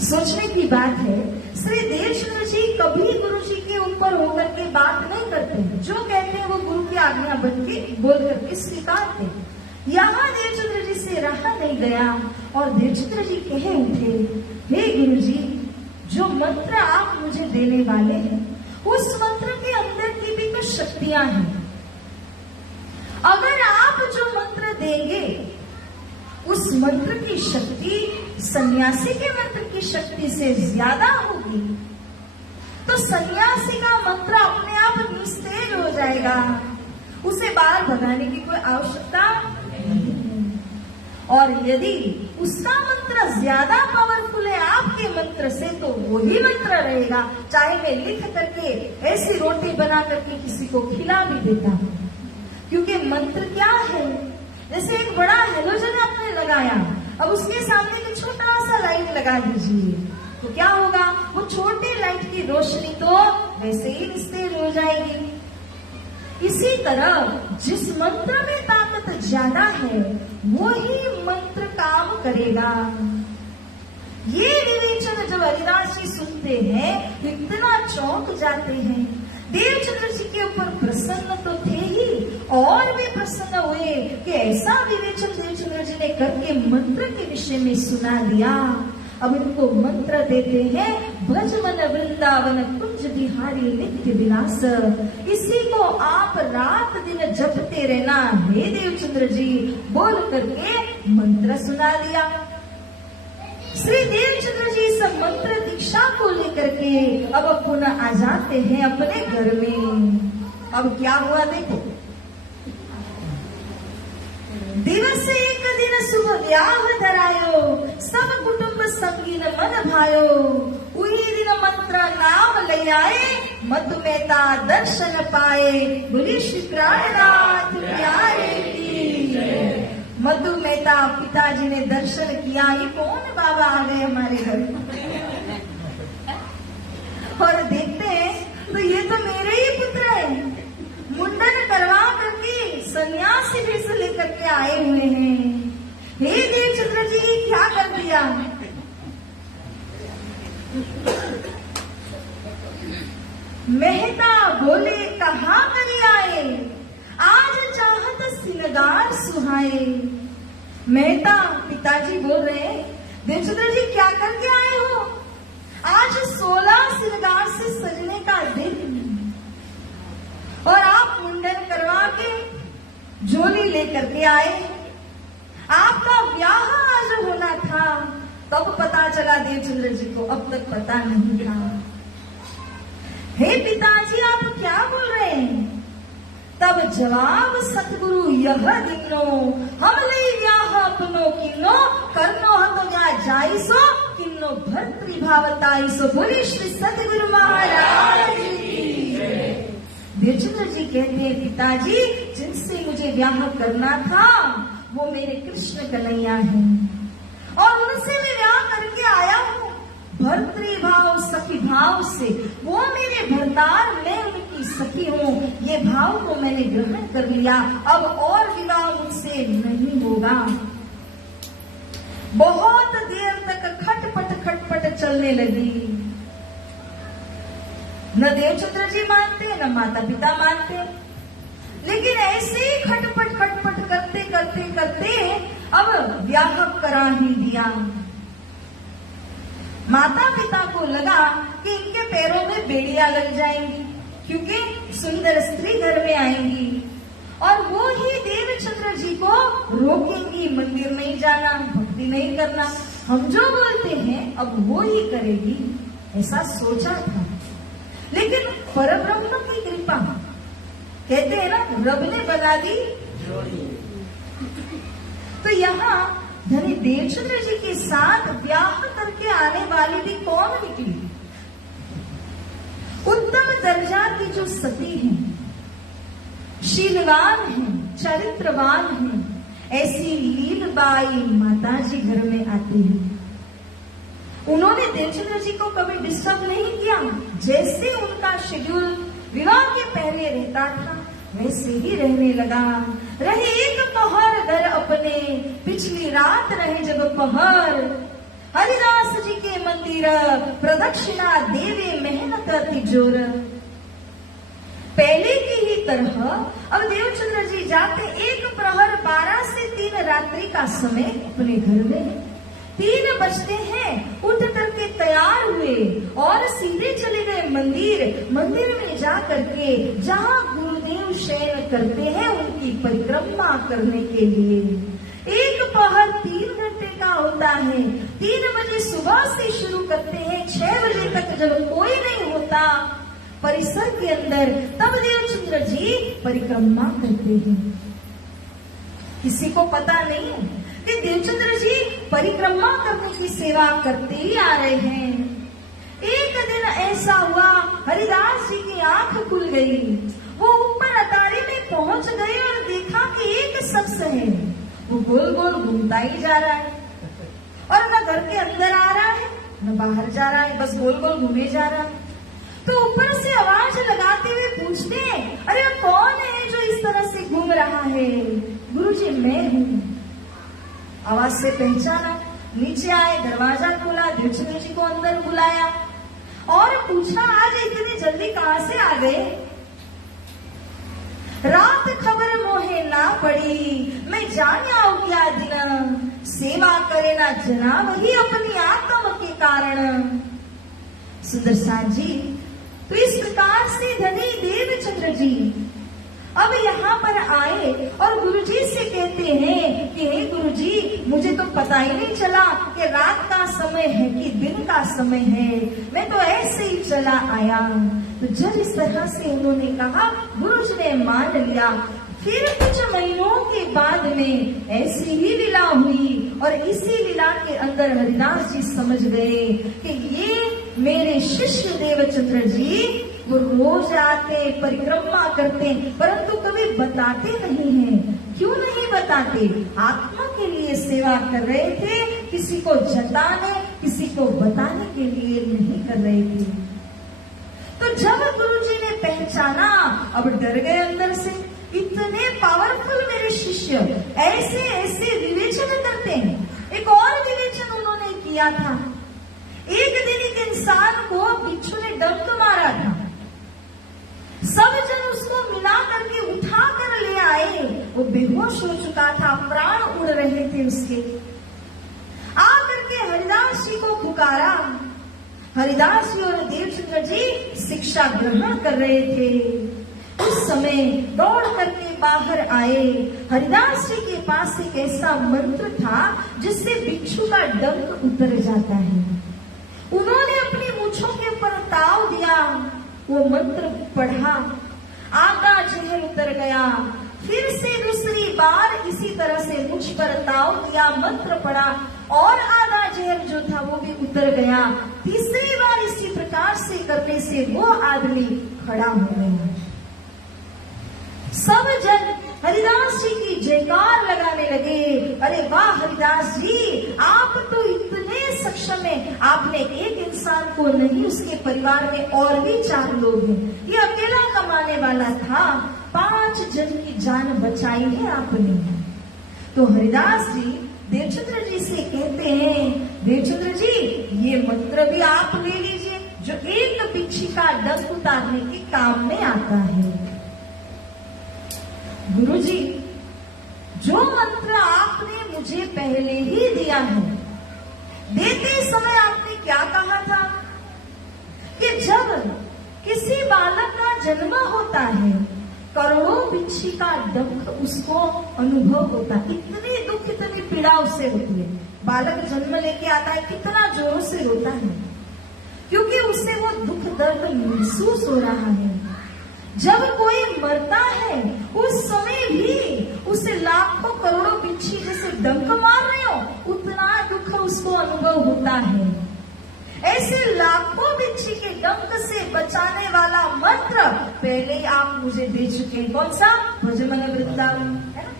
सोचने की बात है, श्री देवचंद्र जी कभी गुरु जी के ऊपर होकर के बात नहीं करते हैं। जो कहते हैं वो गुरु की आज्ञा बन के बोल करके स्वीकारते हैं। यहाँ देवचंद्र जी से रहा नहीं गया और देवचंद्र जी कहे उठे, हे गुरु जी, जो मंत्र आप मुझे देने वाले हैं उस मंत्र के अंदर की भी कुछ शक्तियां हैं। अगर आप जो मंत्र देंगे उस मंत्र की शक्ति सन्यासी के मंत्र की शक्ति से ज्यादा होगी तो सन्यासी का मंत्र अपने आप निस्तेज हो जाएगा, उसे बाहर भगाने की कोई आवश्यकता नहीं। और यदि उसका मंत्र ज्यादा पावरफुल है आपके मंत्र से तो वही मंत्र रहेगा, चाहे मैं लिख करके ऐसी रोटी बना करके किसी को खिला भी देता हूँ। क्योंकि मंत्र क्या है? जैसे एक बड़ा हेलोजन आपने लगाया, अब उसके सामने एक छोटा सा लाइट लगा दीजिए तो क्या होगा? वो छोटी लाइट की रोशनी तो वैसे ही निस्तेज हो जाएगी। इसी तरह जिस मंत्र में ताकत ज्यादा है वो ही मंत्र काम करेगा। ये विवेचन जब हरिदास जी सुनते हैं इतना चौंक जाते हैं। देवचंद्र जी के ऊपर प्रसन्न तो थे ही और भी प्रसन्न हुए कि ऐसा विवेचन देवचंद्र जी ने करके मंत्र के विषय में सुना दिया। अब इनको मंत्र देते हैं, भज मन वृंदावन कुंज बिहारी नित्य विलास। इसी को आप रात दिन जपते रहना हे देवचंद्र जी बोल करके मंत्र सुना दिया। श्री देवचंद्र जी इस मंत्र दीक्षा को लेकर के अब पुनः आ जाते हैं अपने घर में। अब क्या हुआ देखो, दिवस एक दिन शुभ व्याह धरायो, सब कुटुंब संगीन मन भायो। उही दिन मंत्र नाम ले आए, मधु मेहता दर्शन पाए। बोलिए श्री प्राणनाथ प्यारे की। मधु मेहता पिताजी ने दर्शन किया। ये कौन बाबा आ गए हमारे घर? और देखते हैं तो ये तो मेरे ही पुत्र है। मुंडन करवा करके सन्यासी वेश लेकर के आए हुए हैं। हे देवचंद्र जी क्या कर दिया? मेहता बोले कहाँ करी आए, आज चाहत सिंगार सुहाए। मेहता पिताजी बोल रहे हैं, देवचंद्र जी क्या करके आए हो? आज 16 श्रृंगार से सजने का दिन और आप मुंडन करवा के झोली लेकर आए। आपका ब्याह आज होना था, तब पता चला देवचंद्र जी को, अब तक पता नहीं था। हे पिताजी आप क्या बोल रहे हैं? तब जवाब सतगुरु यह दिनो, हम ले व्याह अपनो किनो, करनो हतो या जाइसो, किन्नो भर्तृ भावताइसो। बोले श्री सतगुरु महाराज की जय। देवचंद्र जी कहते हैं पिताजी जिनसे मुझे व्याह करना था वो मेरे कृष्ण कन्हैया हैं और उनसे मैं व्याह करके आया हूँ भर्तृ भाव सखी भाव से। वो मेरे भरतार, मैं उनकी सखी हूँ, ये भाव को मैंने ग्रहण कर लिया। अब और विवाह मुझसे नहीं होगा। बहुत देर तक खटपट चलने लगी। न देवचंद्र जी मानते न माता पिता मानते, लेकिन ऐसे ही खटपट करते अब व्याह करा ही दिया। माता पिता को लगा कि इनके पैरों में बेड़ियां लग जाएंगी, क्योंकि सुंदर स्त्री घर में आएंगी और वो ही देवचंद्र जी को रोकेंगी, मंदिर नहीं जाना, भक्ति नहीं करना, हम जो बोलते हैं अब वो ही करेगी, ऐसा सोचा था। लेकिन परब्रह्म की कृपा, कहते हैं ना रब ने बना दी जोड़ी। तो यहाँ धनी देवचंद्र जी के साथ ब्याह करके आने वाली भी कौन निकली? उत्तम दर्जा की जो सती हैं, शीलवान हैं, चरित्रवान हैं, ऐसी लीलबाई माता जी घर में आती है। उन्होंने देवचंद्र जी को कभी डिस्टर्ब नहीं किया। जैसे उनका शेड्यूल विवाह के पहले रहता था वैसे ही रहने लगा। रहे एक पहर घर अपने, पिछली रात रहे जब पहर, हरिदास जी के मंदिर प्रदक्षिणा देवे मेहनत तिजोर। पहले की ही तरह अब देवचंद्र जी जाते एक प्रहर 12 से 3 रात्रि का समय अपने घर में। 3 बजते हैं, उठ करके तैयार हुए और सीधे चले गए मंदिर। मंदिर में जा करके जहाँ गुरुदेव शयन करते हैं उनकी परिक्रमा करने के लिए। एक पहर 3 घंटे का होता है। 3 बजे सुबह से शुरू करते हैं, 6 बजे तक जब कोई नहीं होता परिसर के अंदर, तब देवचंद्र जी परिक्रमा करते हैं। किसी को पता नहीं है कि देवचंद्र जी परिक्रमा करने की सेवा करते ही आ रहे हैं। एक दिन ऐसा हुआ, हरिदास जी की आंख खुल गई। वो ऊपर अटारी में पहुंच गए और देखा कि एक शख्स है, वो गोल गोल घूमता ही जा रहा है और न घर के अंदर आ रहा है न बाहर जा रहा है, बस गोल गोल घूमे जा रहा है। तो ऊपर से आवाज लगाते हुए पूछते हैं, अरे कौन है जो इस तरह से घूम रहा है? गुरुजी मैं हूँ। आवाज से पहचाना, नीचे आए, दरवाजा खोला, देवचंद्र जी को अंदर बुलाया और पूछा आज इतनी जल्दी कहाँ से आ गए? रात खबर मोहे ना पड़ी, मैं जान आऊ क्या दिन, सेवा करे ना जना वही अपनी आत्म के कारण। सुंदर साथ जी, तो इस प्रकार से धनी देवचंद्र जी अब यहाँ पर आए और गुरुजी से कहते हैं कि हे गुरुजी, मुझे तो पता ही नहीं चला कि रात का समय है कि दिन का समय है, मैं तो ऐसे ही चला आया। तो जब इस तरह से उन्होंने कहा, गुरुजी ने मान लिया। फिर कुछ महीनों के बाद में ऐसी ही लीला हुई और इसी लीला के अंदर हरिदास जी समझ गए कि ये मेरे शिष्य देवचंद्र जी वो रोज आते परिक्रमा करते, परंतु कभी बताते नहीं हैं। क्यों नहीं बताते? आत्मा के लिए सेवा कर रहे थे, किसी को जताने किसी को बताने के लिए नहीं कर रहे थे। तो जब गुरुजी ने पहचाना, अब डर गए अंदर से, इतने पावरफुल मेरे शिष्य ऐसे ऐसे विवेचन करते हैं। एक और विवेचन उन्होंने किया था। एक दिन एक इंसान को बिच्छू ने डंक मारा था, सब जन उसको मिला करके उठा कर ले आए, वो बेहोश हो चुका था, प्राण उड़ रहे थे उसके। आ करके हरिदास जी को पुकारा। हरिदास जी और देवचंद्र जी शिक्षा ग्रहण कर रहे थे। उस समय दौड़ करके बाहर आए। हरिदास जी के पास एक ऐसा मंत्र था जिससे बिच्छू का डंक उतर जाता है। उन्होंने अपनी मूंछों के ऊपर ताव दिया, वो मंत्र पढ़ा, आगा जहर उतर गया। फिर से दूसरी बार इसी तरह से मुझ पर ताव दिया, मंत्र पढ़ा और आधा जहर जो था वो भी उतर गया। तीसरी बार इसी प्रकार से करने से वो आदमी खड़ा हो गया। सब जन हरिदास जी की जयकार लगाने लगे। अरे वाह हरिदास जी, आप तो इतने सक्षम हैं, आपने एक इंसान को नहीं, उसके परिवार में और भी 4 लोग हैं, ये अकेला कमाने वाला था, 5 जन की जान बचाई है आपने। तो हरिदास जी देवचंद्र जी से कहते हैं, देवचंद्र जी ये मंत्र भी आप ले लीजिए, जो एक बिच्छी का डंक उतारने के काम में आता है। गुरुजी, जो मंत्र आपने मुझे पहले ही दिया है, देते समय आपने क्या कहा था कि जब किसी बालक का जन्म होता है, करोड़ों बिच्छी का डंक उसको अनुभव होता है, इतनी दुख इतनी पीड़ा उससे होती है। बालक जन्म लेके आता है, कितना जोरों से रोता है, क्योंकि उससे वो दुख दर्द महसूस हो रहा है। जब कोई मरता है उस समय भी उसे लाखों करोड़ों बिच्छी जैसे डंक मार रहे हो, उतना दुख उसको अनुभव होता है। ऐसे लाखों बिच्छी के डंक से बचाने वाला मंत्र पहले ही आप मुझे दे चुके हैं। कौन सा? भजमन वृंदावन, है ना?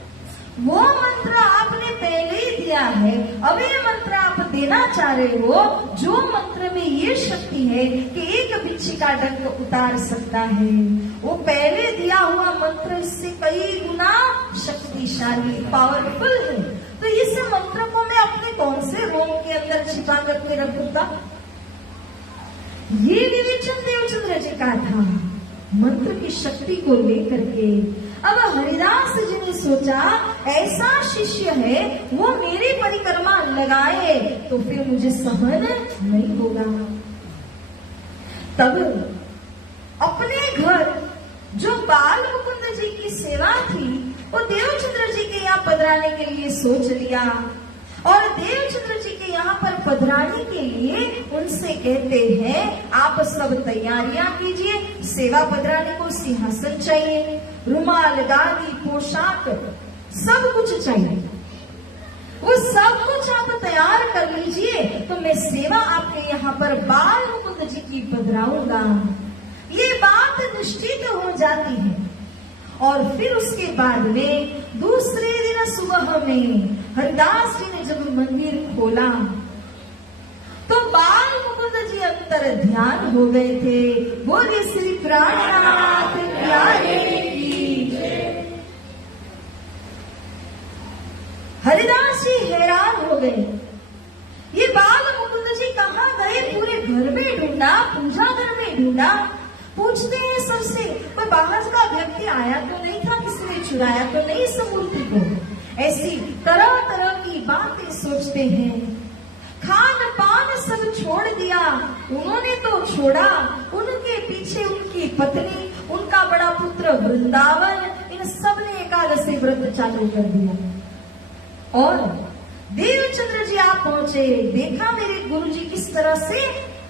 वो मंत्र आपने पहले ही दिया है, अब ये मंत्र आप देना चाह रहे हो, जो मंत्र में ये शक्ति है कि एक बिच्छी का डंक उतार सकता है, वो पहले दिया हुआ मंत्र इससे कई गुना शक्तिशाली, पावरफुल है। तो इस मंत्र को मैं अपने कौन से रोम के अंदर छिपा करके रखूंगा? ये विवेचन देवचंद्र जी का था, मंत्र की शक्ति को लेकर के। अब हरिदास जी ने सोचा, ऐसा शिष्य है, वो मेरी परिक्रमा लगाए तो फिर मुझे सहन नहीं होगा। तब अपने घर जो बाल मुकुंद जी की सेवा थी, वो देवचंद्र जी के यहाँ पधराने के लिए सोच लिया, और देवचंद्र जी के यहाँ पर पधराने के लिए उनसे कहते हैं, आप सब तैयारियां कीजिए, सेवा पधराने को सिंहासन चाहिए, रुमाल, गादी, पोशाक, सब कुछ चाहिए। वो सब कुछ आप तैयार कर लीजिए, तो मैं सेवा आपके यहाँ पर बाल मुकुंद जी की पधराऊंगा। ये बात निश्चित हो जाती है। और फिर उसके बाद में दूसरे दिन सुबह में हरिदास जी ने जब मंदिर खोला तो बाल मुकुंद जी अंतर ध्यान हो गए थे। बोले श्री प्राणनाथ प्यारे की जय। हरिदास जी हैरान हो गए, ये बाल मुकुंद जी कहाँ गए? पूरे घर में ढूंढा, पूजा घर में ढूंढा, पूछते हैं सबसे, कोई बाहर का व्यक्ति आया तो नहीं था, किसी ने चुराया तो नहीं इस मूर्ति को? ऐसी तरह तरह की बातें सोचते हैं। खान पान सब छोड़ दिया, उन्होंने तो छोड़ा, उनके पीछे उनकी पत्नी, उनका बड़ा पुत्र वृंदावन, इन सब ने एकादशी व्रत चालू कर दिया। और देवचंद्र जी आप पहुंचे, देखा मेरे गुरु जी किस तरह से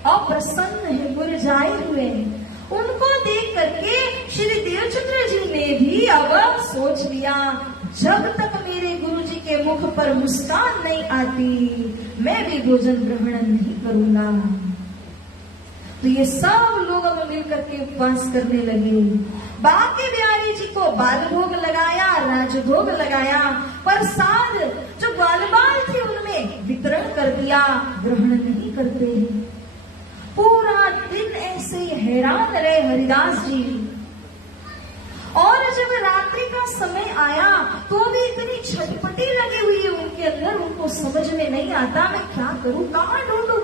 अप्रसन्न है, मुरझाए हुए हैं। उनको देख करके श्री देवचंद्र जी ने भी अब सोच लिया, जब तक मेरे गुरु जी के मुख पर मुस्कान नहीं आती, मैं भी भोजन ग्रहण नहीं करूंगा। तो ये सब लोग अब मिलकर के उपवास करने लगे। बाकी बिहारी जी को बाल भोग लगाया, राजभोग लगाया, प्रसाद जो ग्वाल बाल थे उनमें वितरण कर दिया, ग्रहण नहीं करते। पूरा दिन ऐसे हैरान रहे हरिदास जी। और जब रात्रि का समय आया तो भी इतनी छटपटी लगी हुई है उनके अंदर, उनको समझ में नहीं आता मैं क्या करूं, कहाँ ढूंढूं,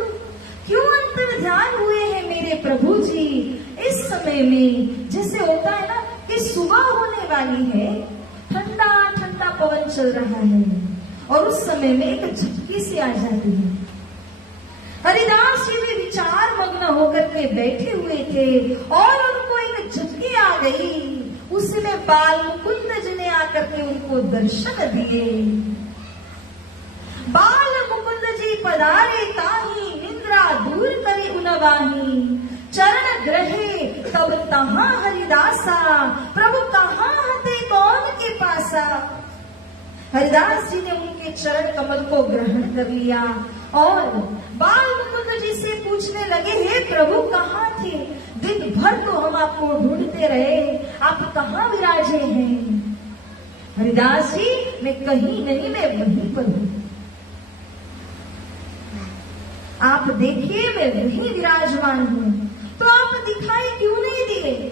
क्यों अंतर ध्यान हुए हैं मेरे प्रभु जी। इस समय में जैसे होता है ना कि सुबह होने वाली है, ठंडा ठंडा पवन चल रहा है, और उस समय में एक झटकी सी आ जाती है। हरिदास जी भी विचार मग्न होकर के बैठे हुए थे और उनको एक झटकी आ गई। उसमें बाल मुकुंद जी ने आकर के को दर्शन दिए। बाल मुकुंद जी पधारे ताही, निद्रा दूर करे उनवाही। चरण ग्रहे तब तहां हरिदासा, प्रभु कहाँ हते कौन के पासा। हरिदास जी ने उनके चरण कमल को ग्रहण कर लिया और बाल मुकुंद जी से पूछने लगे, हे प्रभु कहाँ थे? दिन भर तो हम आपको ढूंढते रहे, आप कहाँ विराजे हैं? हरिदास जी, मैं कहीं नहीं, मैं वहीं पर हूं। आप देखिए मैं वहीं विराजमान हूं, तो आप दिखाई क्यों नहीं दिए?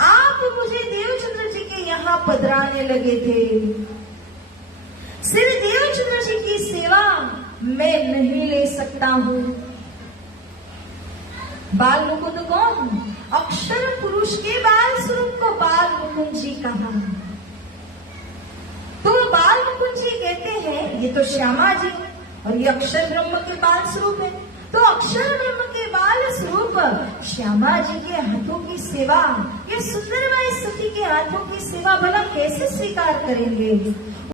आप मुझे देवचंद्र जी के यहाँ पधराने लगे थे। श्री देवचंद्र जी की सेवा मैं नहीं ले सकता हूं। बाल मुकुंद कौन? अक्षर पुरुष के बाल स्वरूप को बाल मुकुंद जी कहा। तो बाल मुकुंद जी कहते हैं ये तो श्यामा जी और ये अक्षर ब्रह्म के बाल स्वरूप है। तो अक्षर ब्रह्म के बाल स्वरूप श्यामा जी के हाथों की सेवा, ये सुंदरमय सती के हाथों की सेवा भला कैसे स्वीकार करेंगे?